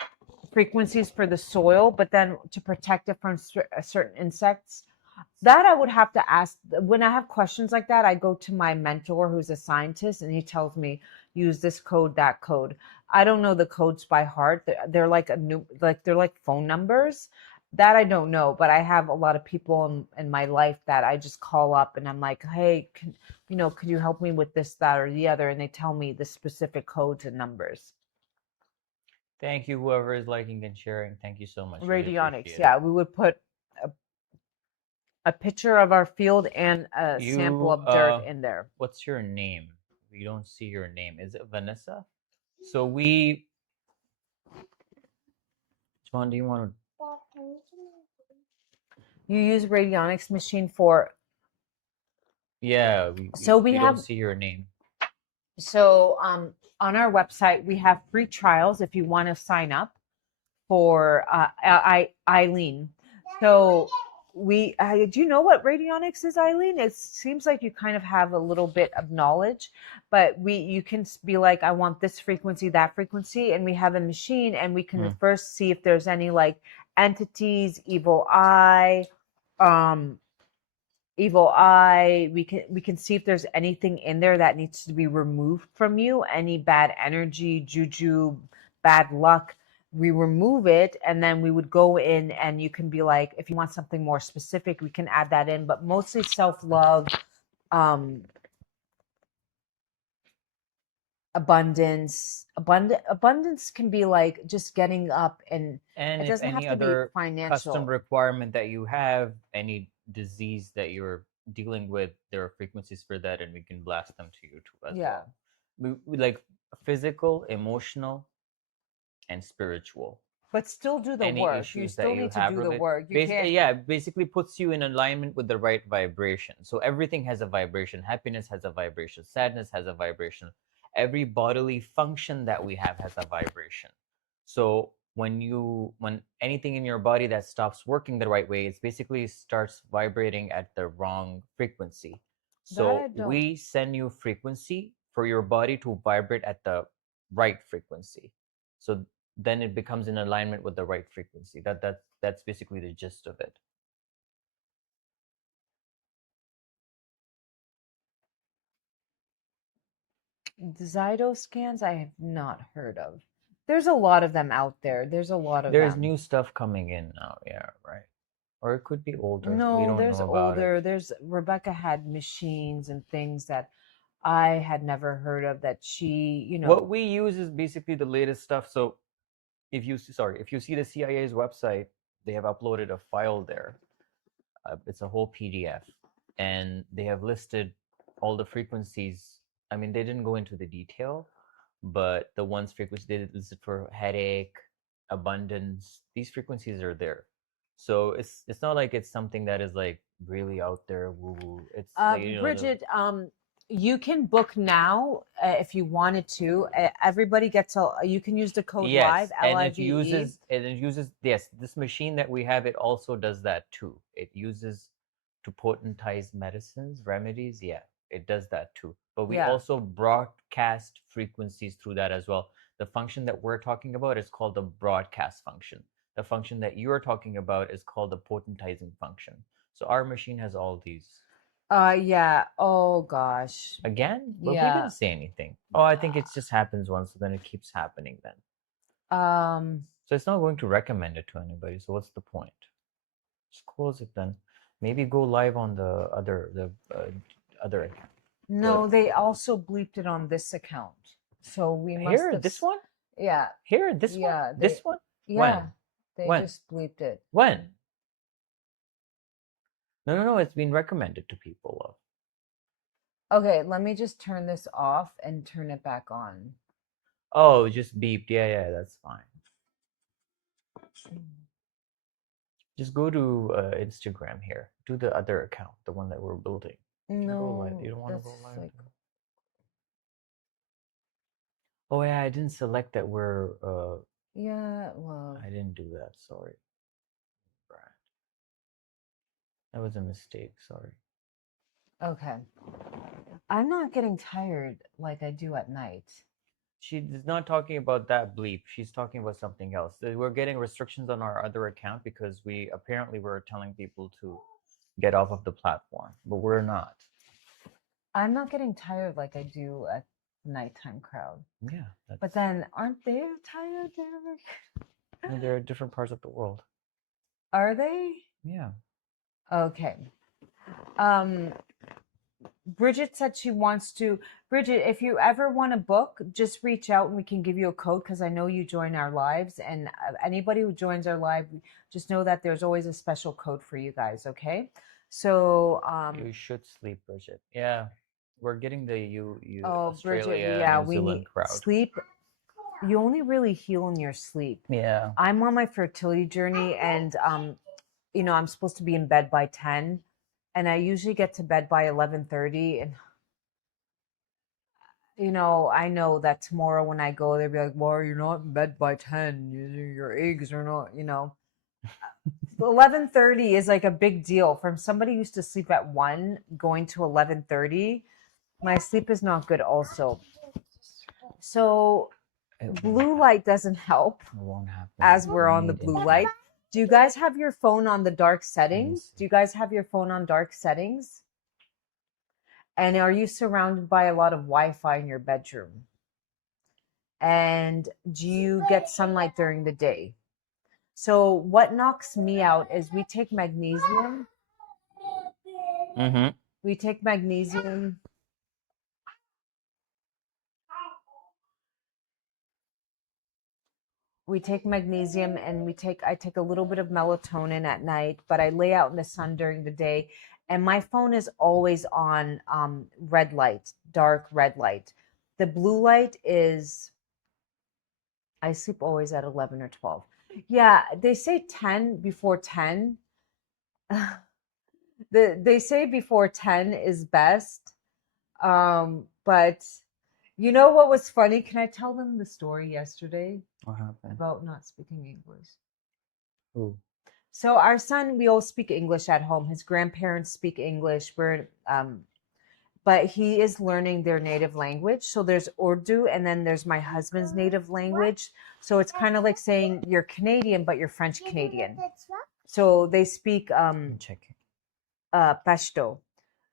frequencies for the soil, but then to protect it from certain insects. That I would have to ask. When I have questions like that, I go to my mentor who's a scientist and he tells me use this code, that code. I don't know the codes by heart. They're like they're like phone numbers. That I don't know, but I have a lot of people in my life that I just call up and I'm like, hey, could you help me with this, that, or the other? And they tell me the specific codes and numbers. Thank you, whoever is liking and sharing. Thank you so much. Really Radionics, appreciate yeah, we would put a picture of our field and a it. sample of dirt in there. What's your name? We don't see your name. Is it Vanessa? So we. John, do you want to? You use radionics machine for. Yeah. We don't see your name. So on our website we have free trials if you want to sign up for Eileen. So we do you know what radionics is, Eileen? It seems like you kind of have a little bit of knowledge, but you can be like, I want this frequency, that frequency, and we have a machine and we can first see if there's any like entities, evil eye. We can see if there's anything in there that needs to be removed from you, any bad energy, juju, bad luck. We remove it, and then we would go in and you can be like, if you want something more specific, we can add that in, but mostly self-love, abundance can be like just getting up, and it if doesn't any have to be other financial. custom requirement that you have, any disease that you're dealing with, there are frequencies for that, and we can blast them to you too as well. We like physical, emotional, and spiritual. But still do the Any work. issues You still that you need to have do the relate- work. You can't. Yeah, basically puts you in alignment with the right vibration. So everything has a vibration. Happiness has a vibration. Sadness has a vibration. Every bodily function that we have has a vibration. So when anything in your body that stops working the right way, it basically starts vibrating at the wrong frequency. So we send you frequency for your body to vibrate at the right frequency. So then it becomes in alignment with the right frequency. That's basically the gist of it. The Zyto scans I have not heard of. There's a lot of them out there. There's New stuff coming in now, yeah, right. Or it could be older. No, we don't there's know about older. it. There's Rebecca had machines and things that I had never heard of that she, What we use is basically the latest stuff. So if you see the CIA's website, they have uploaded a file there. It's a whole PDF, and they have listed all the frequencies. I mean, they didn't go into the detail, but the ones frequency they listed for headache, abundance, these frequencies are there. So it's not like it's something that is like really out there woo woo. It's like, Bridget, you can book now if you wanted to. Everybody gets you can use the code live, and LIVE. it uses yes, this machine that we have, it also does that too. It uses to potentize medicines, remedies. Yeah, it does that too. But we also broadcast frequencies through that as well. The function that we're talking about is called the broadcast function. The function that you're talking about is called the potentizing function. So our machine has all these. Yeah. Oh gosh. Again? But we didn't say anything. Oh, I think it just happens once, so then it keeps happening then. So it's not going to recommend it to anybody. So what's the point? Just close it then. Maybe go live on the other account. No, they also bleeped it on this account. So we must Here, have this one? Yeah. Here, this Yeah, one? This one? Yeah. When? They just bleeped it. When? No, it's been recommended to people. Okay, let me just turn this off and turn it back on. Oh, just beeped. Yeah, that's fine. Just go to Instagram here. Do the other account, the one that we're building. No, you don't want to go live. like... Oh yeah, I didn't select that we're Yeah, well, I didn't do that. Sorry. Brad. That was a mistake. Sorry. okay. I'm not getting tired like I do at night. She's not talking about that bleep. She's talking about something else. We're getting restrictions on our other account because we apparently were telling people to get off of the platform, but we're not. I'm not getting tired like I do at nighttime crowd. Yeah. But then aren't they tired, Derek? They're different parts of the world. Are they? Yeah. Okay. Bridget said she wants to. Bridget, if you ever want a book, just reach out and we can give you a code because I know you join our lives. And anybody who joins our live, just know that there's always a special code for you guys, okay? So you should sleep, Bridget. Yeah. We're getting the you Bridget, Australia, yeah, New we Zealand need crowd. sleep. You only really heal in your sleep. Yeah. I'm on my fertility journey and you know, I'm supposed to be in bed by 10 and I usually get to bed by 11:30 and you know, I know that tomorrow when I go, they'll be like, well, you're not in bed by 10. Your eggs are not, you know. 11:30 is like a big deal. From somebody who used to sleep at 1, going to 11:30, my sleep is not good also. So blue light doesn't help It won't happen. as we're on the Need blue internet. light. Do you guys have your phone on the dark settings? Do you guys have your phone on dark settings? And are you surrounded by a lot of Wi-Fi in your bedroom? And do you get sunlight during the day? So what knocks me out is we take magnesium. Mm-hmm. We take magnesium. We take magnesium and I take a little bit of melatonin at night, but I lay out in the sun during the day. And my phone is always on red light, dark red light. The blue light is, I sleep always at 11 or 12. Yeah, they say 10 before 10. They say before 10 is best. But you know what was funny? Can I tell them the story yesterday What happened? about not speaking English? Ooh. So our son, we all speak English at home. His grandparents speak English. But he is learning their native language. So there's Urdu, and then there's my husband's native language. So it's kind of like saying you're Canadian, but you're French Canadian. So they speak I'm checking. Pashto.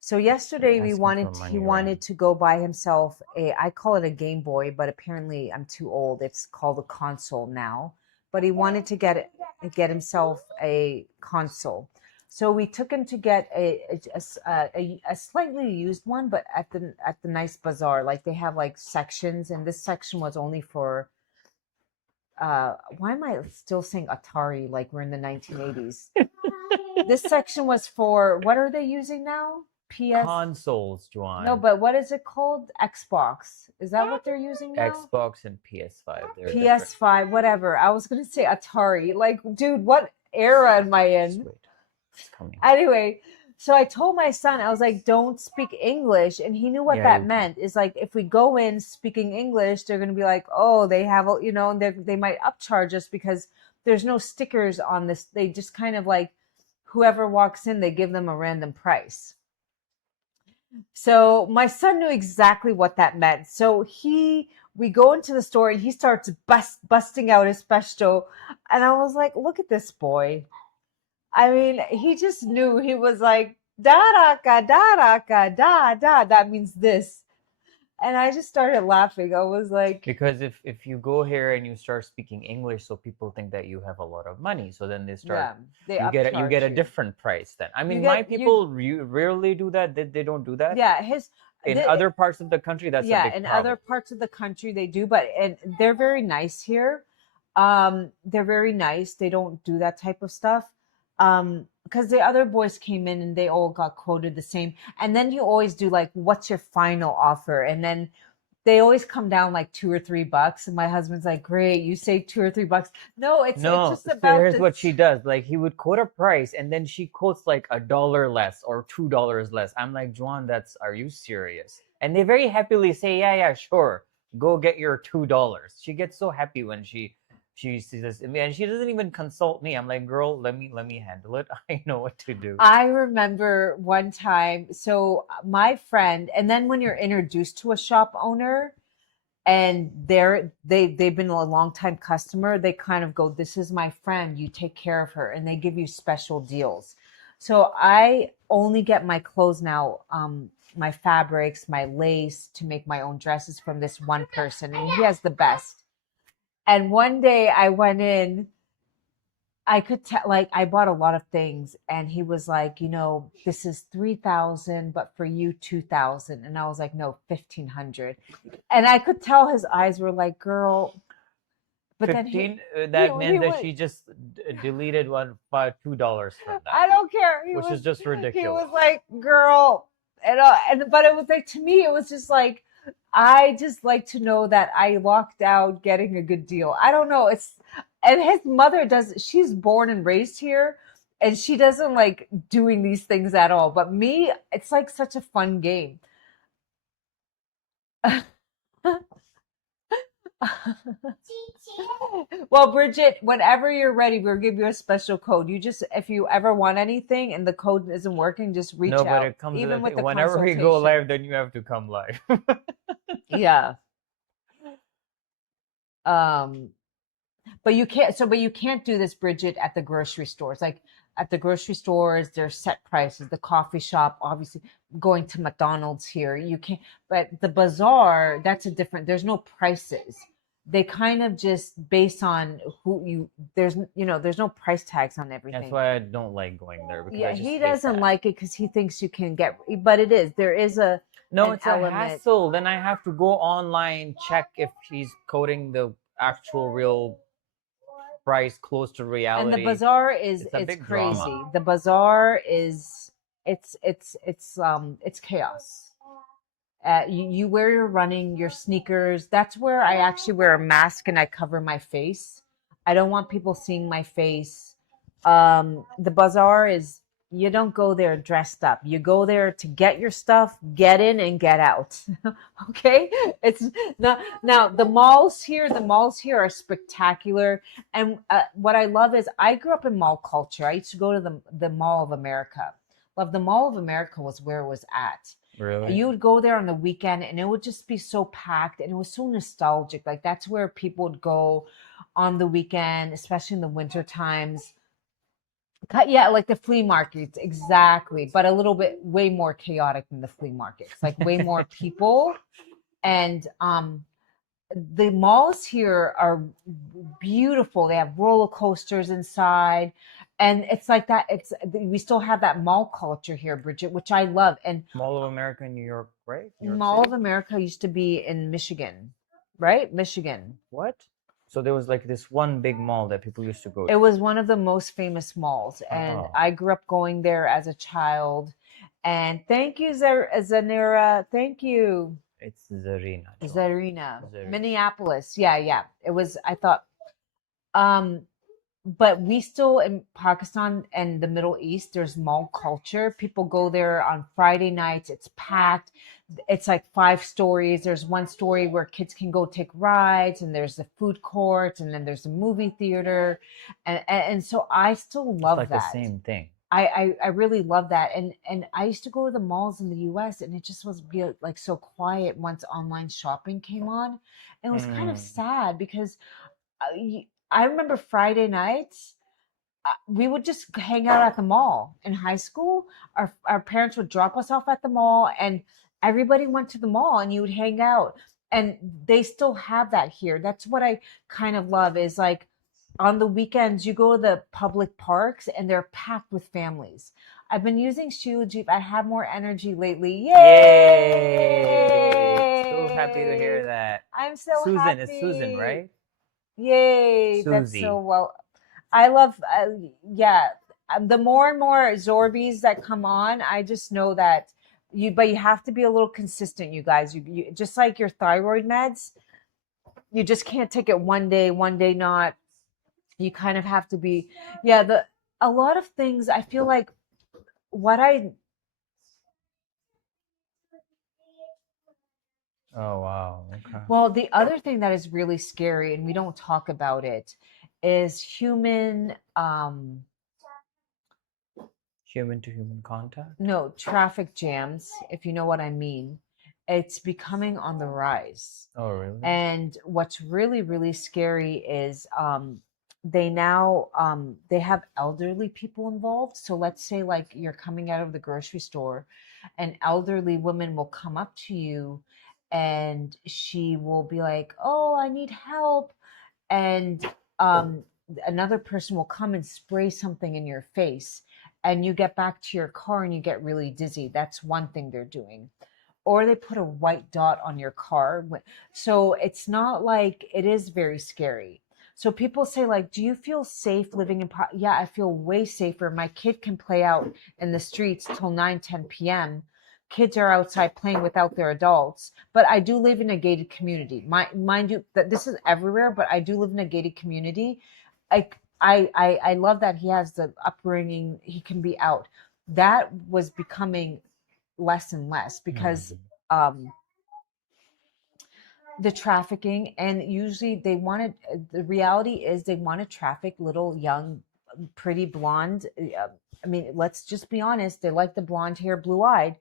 So yesterday Asking he for money, wanted right? to go buy himself I call it a Game Boy, but apparently I'm too old. It's called a console now. But he wanted to get himself a console. So we took him to get a slightly used one, but at the nice bazaar. Like they have like sections, and this section was only for why am I still saying Atari like we're in the 1980s? This section was for, what are they using now? Consoles, Juan. No, but what is it called? Xbox. Is that what they're using now? Xbox and PS5. They're PS5, whatever. I was gonna say Atari. Like, dude, what era am I in? Wait, it's coming. Anyway, so I told my son, I was like, don't speak English. And he knew what that meant. Is like, if we go in speaking English, they're going to be like, oh, they have, you know, and they might upcharge us because there's no stickers on this. They just kind of like, whoever walks in, they give them a random price. So my son knew exactly what that meant. So we go into the store and he starts busting out his pesto. And I was like, look at this boy. I mean, he just knew. He was like, daraka, daraka, da, da. That means this. And I just started laughing. I was like, because if you go here and you start speaking English, so people think that you have a lot of money. So then they start, you get a different price then. I mean, my people rarely do that. They don't do that. Yeah, in other parts of the country, that's a big problem. Other parts of the country they do, and they're very nice here. They're very nice. They don't do that type of stuff. Because the other boys came in and they all got quoted the same. And then you always do like, what's your final offer? And then they always come down like $2 or $3. And my husband's like, great, you saved $2 or $3. No, it's just about here's what she does. Like he would quote a price and then she quotes like $1 less or $2 less. I'm like, Juan, are you serious? And they very happily say, yeah, sure. Go get your $2. She gets so happy when she She says, and she doesn't even consult me. I'm like, girl, let me handle it. I know what to do. I remember one time, so my friend, and then when you're introduced to a shop owner and they've been a long time customer, they kind of go, this is my friend, you take care of her, and they give you special deals. So I only get my clothes now, my fabrics, my lace to make my own dresses from this one person, and he has the best. And one day I went in, I could tell, like, I bought a lot of things, and he was like, this is 3,000, but for you, 2,000. And I was like, no, 1,500. And I could tell his eyes were like, girl. But 15. then That meant that she just deleted $2 from that. I don't care. Which is just ridiculous. He was like, girl, but it was like, to me, it was just like, I just like to know that I locked out getting a good deal. I don't know. And his mother she's born and raised here, and she doesn't like doing these things at all. But me, it's like such a fun game. Well, Bridget, whenever you're ready, we'll give you a special code. If you ever want anything and the code isn't working, just reach out. No, but it comes even with the whenever we go live, then you have to come live. Yeah. But you can't do this, Bridget, at the grocery stores. Like at the grocery stores, there's set prices. The coffee shop, obviously, going to McDonald's here, you can't. But the bazaar, there's no prices. They kind of just based on there's no price tags on everything. That's why I don't like going there. Because yeah, he doesn't like it because he thinks you can get, but there is a, no, it's a hassle. Then I have to go online, check if he's coding the actual real price close to reality. And the bazaar it's crazy. Drama. The bazaar is it's chaos. You wear your running, your sneakers. That's where I actually wear a mask and I cover my face. I don't want people seeing my face. The bazaar is, you don't go there dressed up. You go there to get your stuff, get in and get out. Okay? It's not, now the malls here are spectacular. And what I love is I grew up in mall culture. I used to go to the Mall of America. The Mall of America was where it was at. Really? You would go there on the weekend and it would just be so packed and it was so nostalgic. Like that's where people would go on the weekend, especially in the winter times. Yeah, like the flea markets, exactly. But a little bit way more chaotic than the flea markets. Like way more people. And the malls here are beautiful. They have roller coasters inside. And it's like that. We still have that mall culture here, Bridget, which I love. And Mall of America in New York, right? Mall of America used to be in Michigan, right? Michigan. What? So there was like this one big mall that people used to go to. It was one of the most famous malls. And I grew up going there as a child. And thank you, Zanira. Thank you. It's Zarina. Zarina. Minneapolis. Yeah. It was, I thought, but we still in Pakistan and the Middle East, there's mall culture. People go there on Friday nights. It's packed. It's like 5 stories. There's one story where kids can go take rides, and there's the food court, and then there's the movie theater. And so I still love that. It's like the same thing. I really love that. And I used to go to the malls in the US and it just was like so quiet once online shopping came on. And it was kind of sad because I remember Friday nights, we would just hang out at the mall in high school. Our parents would drop us off at the mall and everybody went to the mall and you would hang out. And they still have that here. That's what I kind of love is like on the weekends, you go to the public parks and they're packed with families. I've been using Shilajit. I have more energy lately. Yay! So happy to hear that. I'm so happy. Susan, it's Susan, right? Yay! Susie. That's so well. I love, the more and more Zorbies that come on, I just know that but you have to be a little consistent, you guys. You just like your thyroid meds, you just can't take it one day not. You kind of have to be, a lot of things, I feel like Oh wow. Okay. Well, the other thing that is really scary, and we don't talk about it, is Human to human contact. traffic jams, if you know what I mean. It's becoming on the rise. Oh really? And what's really, really scary is they have elderly people involved. So let's say like you're coming out of the grocery store, an elderly woman will come up to you and she will be like, "Oh, I need help." And um, another person will come and spray something in your face, and you get back to your car and you get really dizzy. That's one thing they're doing. Or they put a white dot on your car. So it's not like, it is very scary. So people say like, do you feel safe living in yeah, I feel way safer. My kid can play out in the streets till 9, 10 p.m. Kids are outside playing without their adults. But I do live in a gated community. Mind you that this is everywhere, but I do live in a gated community. I love that he has the upbringing, he can be out. That was becoming less and less because the trafficking, and usually the reality is they want to traffic little young pretty blonde, I mean, let's just be honest, they like the blonde hair, blue-eyed,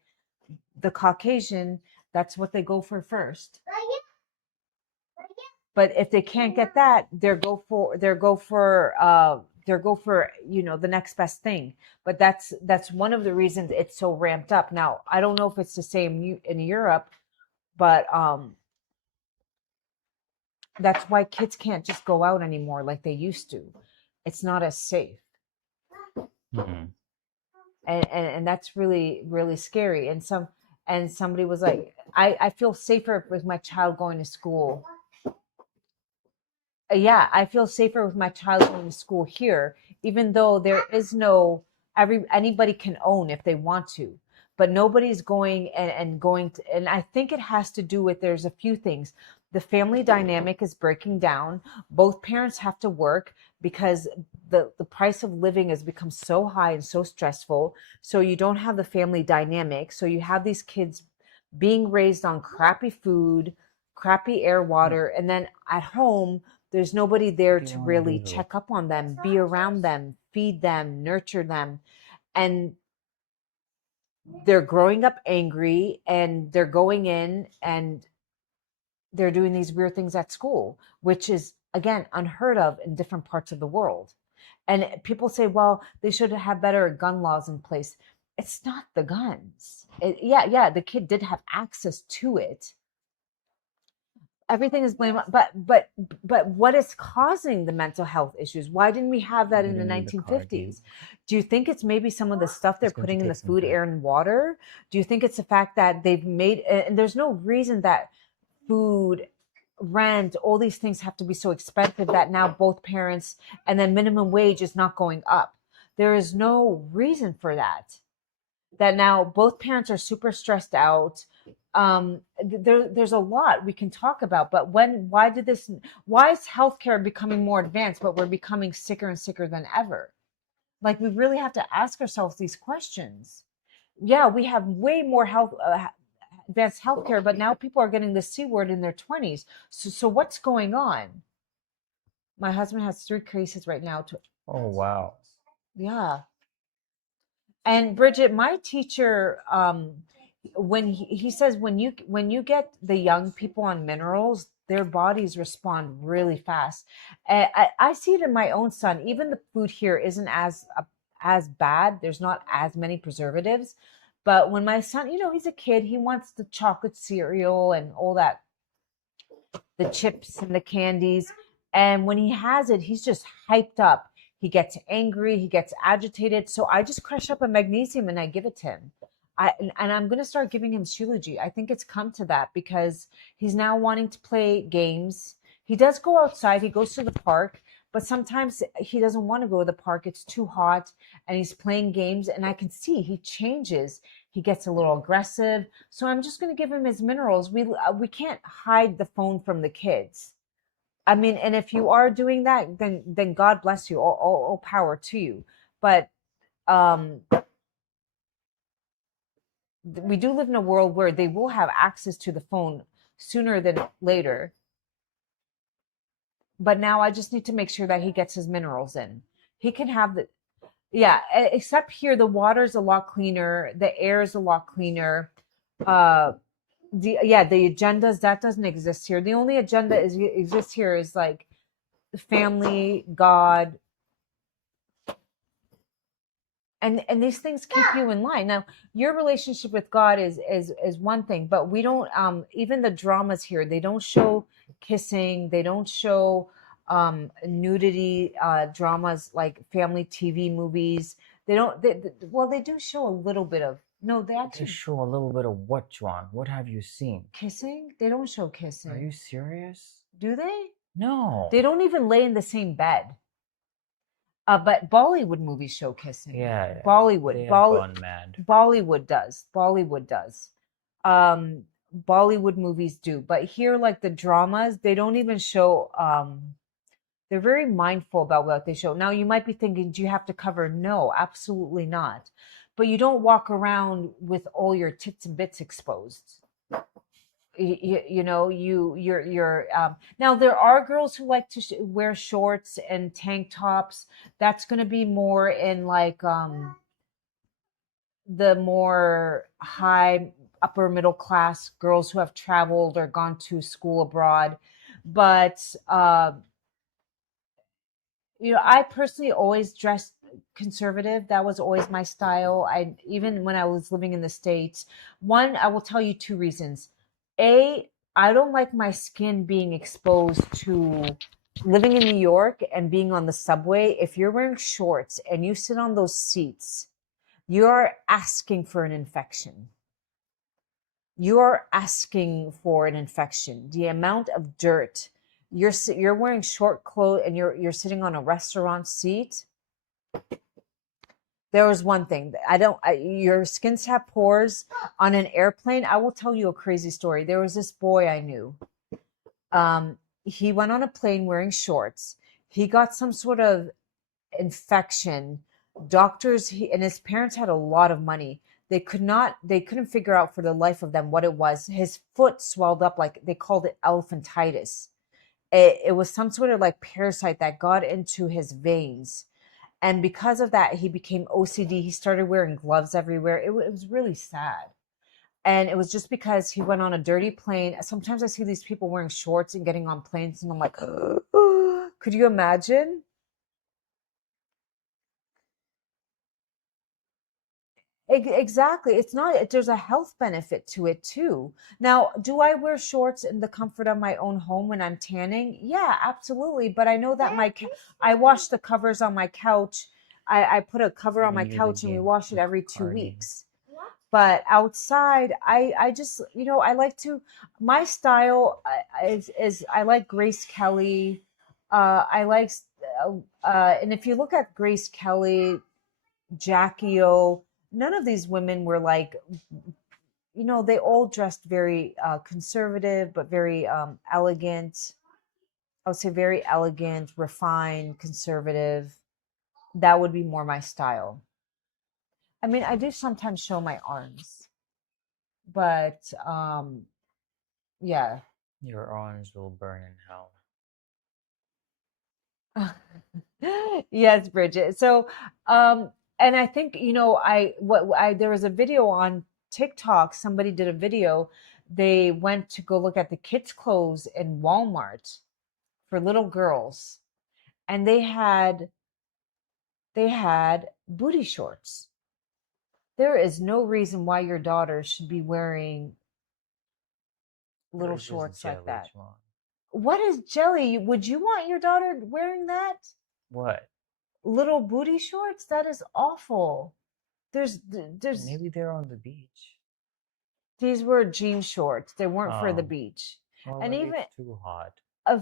the Caucasian, that's what they go for first. But if they can't get that, they go for the next best thing. But that's one of the reasons it's so ramped up. Now, I don't know if it's the same in Europe, but that's why kids can't just go out anymore like they used to. It's not as safe. Mm-hmm. And that's really, really scary. And somebody was like, I feel safer with my child going to school. Yeah, I feel safer with my child going to school here, even though there is no anybody can own if they want to, but nobody's going and going to, and I think it has to do with, there's a few things. The family dynamic is breaking down. Both parents have to work because the price of living has become so high and so stressful. So you don't have the family dynamic. So you have these kids being raised on crappy food, crappy air, water, and then at home there's nobody there to really check up on them, be around them, feed them, nurture them. And they're growing up angry, and they're going in and they're doing these weird things at school, which is, again, unheard of in different parts of the world. And people say, well, they should have better gun laws in place. It's not the guns. Yeah, the kid did have access to it. Everything is blamed, but what is causing the mental health issues? Why didn't we have that in the 1950s? Do you think it's maybe some of the stuff they're putting in the food, air, and water? Do you think it's the fact that they've made, and there's no reason that food, rent, all these things have to be so expensive that now both parents, and then minimum wage is not going up. There is no reason for that. That now both parents are super stressed out. There's a lot we can talk about, but why is healthcare becoming more advanced, but we're becoming sicker and sicker than ever? Like, we really have to ask ourselves these questions. Yeah, we have way more advanced healthcare, but now people are getting the C word in their 20s. So what's going on? My husband has 3 cases right now. Oh wow. Yeah. And Bridget, my teacher, when he says when you get the young people on minerals, their bodies respond really fast. I see it in my own son. Even the food here isn't as bad. There's not as many preservatives. But when my son, he's a kid, he wants the chocolate cereal and all that, the chips and the candies. And when he has it, he's just hyped up. He gets angry, he gets agitated. So I just crush up a magnesium and I give it to him. And I'm going to start giving him Shilajit. I think it's come to that because he's now wanting to play games. He does go outside. He goes to the park, but sometimes he doesn't want to go to the park. It's too hot and he's playing games. And I can see he changes. He gets a little aggressive. So I'm just going to give him his minerals. We can't hide the phone from the kids. I mean, and if you are doing that, then God bless you. All power to you. But we do live in a world where they will have access to the phone sooner than later. But now I just need to make sure that he gets his minerals in. He can have the, yeah, except here the water's a lot cleaner, the air is a lot cleaner. The agendas, that doesn't exist here. The only agenda exists here is like family, God, and these things keep you in line. Now, your relationship with God is one thing, but we don't even the dramas here, they don't show kissing, they don't show nudity dramas like family TV movies. They don't they do show a little bit of they To actually show a little bit of what, Juan? What have you seen? kissing. They don't show kissing. Are you serious? Do they? No. They don't even lay in the same bed. But Bollywood movies show kissing. Yeah. Bollywood. They have gone mad. Bollywood does. Bollywood movies do. But here, like the dramas, they don't even show. They're very mindful about what they show. Now, you might be thinking, do you have to cover? No, absolutely not. But you don't walk around with all your tits and bits exposed. You're now there are girls who like to wear shorts and tank tops. That's going to be more in like the more high upper middle class girls who have traveled or gone to school abroad. But I personally always dressed conservative. That was always my style. Even when I was living in the States. One, I will tell you two reasons. I don't like my skin being exposed to living in New York and being on the subway. If you're wearing shorts and you sit on those seats, you're asking for an infection. You're asking for an infection. The amount of dirt. You're wearing short clothes and you're sitting on a restaurant seat. There was one thing. Your skins have pores on an airplane. I will tell you a crazy story. There was this boy I knew. He went on a plane wearing shorts. He got some sort of infection. Doctors, and his parents had a lot of money. They couldn't figure out for the life of them what it was. His foot swelled up, like they called it elephantitis. It was some sort of like parasite that got into his veins. And because of that, he became OCD. He started wearing gloves everywhere. It was really sad. And it was just because he went on a dirty plane. Sometimes I see these people wearing shorts and getting on planes, and I'm like, could you imagine? Exactly. It's not, there's a health benefit to it too. Now, do I wear shorts in the comfort of my own home when I'm tanning? Yeah, absolutely. But I know that I wash the covers on my couch. I put a cover on my couch and we wash it every 2 weeks. But outside, I just, I like to, my style is I like Grace Kelly. And if you look at Grace Kelly, Jackie O, none of these women were like, they all dressed very conservative, but very elegant. I would say very elegant, refined, conservative. That would be more my style. I mean, I do sometimes show my arms, but yeah. Your arms will burn in hell. Yes, Bridget. So, and I think, there was a video on TikTok. Somebody did a video. They went to go look at the kids' clothes in Walmart for little girls, and they had booty shorts. There is no reason why your daughter should be wearing little shorts like that. What is jelly? Would you want your daughter wearing that? What? Little booty shorts? That is awful. There's maybe they're on the beach. These were jean shorts. They weren't for the beach. Well, and even it's too hot.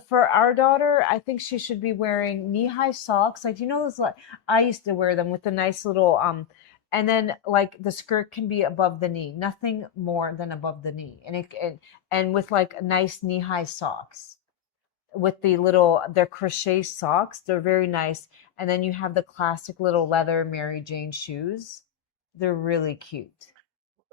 For our daughter, I think she should be wearing knee-high socks. Like, those, like, I used to wear them with the nice little and then like the skirt can be above the knee, nothing more than above the knee, and with like nice knee-high socks. With their crochet socks, they're very nice. And then you have the classic little leather Mary Jane shoes. They're really cute.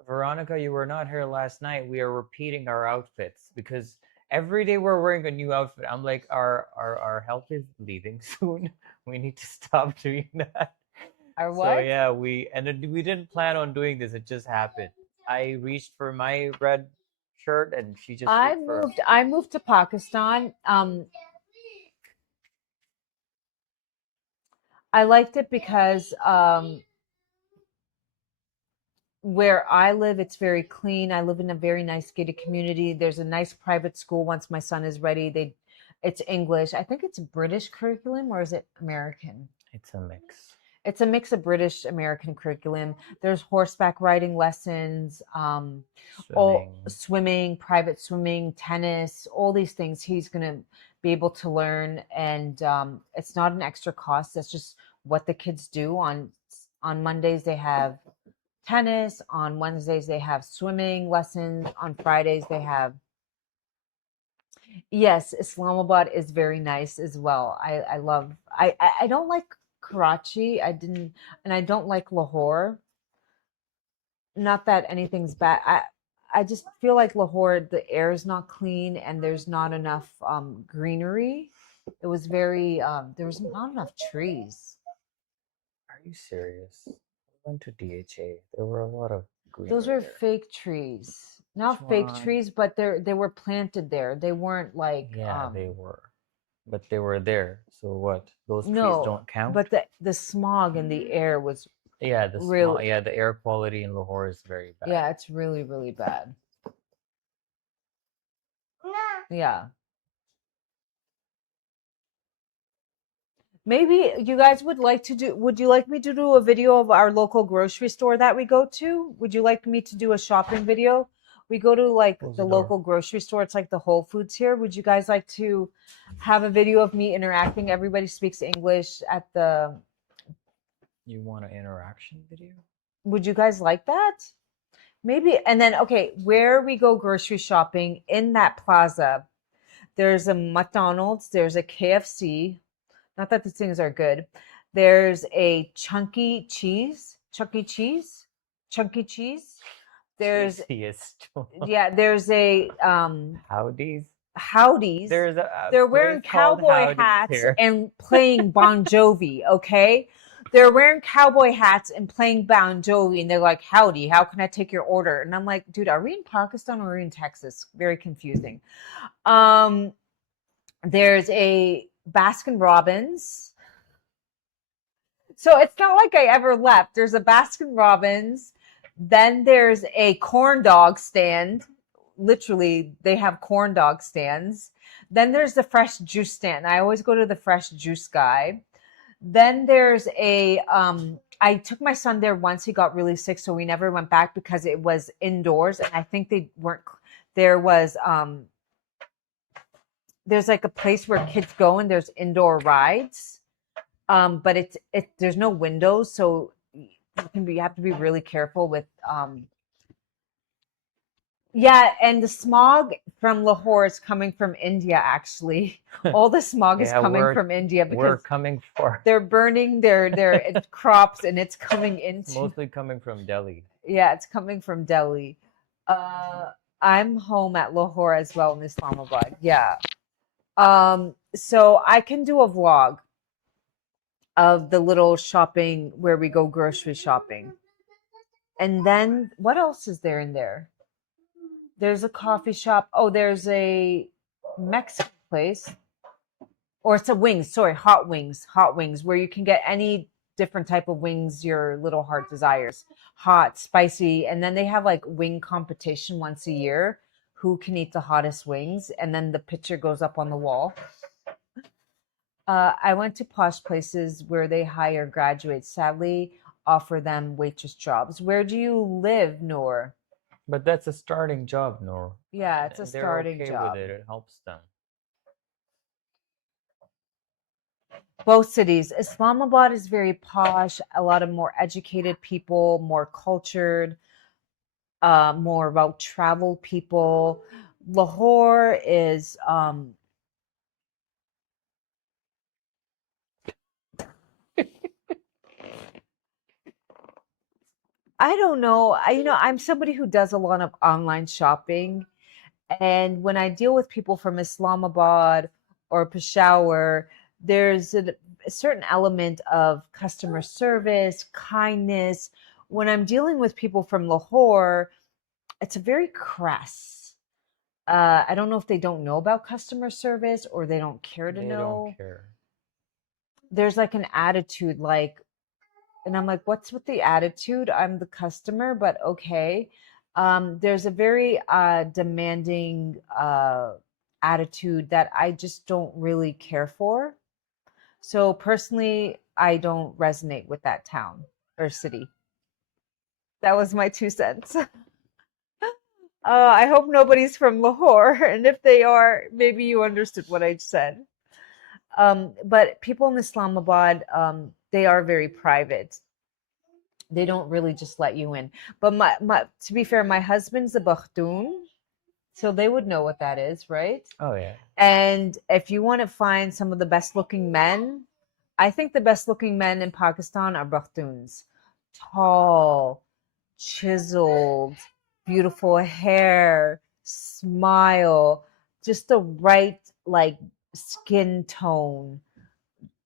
Veronica, you were not here last night. We are repeating our outfits because every day we're wearing a new outfit. I'm like, our health is leaving soon. We need to stop doing that. Our So what? yeah, we didn't plan on doing this. It just happened. I reached for my red shirt and she just reached for. I moved to Pakistan. I liked it because where I live, it's very clean. I live in a very nice gated community. There's a nice private school. Once my son is ready, it's English. I think it's British curriculum, or is it American? It's a mix. It's a mix of British American curriculum. There's horseback riding lessons, swimming, private swimming, tennis, all these things he's going to be able to learn. And it's not an extra cost. That's just what the kids do. On Mondays, they have tennis. On Wednesdays, they have swimming lessons. On Fridays, they have. Yes, Islamabad is very nice as well. I love. I don't like Karachi. And I don't like Lahore. Not that anything's bad. I just feel like Lahore, the air is not clean and there's not enough greenery. It was very there was not enough trees. Are you serious? I went to DHA. There were a lot of greenery. Those were there. fake trees. Not Which fake one? trees, but they were planted there. They weren't like Yeah, they were. But they were there. So what? Those trees no, don't count? but the smog in the air was yeah, the really the air quality in Lahore is very bad. yeah, it's really, really bad. Yeah. Maybe you guys would you like me to do a video of our local grocery store that we go to? Would you like me to do a shopping video? We go to like Close the the door. local grocery store. It's like the Whole Foods here. Would you guys like to have a video of me interacting? Everybody speaks English at the. You want an interaction video? Would you guys like that? Maybe. And then, okay, where we go grocery shopping in that plaza, there's a McDonald's, there's a KFC. Not that these things are good. There's a Chunky Cheese. There's yeah, there's a Howdy's. They're wearing cowboy hats here. and playing Bon Jovi, okay? They're wearing cowboy hats and playing Bon Jovi, and they're like, howdy, how can I take your order? And I'm like, dude, are we in Pakistan or are we in Texas? Very confusing. There's a Baskin Robbins. So it's not like I ever left. There's a Baskin Robbins. Then there's a corn dog stand. Literally, they have corn dog stands. Then there's the fresh juice stand. I always go to the fresh juice guy. Then there's a I took my son there once. He got really sick, so we never went back because it was indoors, and I think they weren't. There was there's like a place where kids go and there's indoor rides, but it's there's no windows, so you have to be really careful with yeah, and the smog from Lahore is coming from India, actually. All the smog is coming from India We're because coming for they're burning their crops and it's coming into mostly coming from Delhi. yeah, it's coming from Delhi. I'm home at Lahore as well in Islamabad. Yeah. So I can do a vlog of the little shopping where we go grocery shopping. And then what else is there in there? There's a coffee shop. Oh, there's a Mexican place. Or it's a wings, sorry, hot wings, where you can get any different type of wings your little heart desires. Hot, spicy, and then they have like wing competition once a year. Who can eat the hottest wings? And then the picture goes up on the wall. I went to posh places where they hire graduates. Sadly, offer them waitress jobs. Where do you live, Noor? But that's a starting job, Noor. Yeah, it's a starting They're okay job. with it. It helps them. Both cities. Islamabad is very posh, a lot of more educated people, more cultured, more about travel people. Lahore is I don't know. I'm somebody who does a lot of online shopping. And when I deal with people from Islamabad or Peshawar, there's a certain element of customer service, kindness. When I'm dealing with people from Lahore, it's a very crass. I don't know if they don't know about customer service or they don't care to They know. don't care. There's like an attitude, like, and I'm like, what's with the attitude? I'm the customer, but okay. There's a very demanding attitude that I just don't really care for. So personally, I don't resonate with that town or city. That was my 2 cents. I hope nobody's from Lahore, and if they are, maybe you understood what I said. But people in Islamabad, they are very private. They don't really just let you in. But to be fair, my husband's a Bakhtoon, so they would know what that is, right? Oh yeah. And if you want to find some of the best looking men, I think the best looking men in Pakistan are Bakhtoons. Tall, chiseled, beautiful hair, smile, just the right like skin tone.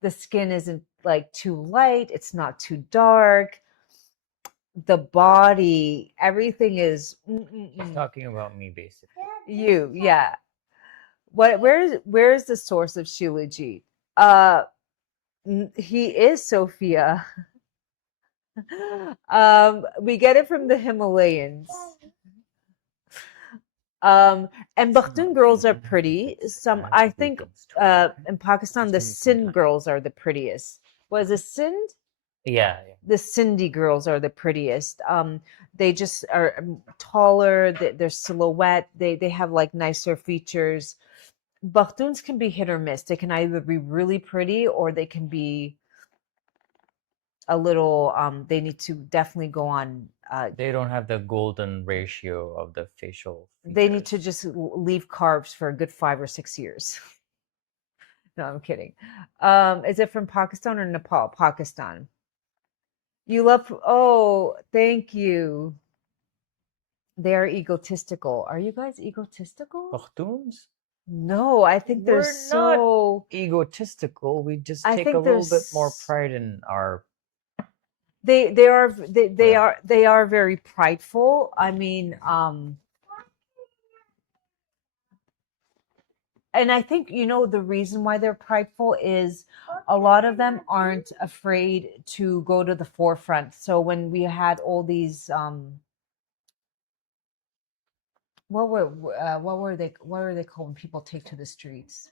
The skin isn't like too light, it's not too dark. The body, everything is She's talking about me basically. you, yeah. Where's the source of Shilajit? He is Sophia. We get it from the Himalayas. And Bakhtoon girls are pretty. I think in Pakistan the Sindh girls are the prettiest. Was it Sindh? Yeah. The Sindhi girls are the prettiest. They just are taller. Their silhouette. They have like nicer features. Bakhtoons can be hit or miss. They can either be really pretty or they can be a little. They need to definitely go on. They don't have the golden ratio of the facial features. They need to just leave carbs for a good 5 or 6 years. No, I'm kidding. Is it from Pakistan or Nepal? Pakistan. You love. Oh, thank you. They are egotistical. Are you guys egotistical? Bakhtoons? No, I think they're We're so not egotistical. We just I take think a little they're bit more pride in our. they are very prideful. I mean, and I think the reason why they're prideful is a lot of them aren't afraid to go to the forefront. So when we had all these what were they called when people take to the streets?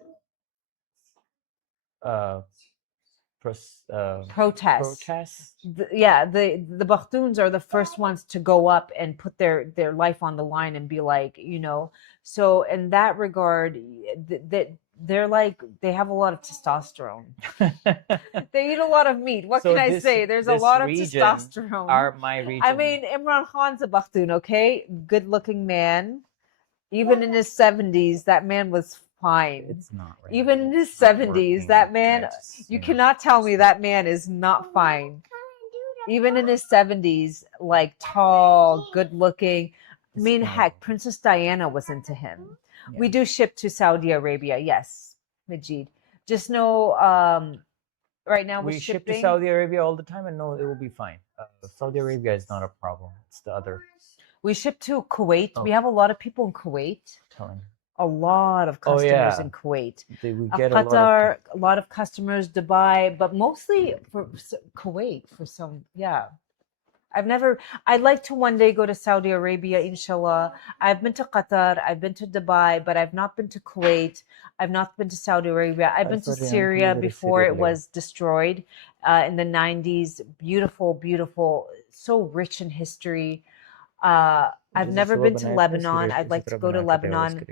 Protests. The Bakhtoons are the first ones to go up and put their life on the line and be like, So in that regard, they're like they have a lot of testosterone. They eat a lot of meat. What can I say? There's a lot of testosterone. My region. I mean, Imran Khan's a Bakhtoon, okay? Good-looking man. Even in his 70s, that man was fine. It's not right. Even in his 70s, that man, you cannot tell me that man is not fine. Even in his 70s, like tall, good looking. I mean, heck, Princess Diana was into him. Yeah. We do ship to Saudi Arabia, yes, Majid. Just know, right now we ship to Saudi Arabia all the time, and no, it will be fine. Saudi Arabia is not a problem. It's the other. We ship to Kuwait. Oh. We have a lot of people in Kuwait. A lot of customers in Kuwait. Qatar, a lot of customers, Dubai, but mostly for Kuwait for some, yeah. I'd like to one day go to Saudi Arabia, inshallah. I've been to Qatar, I've been to Dubai, but I've not been to Kuwait. I've not been to Saudi Arabia. I've been to Syria before it was destroyed in the 90s. Beautiful, beautiful, so rich in history. I've never been to Lebanon. I'd like to go to Lebanon.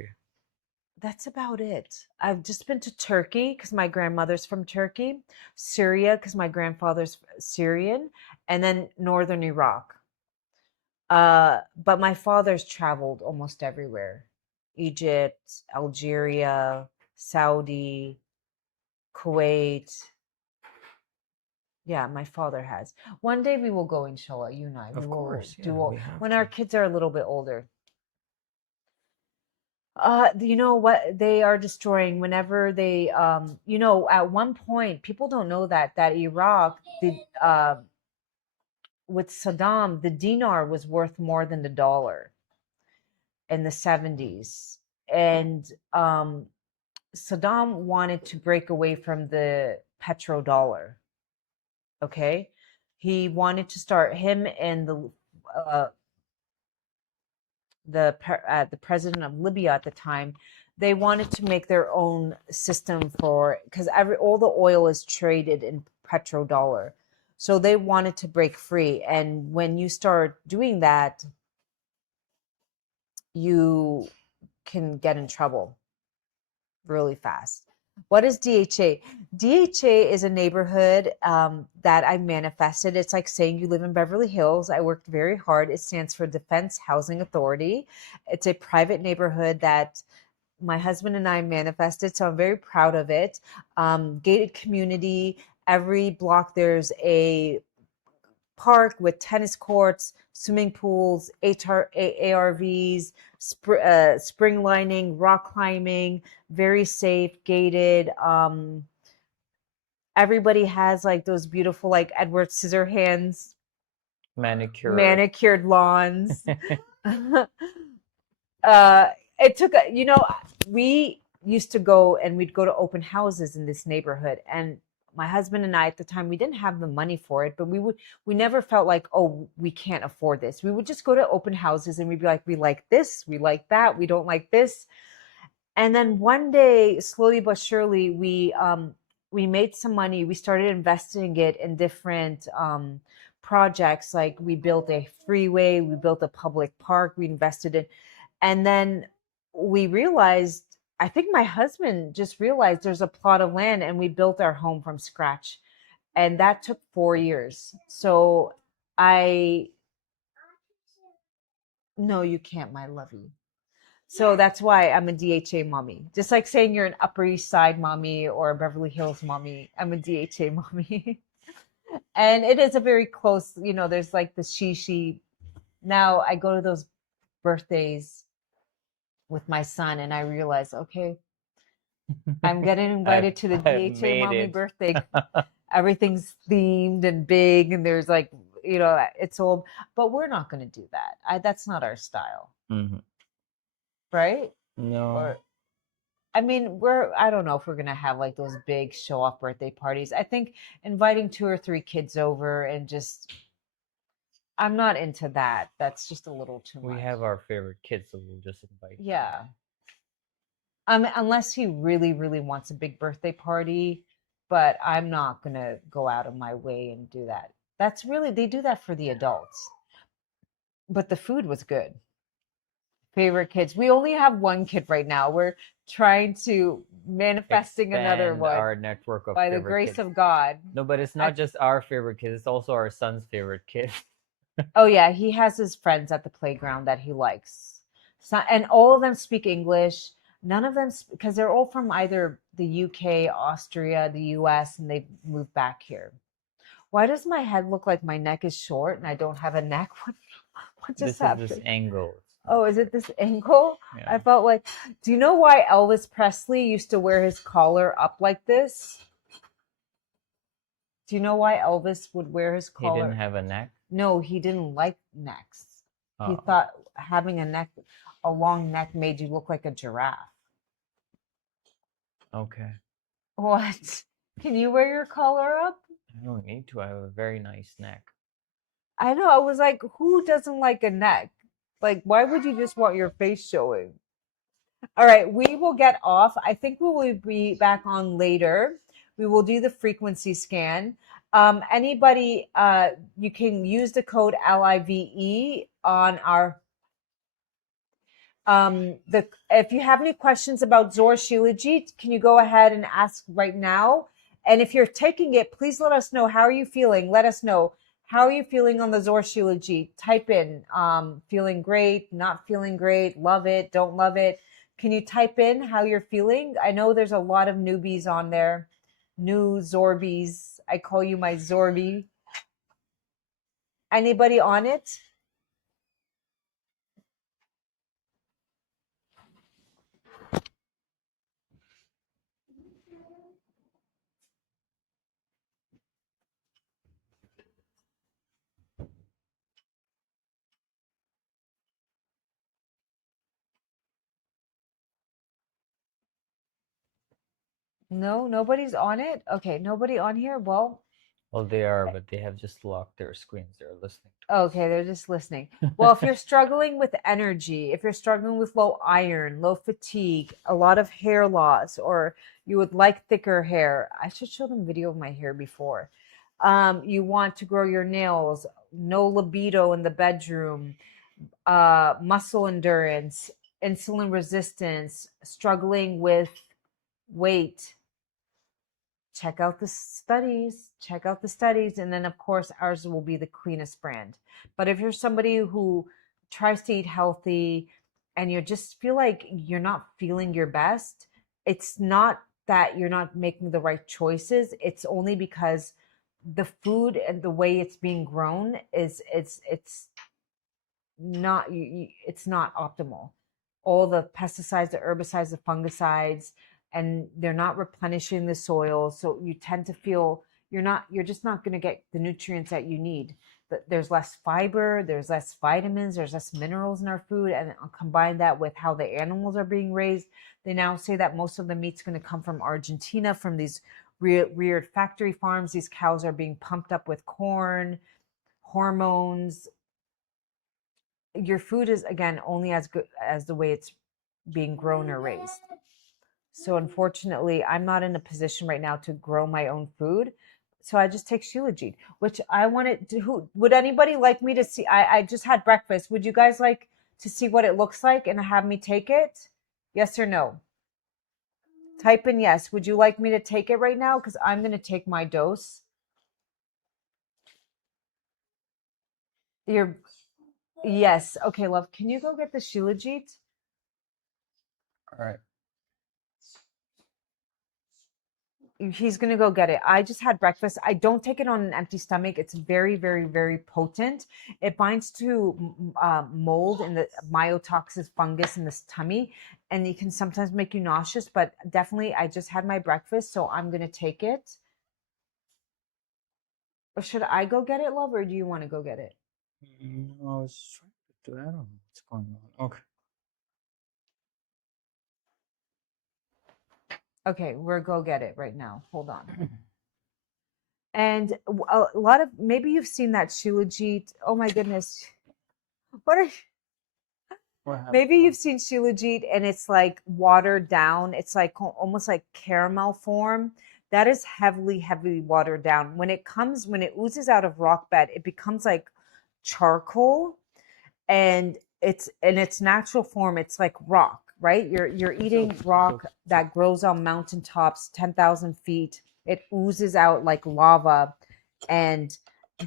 That's about it. I've just been to Turkey because my grandmother's from Turkey, Syria because my grandfather's Syrian, and then northern Iraq. But my father's traveled almost everywhere. Egypt, Algeria, Saudi, Kuwait. Yeah, my father has. One day we will go, inshallah, you and I. We Of will course, do yeah, all, we have when our to. kids are a little bit older. You know what they are destroying whenever they, you know, at one point, people don't know that Iraq, with Saddam, the dinar was worth more than the dollar in the 70s. And Saddam wanted to break away from the petrodollar. Okay. He wanted to start, him and uh, the president of Libya at the time, they wanted to make their own system for, because all the oil is traded in petrodollar. So they wanted to break free. And when you start doing that, you can get in trouble really fast. What is DHA? DHA is a neighborhood that I manifested. It's like saying you live in Beverly Hills. I worked very hard. It stands for Defense Housing Authority. It's a private neighborhood that my husband and I manifested, so I'm very proud of it. Gated community. Every block there's a park with tennis courts, swimming pools, ARVs, spring lining, rock climbing, very safe, gated. Everybody has like those beautiful, like Edward Scissorhands manicured lawns. It took we used to go and we'd go to open houses in this neighborhood, and my husband and I at the time, we didn't have the money for it, but we never felt like, oh, we can't afford this. We would just go to open houses and we'd be like, we like this, we like that, we don't like this. And then one day, slowly but surely, we made some money. We started investing it in different projects. Like we built a freeway, we built a public park, we invested in, and then we realized, I think my husband just realized there's a plot of land, and we built our home from scratch. And that took 4 years. So no, you can't, my lovey. So that's why I'm a DHA mommy. Just like saying you're an Upper East Side mommy or a Beverly Hills mommy, I'm a DHA mommy. And it is a very close, there's like the she. Now I go to those birthdays with my son and I realize, okay, I'm getting invited to the DHA mommy birthday. Everything's themed and big, and there's like, it's all, but we're not going to do that. That's not our style. Mm-hmm. Right? No. I mean, I don't know if we're going to have like those big show off birthday parties. I think inviting 2 or 3 kids over and just, I'm not into that. That's just a little too much. We have our favorite kids, so we'll just invite them. Yeah. Unless he really, really wants a big birthday party, but I'm not going to go out of my way and do that. They do that for the adults. But the food was good. Favorite kids. We only have 1 kid right now. We're trying to manifesting another one. Our network of by the grace kids. of God. No, but it's not just our favorite kids. It's also our son's favorite kid. Oh yeah, he has his friends at the playground that he likes. So, and all of them speak English. None of them, because they're all from either the UK, Austria, the US, and they've moved back here. Why does my head look like my neck is short and I don't have a neck? What just happened? This angle. Oh, is it this angle? Yeah. I felt like, do you know why Elvis Presley used to wear his collar up like this? Do you know why Elvis would wear his collar? He didn't have a neck? No, he didn't like necks. Oh. He thought having a long neck made you look like a giraffe. Okay. What? Can you wear your collar up? I don't need to. I have a very nice neck. I know. I was like, who doesn't like a neck? Like, why would you just want your face showing? All right, we will get off. I think we will be back on later. We will do the frequency scan. Anybody, you can use the code LIVE on our if you have any questions about Zor Shilajit, can you go ahead and ask right now? And if you're taking it, please let us know. How are you feeling? Let us know. How are you feeling on the Zor Shilajit? Type in, feeling great, not feeling great, love it, don't love it. Can you type in how you're feeling? I know there's a lot of newbies on there, new Zorbies. I call you my Zorby. Anybody on it? No, nobody's on it. Okay, nobody on here. Well, Well, they are, but they have just locked their screens. They're listening to us. okay, they're just listening. Well, if you're struggling with energy, if you're struggling with low iron, low fatigue, a lot of hair loss, or you would like thicker hair, I should show them video of my hair before. You want to grow your nails, no libido in the bedroom, muscle endurance, insulin resistance, struggling with weight, check out the studies, and then of course ours will be the cleanest brand. But if you're somebody who tries to eat healthy and you just feel like you're not feeling your best, it's not that you're not making the right choices, it's only because the food and the way it's being grown is it's not it's not optimal. All the pesticides, the herbicides, the fungicides, and they're not replenishing the soil, so you tend to feel you're just not going to get the nutrients that you need. There's less fiber, there's less vitamins, there's less minerals in our food, and combine that with how the animals are being raised. They now say that most of the meat's going to come from Argentina, from these reared factory farms. These cows are being pumped up with corn, hormones. Your food is, again, only as good as the way it's being grown or raised. So unfortunately, I'm not in a position right now to grow my own food. So I just take Shilajit, which I wanted to. Who would anybody like me to see? I just had breakfast. Would you guys like to see what it looks like and have me take it? Yes or no? Type in yes. Would you like me to take it right now? Because I'm going to take my dose. Yes. Okay, love. Can you go get the Shilajit? All right. He's going to go get it. I just had breakfast. I don't take it on an empty stomach. It's very, very, very potent. It binds to mold and the myotoxins, fungus in this tummy, and it can sometimes make you nauseous, but definitely I just had my breakfast, so I'm going to take it. Or should I go get it, love, or do you want to go get it? No, I was trying to do. I don't know what's going on. Okay. Okay, we're go get it right now. Hold on. And a lot of, maybe you've seen that Shilajit. Oh my goodness. What are Maybe you've seen Shilajit and it's like watered down. It's like almost like caramel form. That is heavily, heavily watered down. When it oozes out of rock bed, it becomes like charcoal, and it's in its natural form. It's like rock, right? You're eating rock that grows on mountaintops, 10,000 feet. It oozes out like lava, and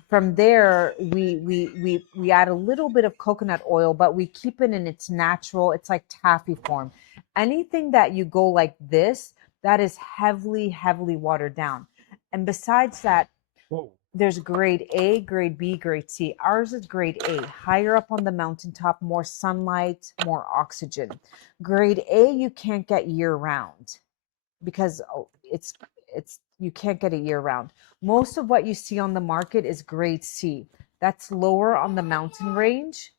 from there we add a little bit of coconut oil, but we keep it in its natural. It's like taffy form. Anything that you go like this, that is heavily, heavily watered down. And besides that, there's grade A, grade B, grade C. Ours is grade A, higher up on the mountaintop, more sunlight, more oxygen. Grade A you can't get year round because it's you can't get it year round. Most of what you see on the market is grade C. That's lower on the mountain range,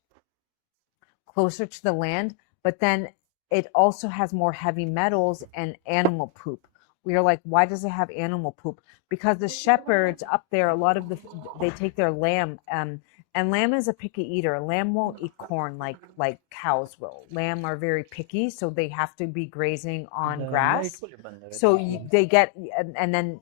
closer to the land, but then it also has more heavy metals and animal poop. We are like, why does it have animal poop? Because the shepherds up there, a lot of they take their lamb, and lamb is a picky eater. Lamb won't eat corn like cows will. Lamb are very picky, so they have to be grazing on grass. So they get, and then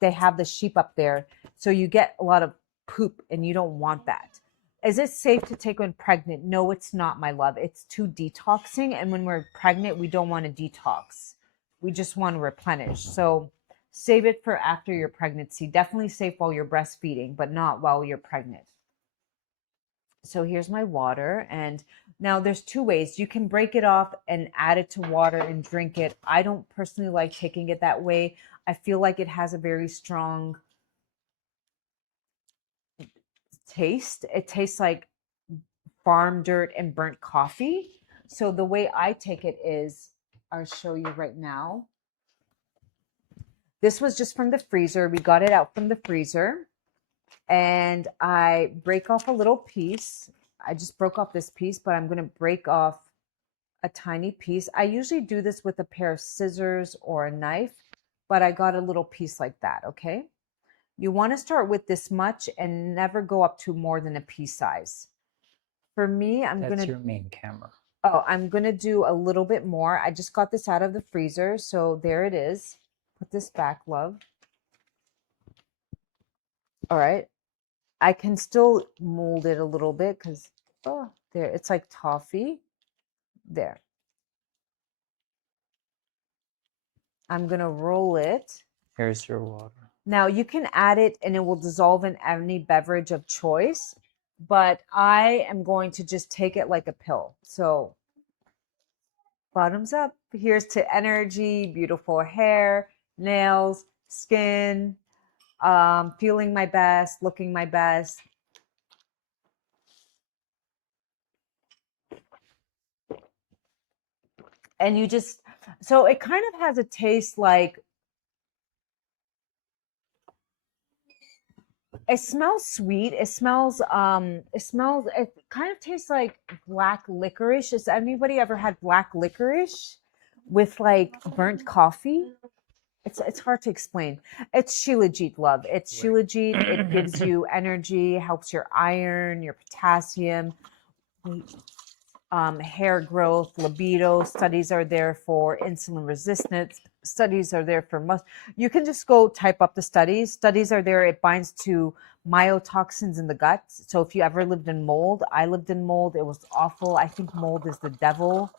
they have the sheep up there, so you get a lot of poop, and you don't want that. Is it safe to take when pregnant? No, it's not, my love. It's too detoxing, and when we're pregnant, we don't want to detox. We just want to replenish. So save it for after your pregnancy. Definitely safe while you're breastfeeding, but not while you're pregnant. So here's my water. And now there's two ways. You can break it off and add it to water and drink it. I don't personally like taking it that way. I feel like it has a very strong taste. It tastes like farm dirt and burnt coffee. So the way I take it is, I'll show you right now. This was just from the freezer. We got it out from the freezer. And I break off a little piece. I just broke off this piece, but I'm going to break off a tiny piece. I usually do this with a pair of scissors or a knife, but I got a little piece like that, okay? You want to start with this much and never go up to more than a pea size. For me, That's your main camera. I'm going to do a little bit more. I just got this out of the freezer, so there it is. Put this back, love. All right. I can still mold it a little bit because, oh, there, it's like toffee. There. I'm going to roll it. Here's your water. Now you can add it and it will dissolve in any beverage of choice, but I am going to just take it like a pill. So bottoms up. Here's to energy, beautiful hair, nails, skin, feeling my best, looking my best. And you just, so it kind of has a taste like, it smells sweet. It kind of tastes like black licorice. Has anybody ever had black licorice with like burnt coffee? It's hard to explain. It's Shilajit, love. It's Right. Shilajit. It gives you energy, helps your iron, your potassium, hair growth, libido. Studies are there for insulin resistance. Studies are there for you can just go type up the studies. Studies are there. It binds to myotoxins in the gut. So if you ever lived in mold, I lived in mold. It was awful. I think mold is the devil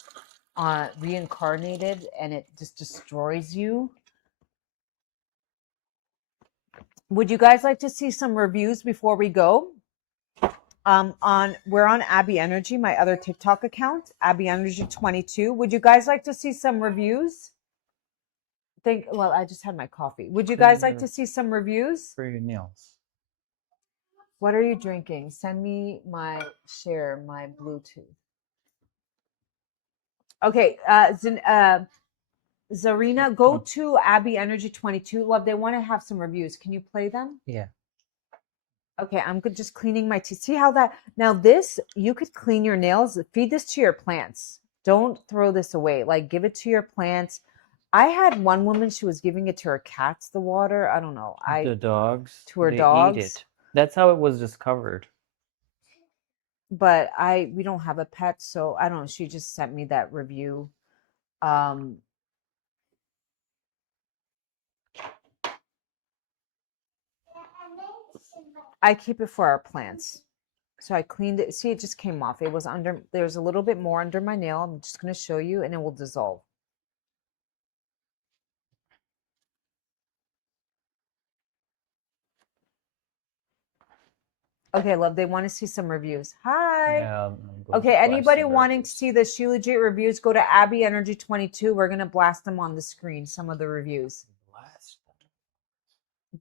reincarnated, and it just destroys you. Would you guys like to see some reviews before we go? We're on Abby Energy, my other TikTok account, Abby Energy 22. Would you guys like to see some reviews? Well, I just had my coffee. Would you guys like to see some reviews? For your nails. What are you drinking? Send me my Bluetooth. Okay, Zarina, go to Abby Energy 22. Love, they want to have some reviews. Can you play them? Yeah. Okay, I'm just cleaning my teeth. See how now this, you could clean your nails. Feed this to your plants. Don't throw this away. Like, give it to your plants. I had one woman, she was giving it to her cats, the water. I don't know. The dogs. To her they dogs. Eat it. That's how it was discovered. But we don't have a pet, so I don't know. She just sent me that review. I keep it for our plants. So I cleaned it. See, it just came off. It was under, there's a little bit more under my nail. I'm just going to show you and it will dissolve. Okay, love, they want to see some reviews. Hi. Yeah, okay, anybody wanting to see the Shilajit reviews, go to Abby Energy 22. We're going to blast them on the screen, some of the reviews.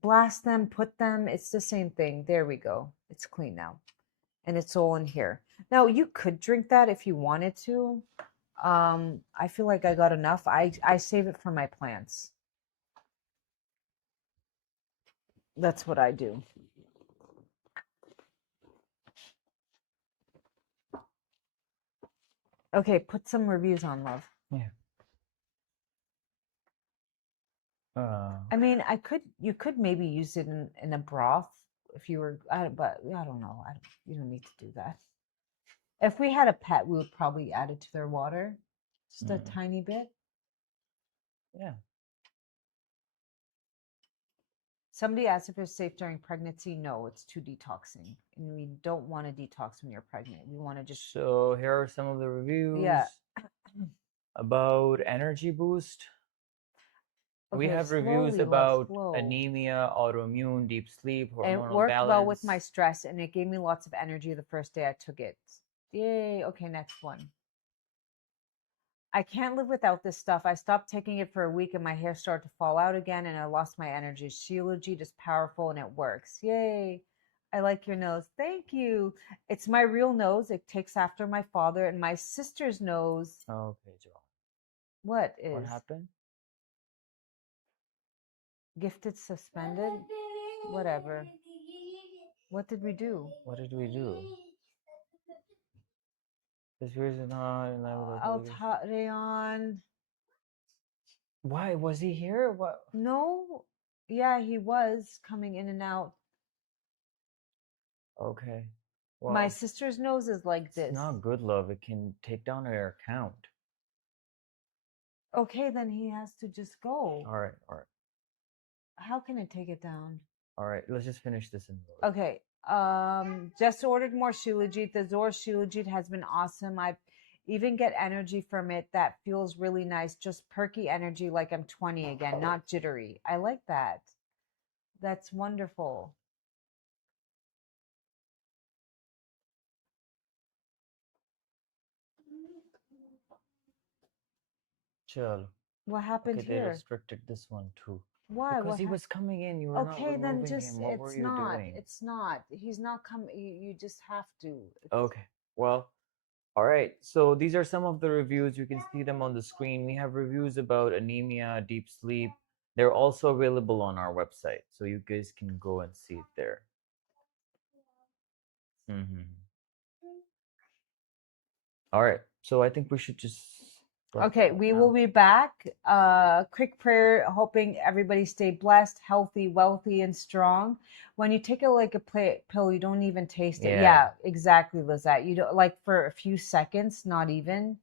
Blast them, put them. It's the same thing. There we go. It's clean now. And it's all in here. Now, you could drink that if you wanted to. I feel like I got enough. I save it for my plants. That's what I do. Okay, put some reviews on, love. Yeah. I mean, you could maybe use it in a broth if you were, but I don't know. You don't need to do that. If we had a pet, we would probably add it to their water, just a tiny bit. Yeah. Somebody asked if it's safe during pregnancy. No, it's too detoxing, and we don't want to detox when you're pregnant. We want to just. So here are some of the reviews. Yeah. About energy boost. Okay, we have reviews about anemia, autoimmune, deep sleep, hormonal balance. It worked well with my stress, and it gave me lots of energy the first day I took it. Yay. Okay, next one. I can't live without this stuff. I stopped taking it for a week and my hair started to fall out again and I lost my energy. Shilajit is powerful and it works. Yay. I like your nose. Thank you. It's my real nose. It takes after my father and my sister's nose. Okay, Joel. What is What happened? gifted suspended? Whatever. What did we do? What did we do? This viewers is not in line with our delegation. Rayon. Why was he here? What? No. Yeah, he was coming in and out. Okay. Well, My sister's nose is like this. it's not good, love. It can take down your account. Okay, then he has to just go. All right, all right, How can it take it down? all right. Let's just finish this and Okay. Just ordered more Shilajit. The Zor Shilajit has been awesome. I even get energy from it that feels really nice. Just perky energy, like I'm 20 again, not jittery. I like that. That's wonderful. chill. What happened Okay, they here? restricted this one too. Why? Because What he was coming in. You were not okay, then removing just him. What were it's you not. doing? It's not. He's not coming. You just have to. It's, Okay. Well, all right. So these are some of the reviews. You can see them on the screen. We have reviews about anemia, deep sleep. They're also available on our website, so you guys can go and see it there. All right. So I think we should just. wrap Okay, it up we now. will be back. Quick prayer, hoping everybody stay blessed, healthy, wealthy, and strong. When you take a pill, you don't even taste it. Yeah. Yeah, exactly, Lizette. You don't like for a few seconds, not even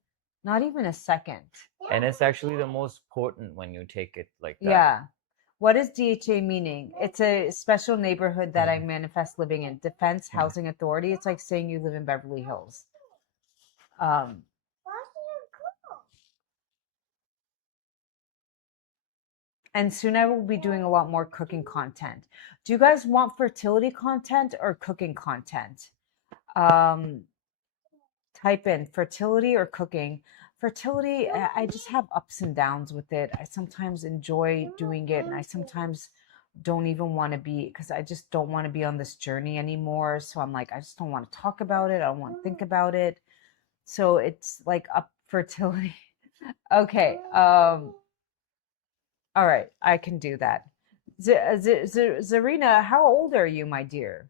a second. And it's actually the most potent when you take it like that. Yeah. What is DHA meaning? It's a special neighborhood that I manifest living in. Defense Housing Authority. It's like saying you live in Beverly Hills. And soon I will be doing a lot more cooking content. Do you guys want fertility content or cooking content? Type in fertility or cooking. Fertility, I just have ups and downs with it. I sometimes enjoy doing it, and I sometimes don't even want to be, because I just don't want to be on this journey anymore. So I'm like, I just don't want to talk about it. I don't want to think about it. So it's like up fertility. Okay. All right, I can do that. Zarina, how old are you, my dear?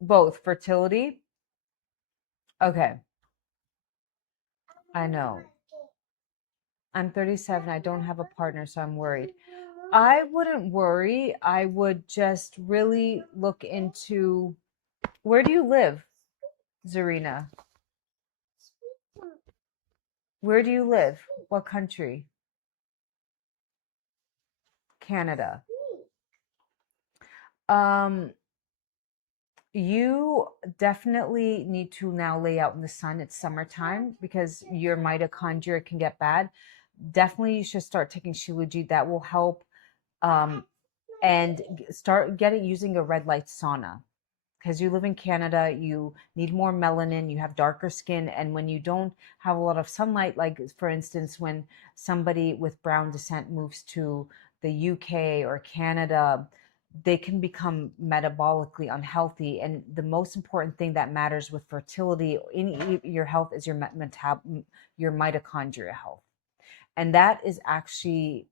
Both fertility? Okay. I know. I'm 37. I don't have a partner, so I'm worried. I wouldn't worry. I would just really look into, where do you live, Zarina? Where do you live? What country? Canada. You definitely need to now lay out in the sun. It's summertime because your mitochondria can get bad. Definitely, you should start taking Shilajit. That will help. And start using a red light sauna, because you live in Canada. You need more melanin. You have darker skin, and when you don't have a lot of sunlight, like for instance, when somebody with brown descent moves to the UK or Canada, they can become metabolically unhealthy. And the most important thing that matters with fertility in your health is your mitochondria health. And that is actually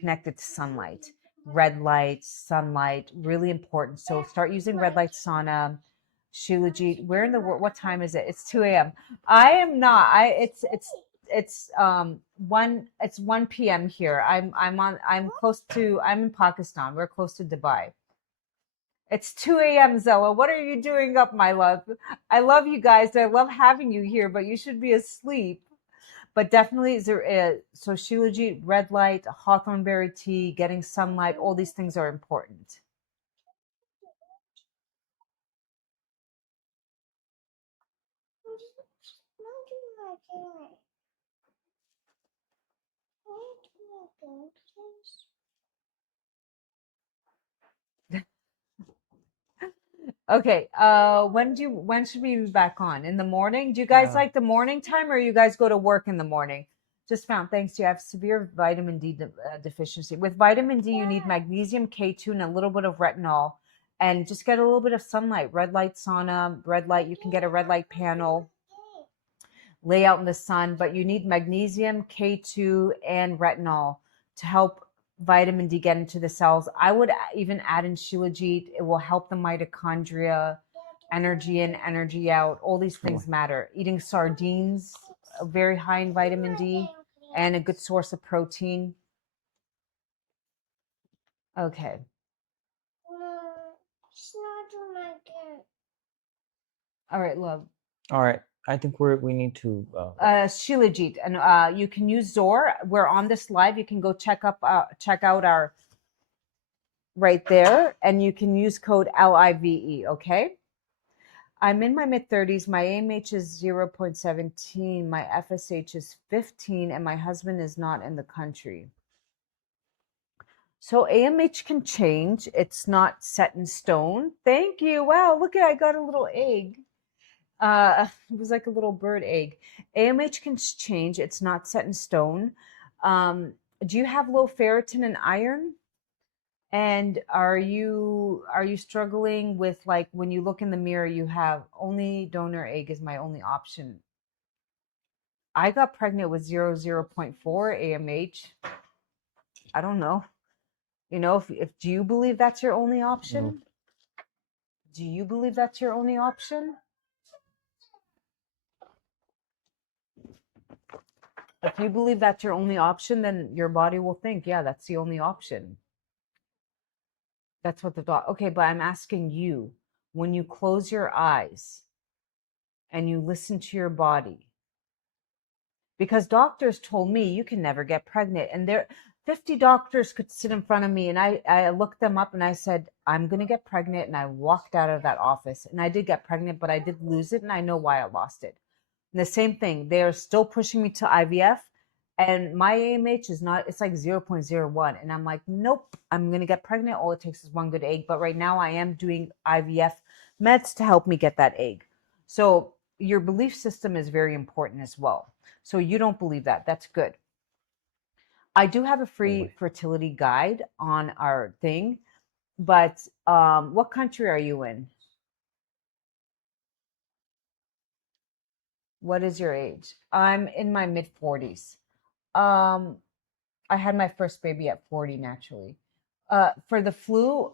connected to sunlight. Red light, sunlight, really important. So start using red light sauna, Shilajit. Where in the world? What time is it? It's 2 a.m. I am not. It's 1 p.m. here. I'm in Pakistan. We're close to Dubai. It's 2 a.m. Zella. What are you doing up, my love? I love you guys. I love having you here, but you should be asleep. But definitely, so Shilajit, red light, Hawthorn Berry tea, getting sunlight, all these things are important. Okay, when should we be back on? In the morning? Do you guys like the morning time, or you guys go to work in the morning? Just found, thanks to you, I have severe vitamin D deficiency. With vitamin D, you need magnesium, K2, and a little bit of retinol. And just get a little bit of sunlight, red light sauna, red light. You can get a red light panel, lay out in the sun, but you need magnesium, K2, and retinol to help vitamin D get into the cells. I would even add in Shilajit. It will help the mitochondria, energy in, energy out. All these things matter. Eating sardines, very high in vitamin D, and a good source of protein. Okay. All right, love. All right. I think we need to. Shilajit, and you can use Zor. We're on this live. You can go check out our right there, and you can use code LIVE. Okay. I'm in my mid-30s. My AMH is 0.17. My FSH is 15, and my husband is not in the country. So AMH can change. It's not set in stone. Thank you. Wow, look at, I got a little egg. It was like a little bird egg. AMH can change. It's not set in stone. Do you have low ferritin and iron? And are you struggling with, like, when you look in the mirror, you have only donor egg is my only option? I got pregnant with 0.4 AMH. I don't know. You know, if do you believe that's your only option? Do you believe that's your only option? If you believe that's your only option, then your body will think, yeah, that's the only option. That's what the doc. Okay, but I'm asking you, when you close your eyes and you listen to your body, because doctors told me you can never get pregnant, and there 50 doctors could sit in front of me, and I looked them up and I said, I'm gonna get pregnant, and I walked out of that office, and I did get pregnant, but I did lose it, and I know why I lost it. And the same thing, they are still pushing me to IVF, and my AMH is not, it's like 0.01, and I'm like, nope, I'm gonna get pregnant. All it takes is one good egg. But right now I am doing IVF meds to help me get that egg. So your belief system is very important as well. So you don't believe that. That's good. I do have a free fertility guide on our thing, but what country are you in? What is your age? I'm in my mid 40s. I had my first baby at 40 naturally. For the flu,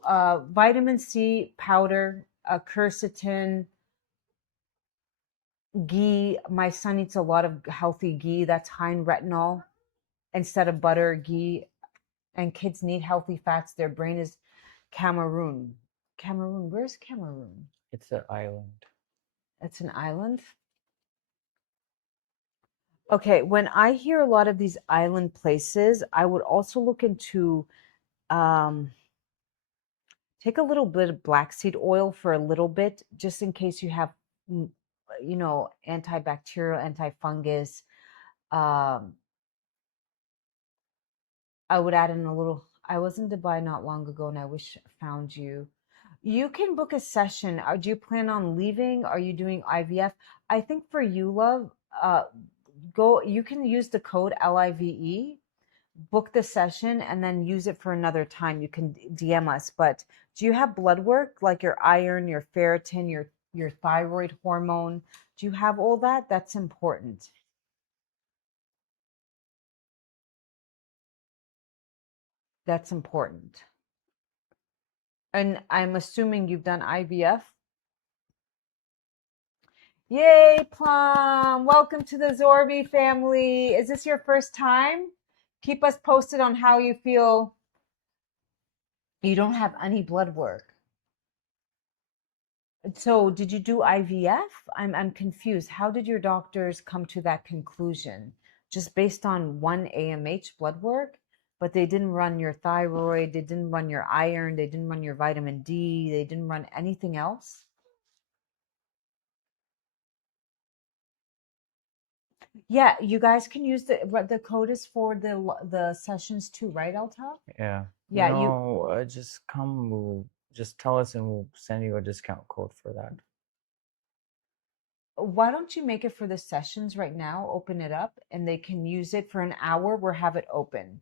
vitamin C powder, quercetin, ghee. My son eats a lot of healthy ghee that's high in retinol instead of butter, ghee. And kids need healthy fats. Their brain is Cameroon. Cameroon, where's Cameroon? It's an island. It's an island? Okay, when I hear a lot of these island places, I would also look into take a little bit of black seed oil for a little bit, just in case you have, you know, antibacterial, antifungus. I would add in a little. I was in Dubai not long ago, and I wish I found you. You can book a session. Do you plan on leaving? Are you doing IVF? I think for you, love, go. You can use the code LIVE, book the session, and then use it for another time. You can DM us. But do you have blood work, like your iron, your ferritin, your thyroid hormone? Do you have all that? That's important. That's important. And I'm assuming you've done IVF. Yay, Plum! Welcome to the Zorby family. Is this your first time? Keep us posted on how you feel. You don't have any blood work. So did you do IVF? I'm confused. How did your doctors come to that conclusion? Just based on one AMH blood work? But they didn't run your thyroid, they didn't run your iron, they didn't run your vitamin D, they didn't run anything else? Yeah, you guys can use the code is for the sessions too, right, Altaf? Yeah. Yeah, no, just come. We'll just tell us, and we'll send you a discount code for that. Why don't you make it for the sessions right now? Open it up and they can use it for an hour. We'll have it open.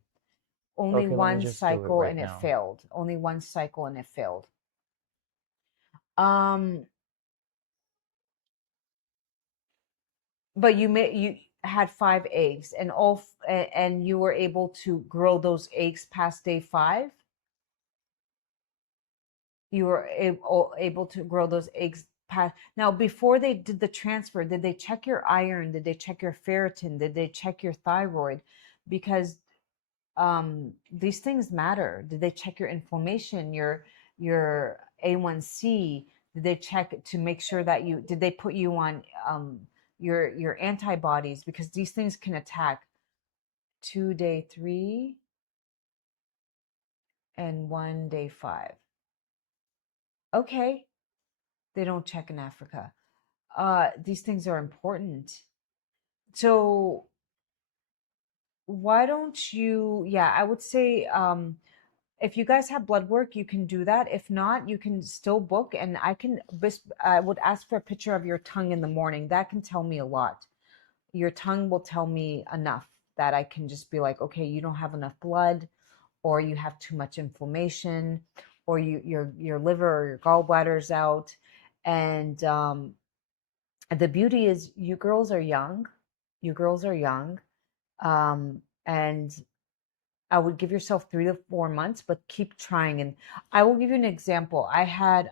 Only Okay, let me one just do it cycle right and it now. failed. Only one cycle and it failed. Um, but you had 5 eggs and and you were able to grow those eggs past day 5. You were able to grow those eggs past. Now, before they did the transfer, did they check your iron? Did they check your ferritin? Did they check your thyroid? Because these things matter. Did they check your inflammation, your A1C? Did they check to make sure that did they put you on your antibodies? Because these things can attack 2 day 3 and 1 day 5. Okay, they don't check in Africa. These things are important. So why don't you, yeah, I would say if you guys have blood work, you can do that. If not, you can still book, and I would ask for a picture of your tongue in the morning. That can tell me a lot. Your tongue will tell me enough that I can just be like, okay, you don't have enough blood, or you have too much inflammation, or your liver or your gallbladder's out. And the beauty is you girls are young. You girls are young. And I would give yourself 3 to 4 months, but keep trying. And I will give you an example. I had,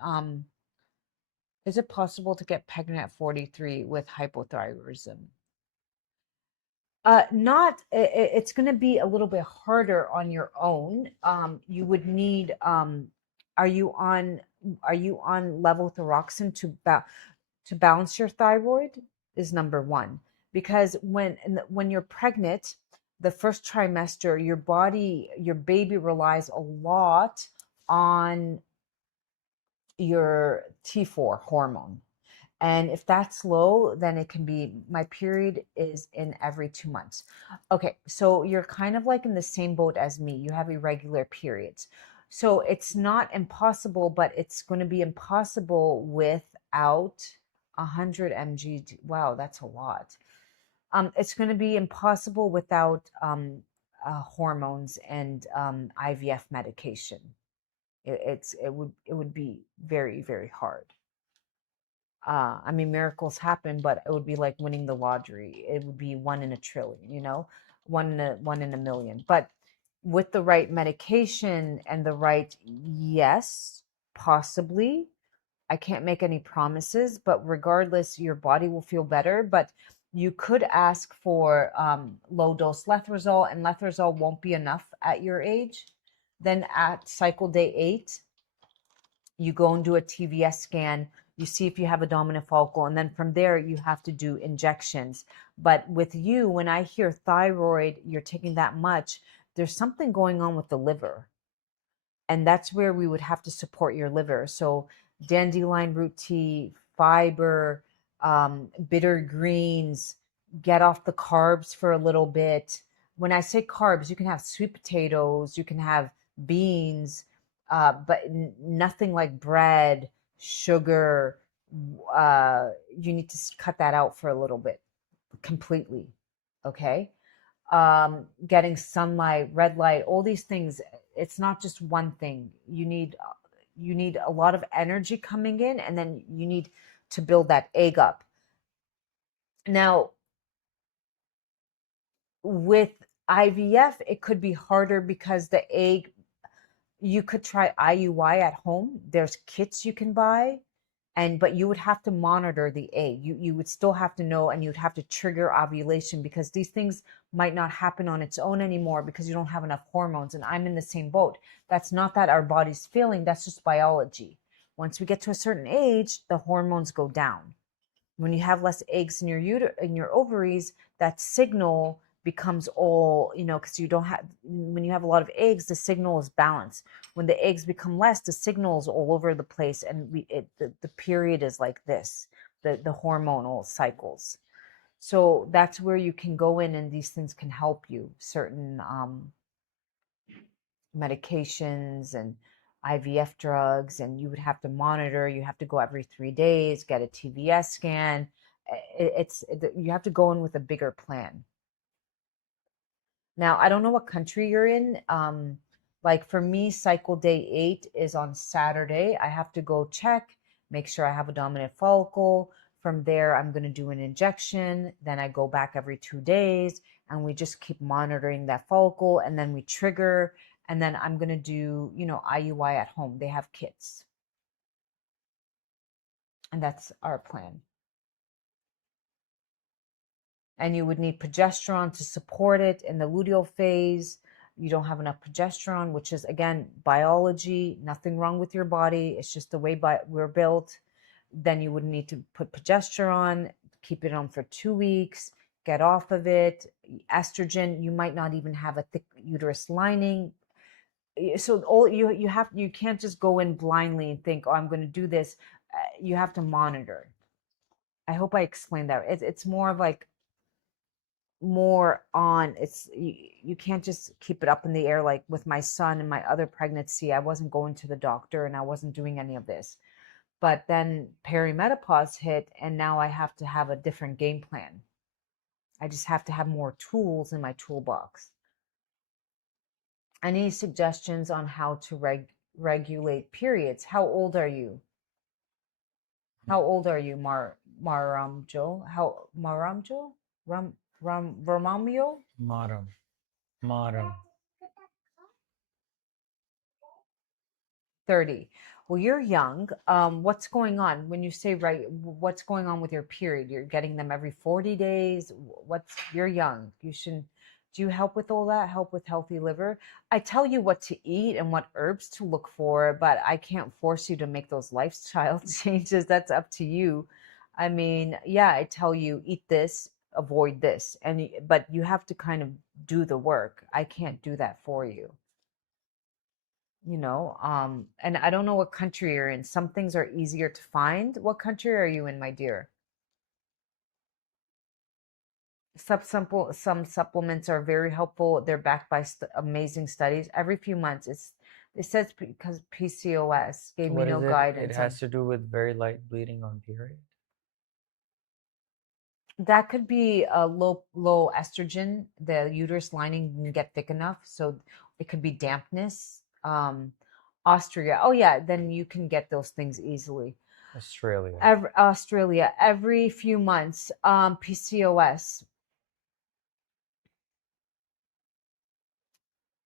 is it possible to get pregnant at 43 with hypothyroidism? Not, it's going to be a little bit harder on your own. You would need, are you on levothyroxine to balance your thyroid is number one. Because when you're pregnant, the first trimester, your baby relies a lot on your T4 hormone. And if that's low, then it can be, my period is in every 2 months. Okay, so you're kind of like in the same boat as me. You have irregular periods. So it's not impossible, but it's going to be impossible without 100 mg. Wow, that's a lot. It's going to be impossible without hormones and IVF medication. It would be very, very hard. I mean, miracles happen, but it would be like winning the lottery. It would be 1 in 1 trillion, one in a million. But with the right medication and the right, yes, possibly. I can't make any promises, but regardless, your body will feel better. But you could ask for low dose letrozole, and letrozole won't be enough at your age. Then at cycle day 8, you go and do a TVS scan, you see if you have a dominant follicle, and then from there you have to do injections. But with you, when I hear thyroid, you're taking that much, there's something going on with the liver. And that's where we would have to support your liver. So dandelion root tea, fiber, bitter greens, get off the carbs for a little bit. When I say carbs, you can have sweet potatoes, you can have beans, but nothing like bread, sugar. You need to cut that out for a little bit completely. Okay. Getting sunlight, red light, all these things. It's not just one thing. You need a lot of energy coming in, and then you need to build that egg up. Now, with IVF, it could be harder because the egg, you could try IUI at home. There's kits you can buy, but you would have to monitor the egg. You would still have to know, and you'd have to trigger ovulation, because these things might not happen on its own anymore because you don't have enough hormones. And I'm in the same boat. That's not that our body's failing, that's just biology. Once we get to a certain age, the hormones go down. When you have less eggs in your ovaries, that signal becomes all, because when you have a lot of eggs, the signal is balanced. When the eggs become less, the signal is all over the place, and the period is like this, the hormonal cycles. So that's where you can go in, and these things can help you. Certain medications and IVF drugs, and you would have to monitor. You have to go every 3 days, get a TVS scan, You have to go in with a bigger plan. Now, I don't know what country you're in. Like for me, cycle day 8 is on Saturday. I have to go check, make sure I have a dominant follicle. From there, I'm going to do an injection. Then I go back every 2 days and we just keep monitoring that follicle. And then we trigger. And then I'm going to do, IUI at home. They have kits. And that's our plan. And you would need progesterone to support it in the luteal phase. You don't have enough progesterone, which is, again, biology, nothing wrong with your body. It's just the way we're built. Then you would need to put progesterone, keep it on for 2 weeks, get off of it. Estrogen, you might not even have a thick uterus lining. So you can't just go in blindly and think, oh, I'm going to do this. You have to monitor. I hope I explained that. It's more of like, you can't just keep it up in the air. Like with my son and my other pregnancy, I wasn't going to the doctor and I wasn't doing any of this. But then perimenopause hit and now I have to have a different game plan. I just have to have more tools in my toolbox. Any suggestions on how to regulate periods? How old are you? Maramjo? Maramjo? Ramamio? Maram. 30. Well, you're young. What's going on when you say, right? What's going on with your period? You're getting them every 40 days. You're young. You shouldn't. Do you help with all that? Help with healthy liver? I tell you what to eat and what herbs to look for, but I can't force you to make those lifestyle changes. That's up to you. I mean, yeah, I tell you, eat this, avoid this, but you have to kind of do the work. I can't do that for you. And I don't know what country you're in. Some things are easier to find. What country are you in, my dear? Some supplements are very helpful. They're backed by amazing studies. Every few months, it says because PCOS gave me no guidance. It has to do with very light bleeding on period. That could be a low estrogen. The uterus lining didn't get thick enough, so it could be dampness. Austria. Oh yeah, then you can get those things easily. Australia every few months. PCOS.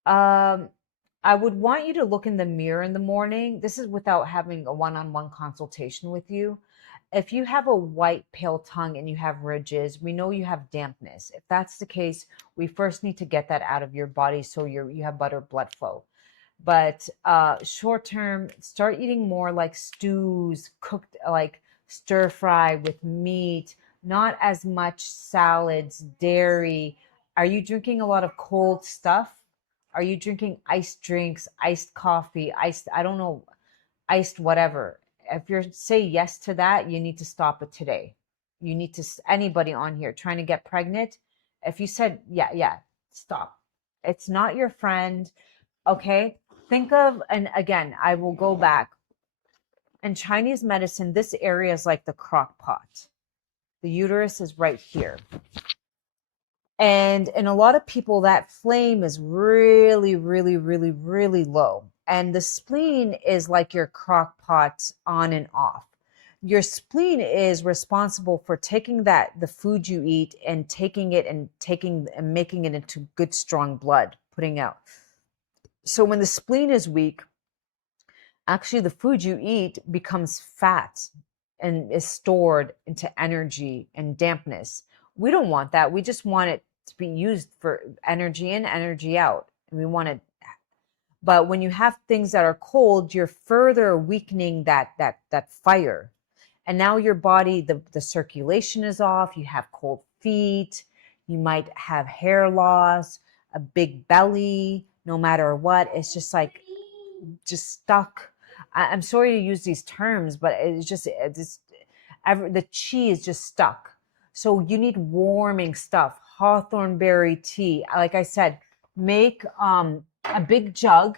I would want you to look in the mirror in the morning. This is without having a one-on-one consultation with you. If you have a white pale tongue and you have ridges, we know you have dampness. If that's the case, we first need to get that out of your body so you have better blood flow. But short term, start eating more like stews, cooked like stir fry with meat, not as much salads, dairy. Are you drinking a lot of cold stuff? Are you drinking iced drinks, iced coffee, I don't know, iced whatever? If you say yes to that, you need to stop it today. You need to, anybody on here trying to get pregnant, if you said, yeah, stop. It's not your friend, okay? Think of, and again, I will go back. In Chinese medicine, this area is like the crock pot. The uterus is right here. And in a lot of people, that flame is really, really, really, really low. And the spleen is like your crock pot on and off. Your spleen is responsible for taking the food you eat and taking it and making it into good, strong blood, putting out. So when the spleen is weak, actually the food you eat becomes fat and is stored into energy and dampness. We don't want that. We just want it to be used for energy in, energy out. And we want it. But when you have things that are cold, you're further weakening that fire. And now your body, the circulation is off. You have cold feet. You might have hair loss, a big belly, no matter what. It's just like, just stuck. I'm sorry to use these terms, but the chi is just stuck. So you need warming stuff. Hawthorn berry tea. Like I said, make a big jug,